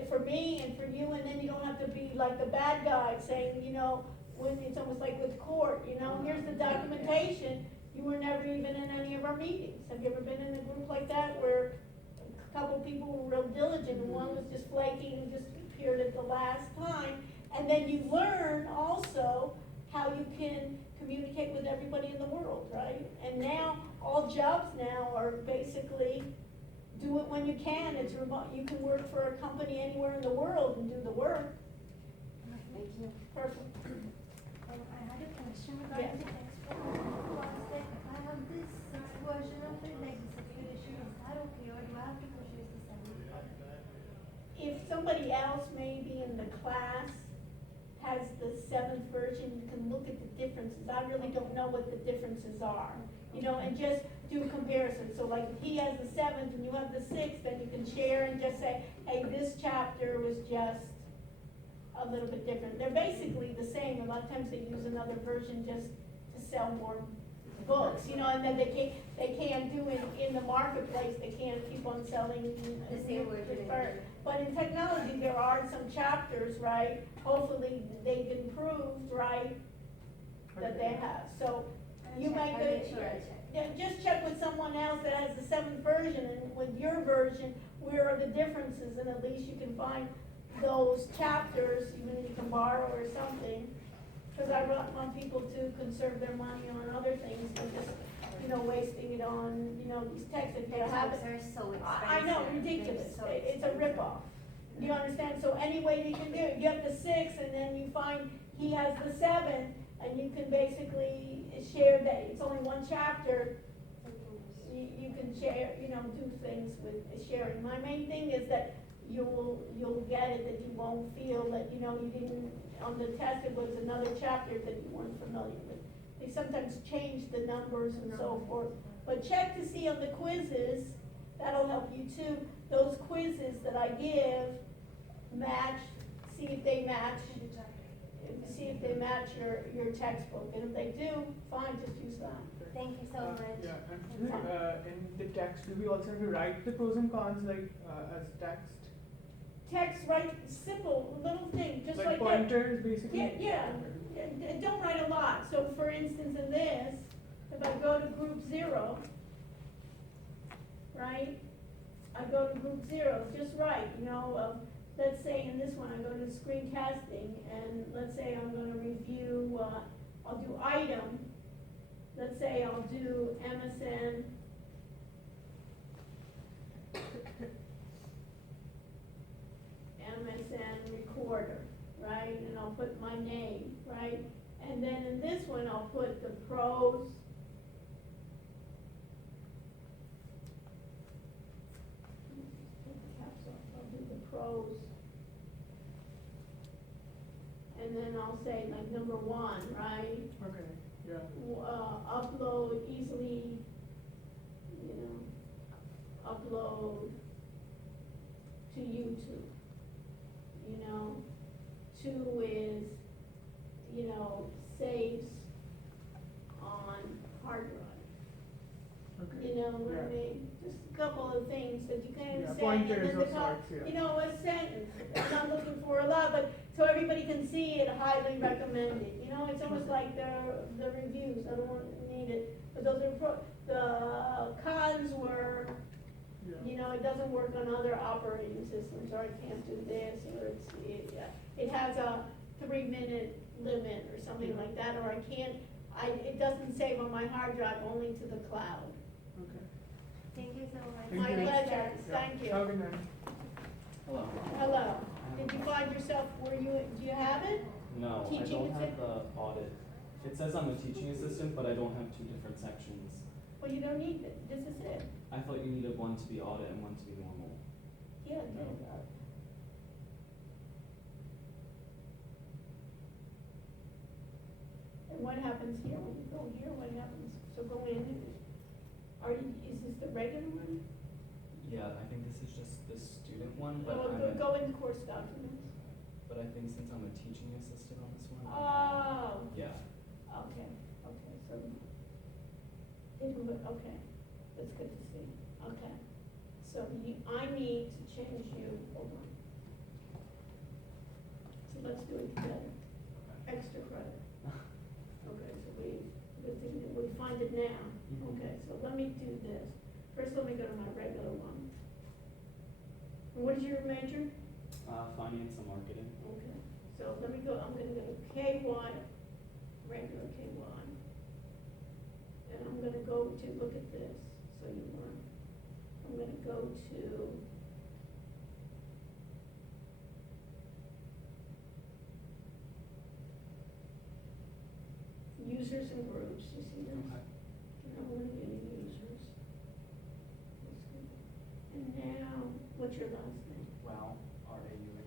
for me and for you, and then you don't have to be like the bad guy saying, you know, when it's almost like with court, you know, here's the documentation, you were never even in any of our meetings. Have you ever been in a group like that where a couple people were real diligent and one was just flaking and just appeared at the last time? And then you learn also how you can communicate with everybody in the world, right? And now, all jobs now are basically do it when you can. It's remote. You can work for a company anywhere in the world and do the work. Thank you. Perfect. I had a question Yes. regarding the textbook. I have this 6th version of it, like the 6th edition. Is that okay, or do I have to purchase the 7th? If somebody else maybe in the class has the 7th version, you can look at the differences. I really don't know what the differences are, you know, and just do a comparison. So like if he has the 7th and you have the 6th, then you can share and just say, hey, this chapter was just a little bit different. They're basically the same. A lot of times they use another version just to sell more books, you know, and then they can't do it in the marketplace. They can't keep on selling The same version. But in technology, there are some chapters, right? Hopefully they've improved, right? That they have. So you might go, yeah, just check with someone else that has the 7th version, and with your version, where are the differences, and at least you can find those chapters, even if you can borrow or something. Because I want people to conserve their money on other things, than just, you know, wasting it on, you know, these texts. If you have it, Textbooks are so expensive. I know, ridiculous. They're so It's a expensive. ripoff. Do you understand? So any way you can do it, you have the 6th, and then you find he has the 7th, and you can basically share that, it's only one chapter. You can share, you know, do things with sharing. My main thing is that you'll get it, that you won't feel that, you know, you didn't, on the test it was another chapter that you weren't familiar with. They sometimes change the numbers and so forth. But check to see on the quizzes, that'll help you too. Those quizzes that I give match, see if they match your textbook. And if they do, fine, just use that. Thank you so much. Yeah, and in the text, do we also have to write the pros and cons like as text? Text, write simple little thing, just like that. Pointers, basically. Yeah. Don't write a lot. So for instance, in this, if I go to group 0, right? I go to group 0, just write, you know, let's say in this one, I go to screencasting, and let's say I'm gonna review, I'll do item. Let's say I'll do MSN. MSN recorder, right? And I'll put my name, right? And then in this one, I'll put the pros. I'll do the pros. And then I'll say like number 1, right? Okay, yeah. Upload easily, you know, upload to YouTube. You know, 2 is, you know, saves on hard drive. Okay. You know what I Yeah. mean? Just a couple of things that you can Yeah, say. pointers and then of the top, sorts, yeah. you know, a sentence. I'm not looking for a lot, but so everybody can see it, highly recommended. You know, it's almost like the reviews. I don't need it, but those are the cons were. Yeah. You know, it doesn't work on other operating systems, or I can't do this, or it has a 3-minute limit or something like that, or it doesn't save on my hard drive, only to the cloud. Okay. Thank you so much. Thank My you. pleasure, Yeah. thank you. Have a good night. Hello. Hello, did you find yourself, do you have it? No, I Teaching don't have assistant? the audit. It says I'm a teaching assistant, but I don't have 2 different sections. Well, you don't need it, this is it. I thought you needed one to be audit and one to be normal. Yeah, it did. And what happens here, when you go here, what happens? So go in, is this the regular one? Yeah, I think this is just the student one, but Well, I'm go into course documents. but but I think since I'm a teaching assistant on this one. Oh. Yeah. Okay, so, okay, that's good to see, okay. So I need to change you, hold on. So let's do it together, extra credit. Okay, so we find it now, okay, so let me do this. First, let me go to my regular one. And what is your major? Finance and marketing. Okay, so let me go, I'm gonna go to KY, regular KY. And I'm gonna go to, look at this, so you learn. I'm gonna go to users and groups, you see this? Okay. And I'm gonna go to users. And now, what's your last name? Wow. R-A-U-H.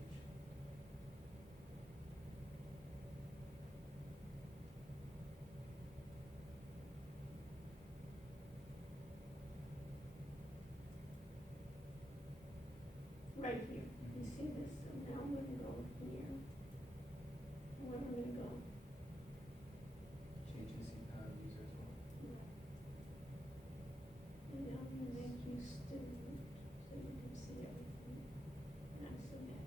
Right here, you see this, so now I'm gonna go here. And where am I gonna go? Change user as well. And now I'm gonna make you student, so you can see everything. And I submit.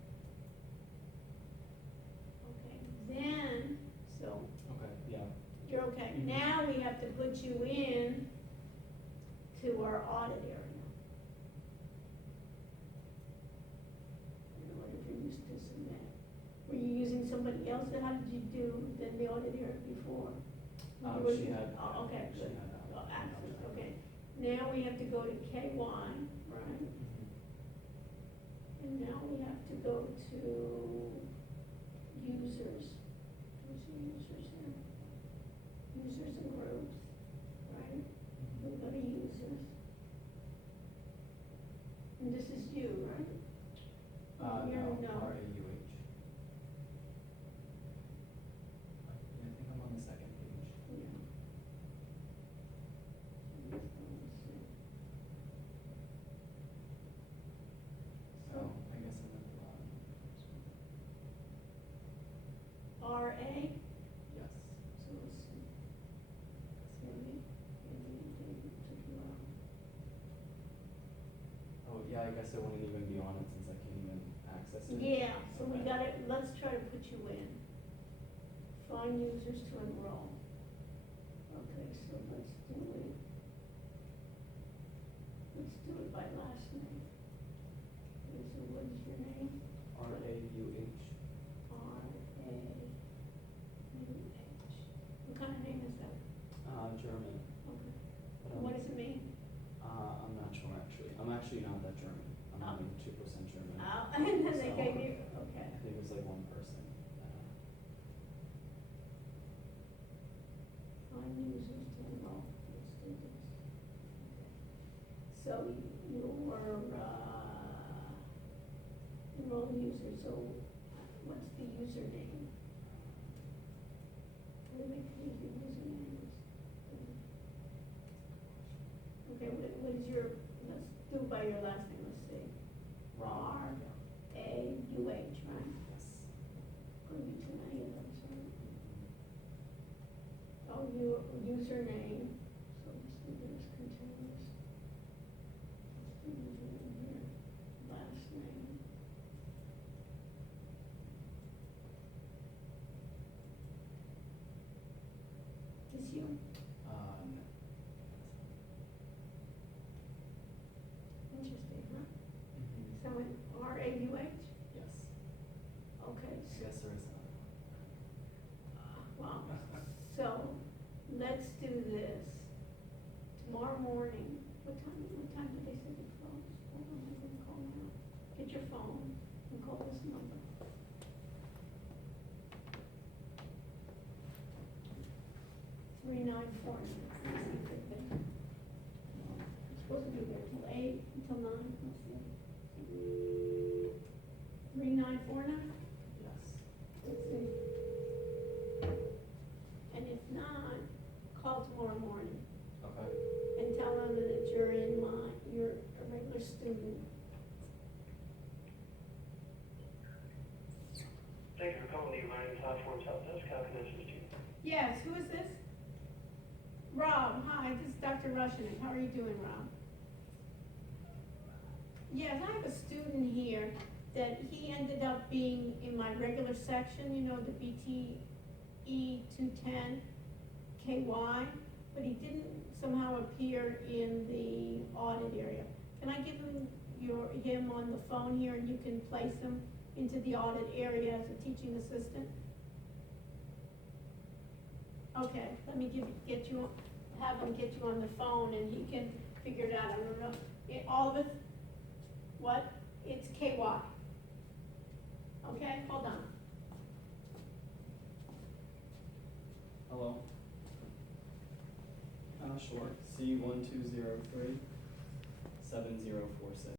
Okay, then, so, Okay, yeah. you're okay. Now we have to put you in to our audit area. In order for you to submit. Were you using somebody else, or how did you do than the audit area before? She had. Oh, okay, She good. had, Access, okay. Now we have to go to KY, right? And now we have to go to users. Where's your users here? Users and groups, right? We go to users. And this is you, right? You're No, R-A-U-H. I think I'm on the second page. Yeah. So I guess I'm at the bottom. R-A? Yes. So let's see. Maybe it took you out. Oh, yeah, I guess it wouldn't even be on it since I can't even access it. Yeah, so we Okay. gotta, let's try to put you in. Find users to enroll. Okay, so let's do it. Let's do it by last name. Okay, so what is your name? R-A-U-H. R-A-U-H. What kind of name is that? German. Okay. But What does it mean? I'm not sure actually. I'm actually not that German. I'm Oh. only 2% German. Oh, and then they So, gave you, okay. I think it was like one person. Find users to enroll. Let's do this. So your, enroll user, so what's the username? How do they make the usernames? Okay, what is your, let's do by your last name, let's see. R-A-U-H, right? Yes. Couldn't be too many of those, right? Oh, your username, so let's do this continuous. Let's do username here, last name. Is you? No. Interesting, huh? Mm-hmm. So in R-A-U-H? Yes. Okay, I guess there is another one. wow. So, let's do this. Tomorrow morning, what time did they say they close? Hold on, I'm gonna call now. Get your phone and call this number. 394. Supposed to be there till 8, until 9, let's see. 3949? Yes. Let's see. And if not, call tomorrow morning Okay. and tell them that you're you're a regular student. Mining Platforms Help Desk. How can I assist you? Yes, who is this? Rob, hi, this is Dr. Rushing. How are you doing, Rob? Yes, I have a student here that he ended up being in my regular section, you know, the BTE 210 KY, but he didn't somehow appear in the audit area. Can I give him on the phone here and you can place him into the audit area as a teaching assistant? Okay, let me have him get you on the phone and he can figure it out. I don't know, all of it, what? It's KY. Okay, hold on. Hello. Sure. C1203 7046.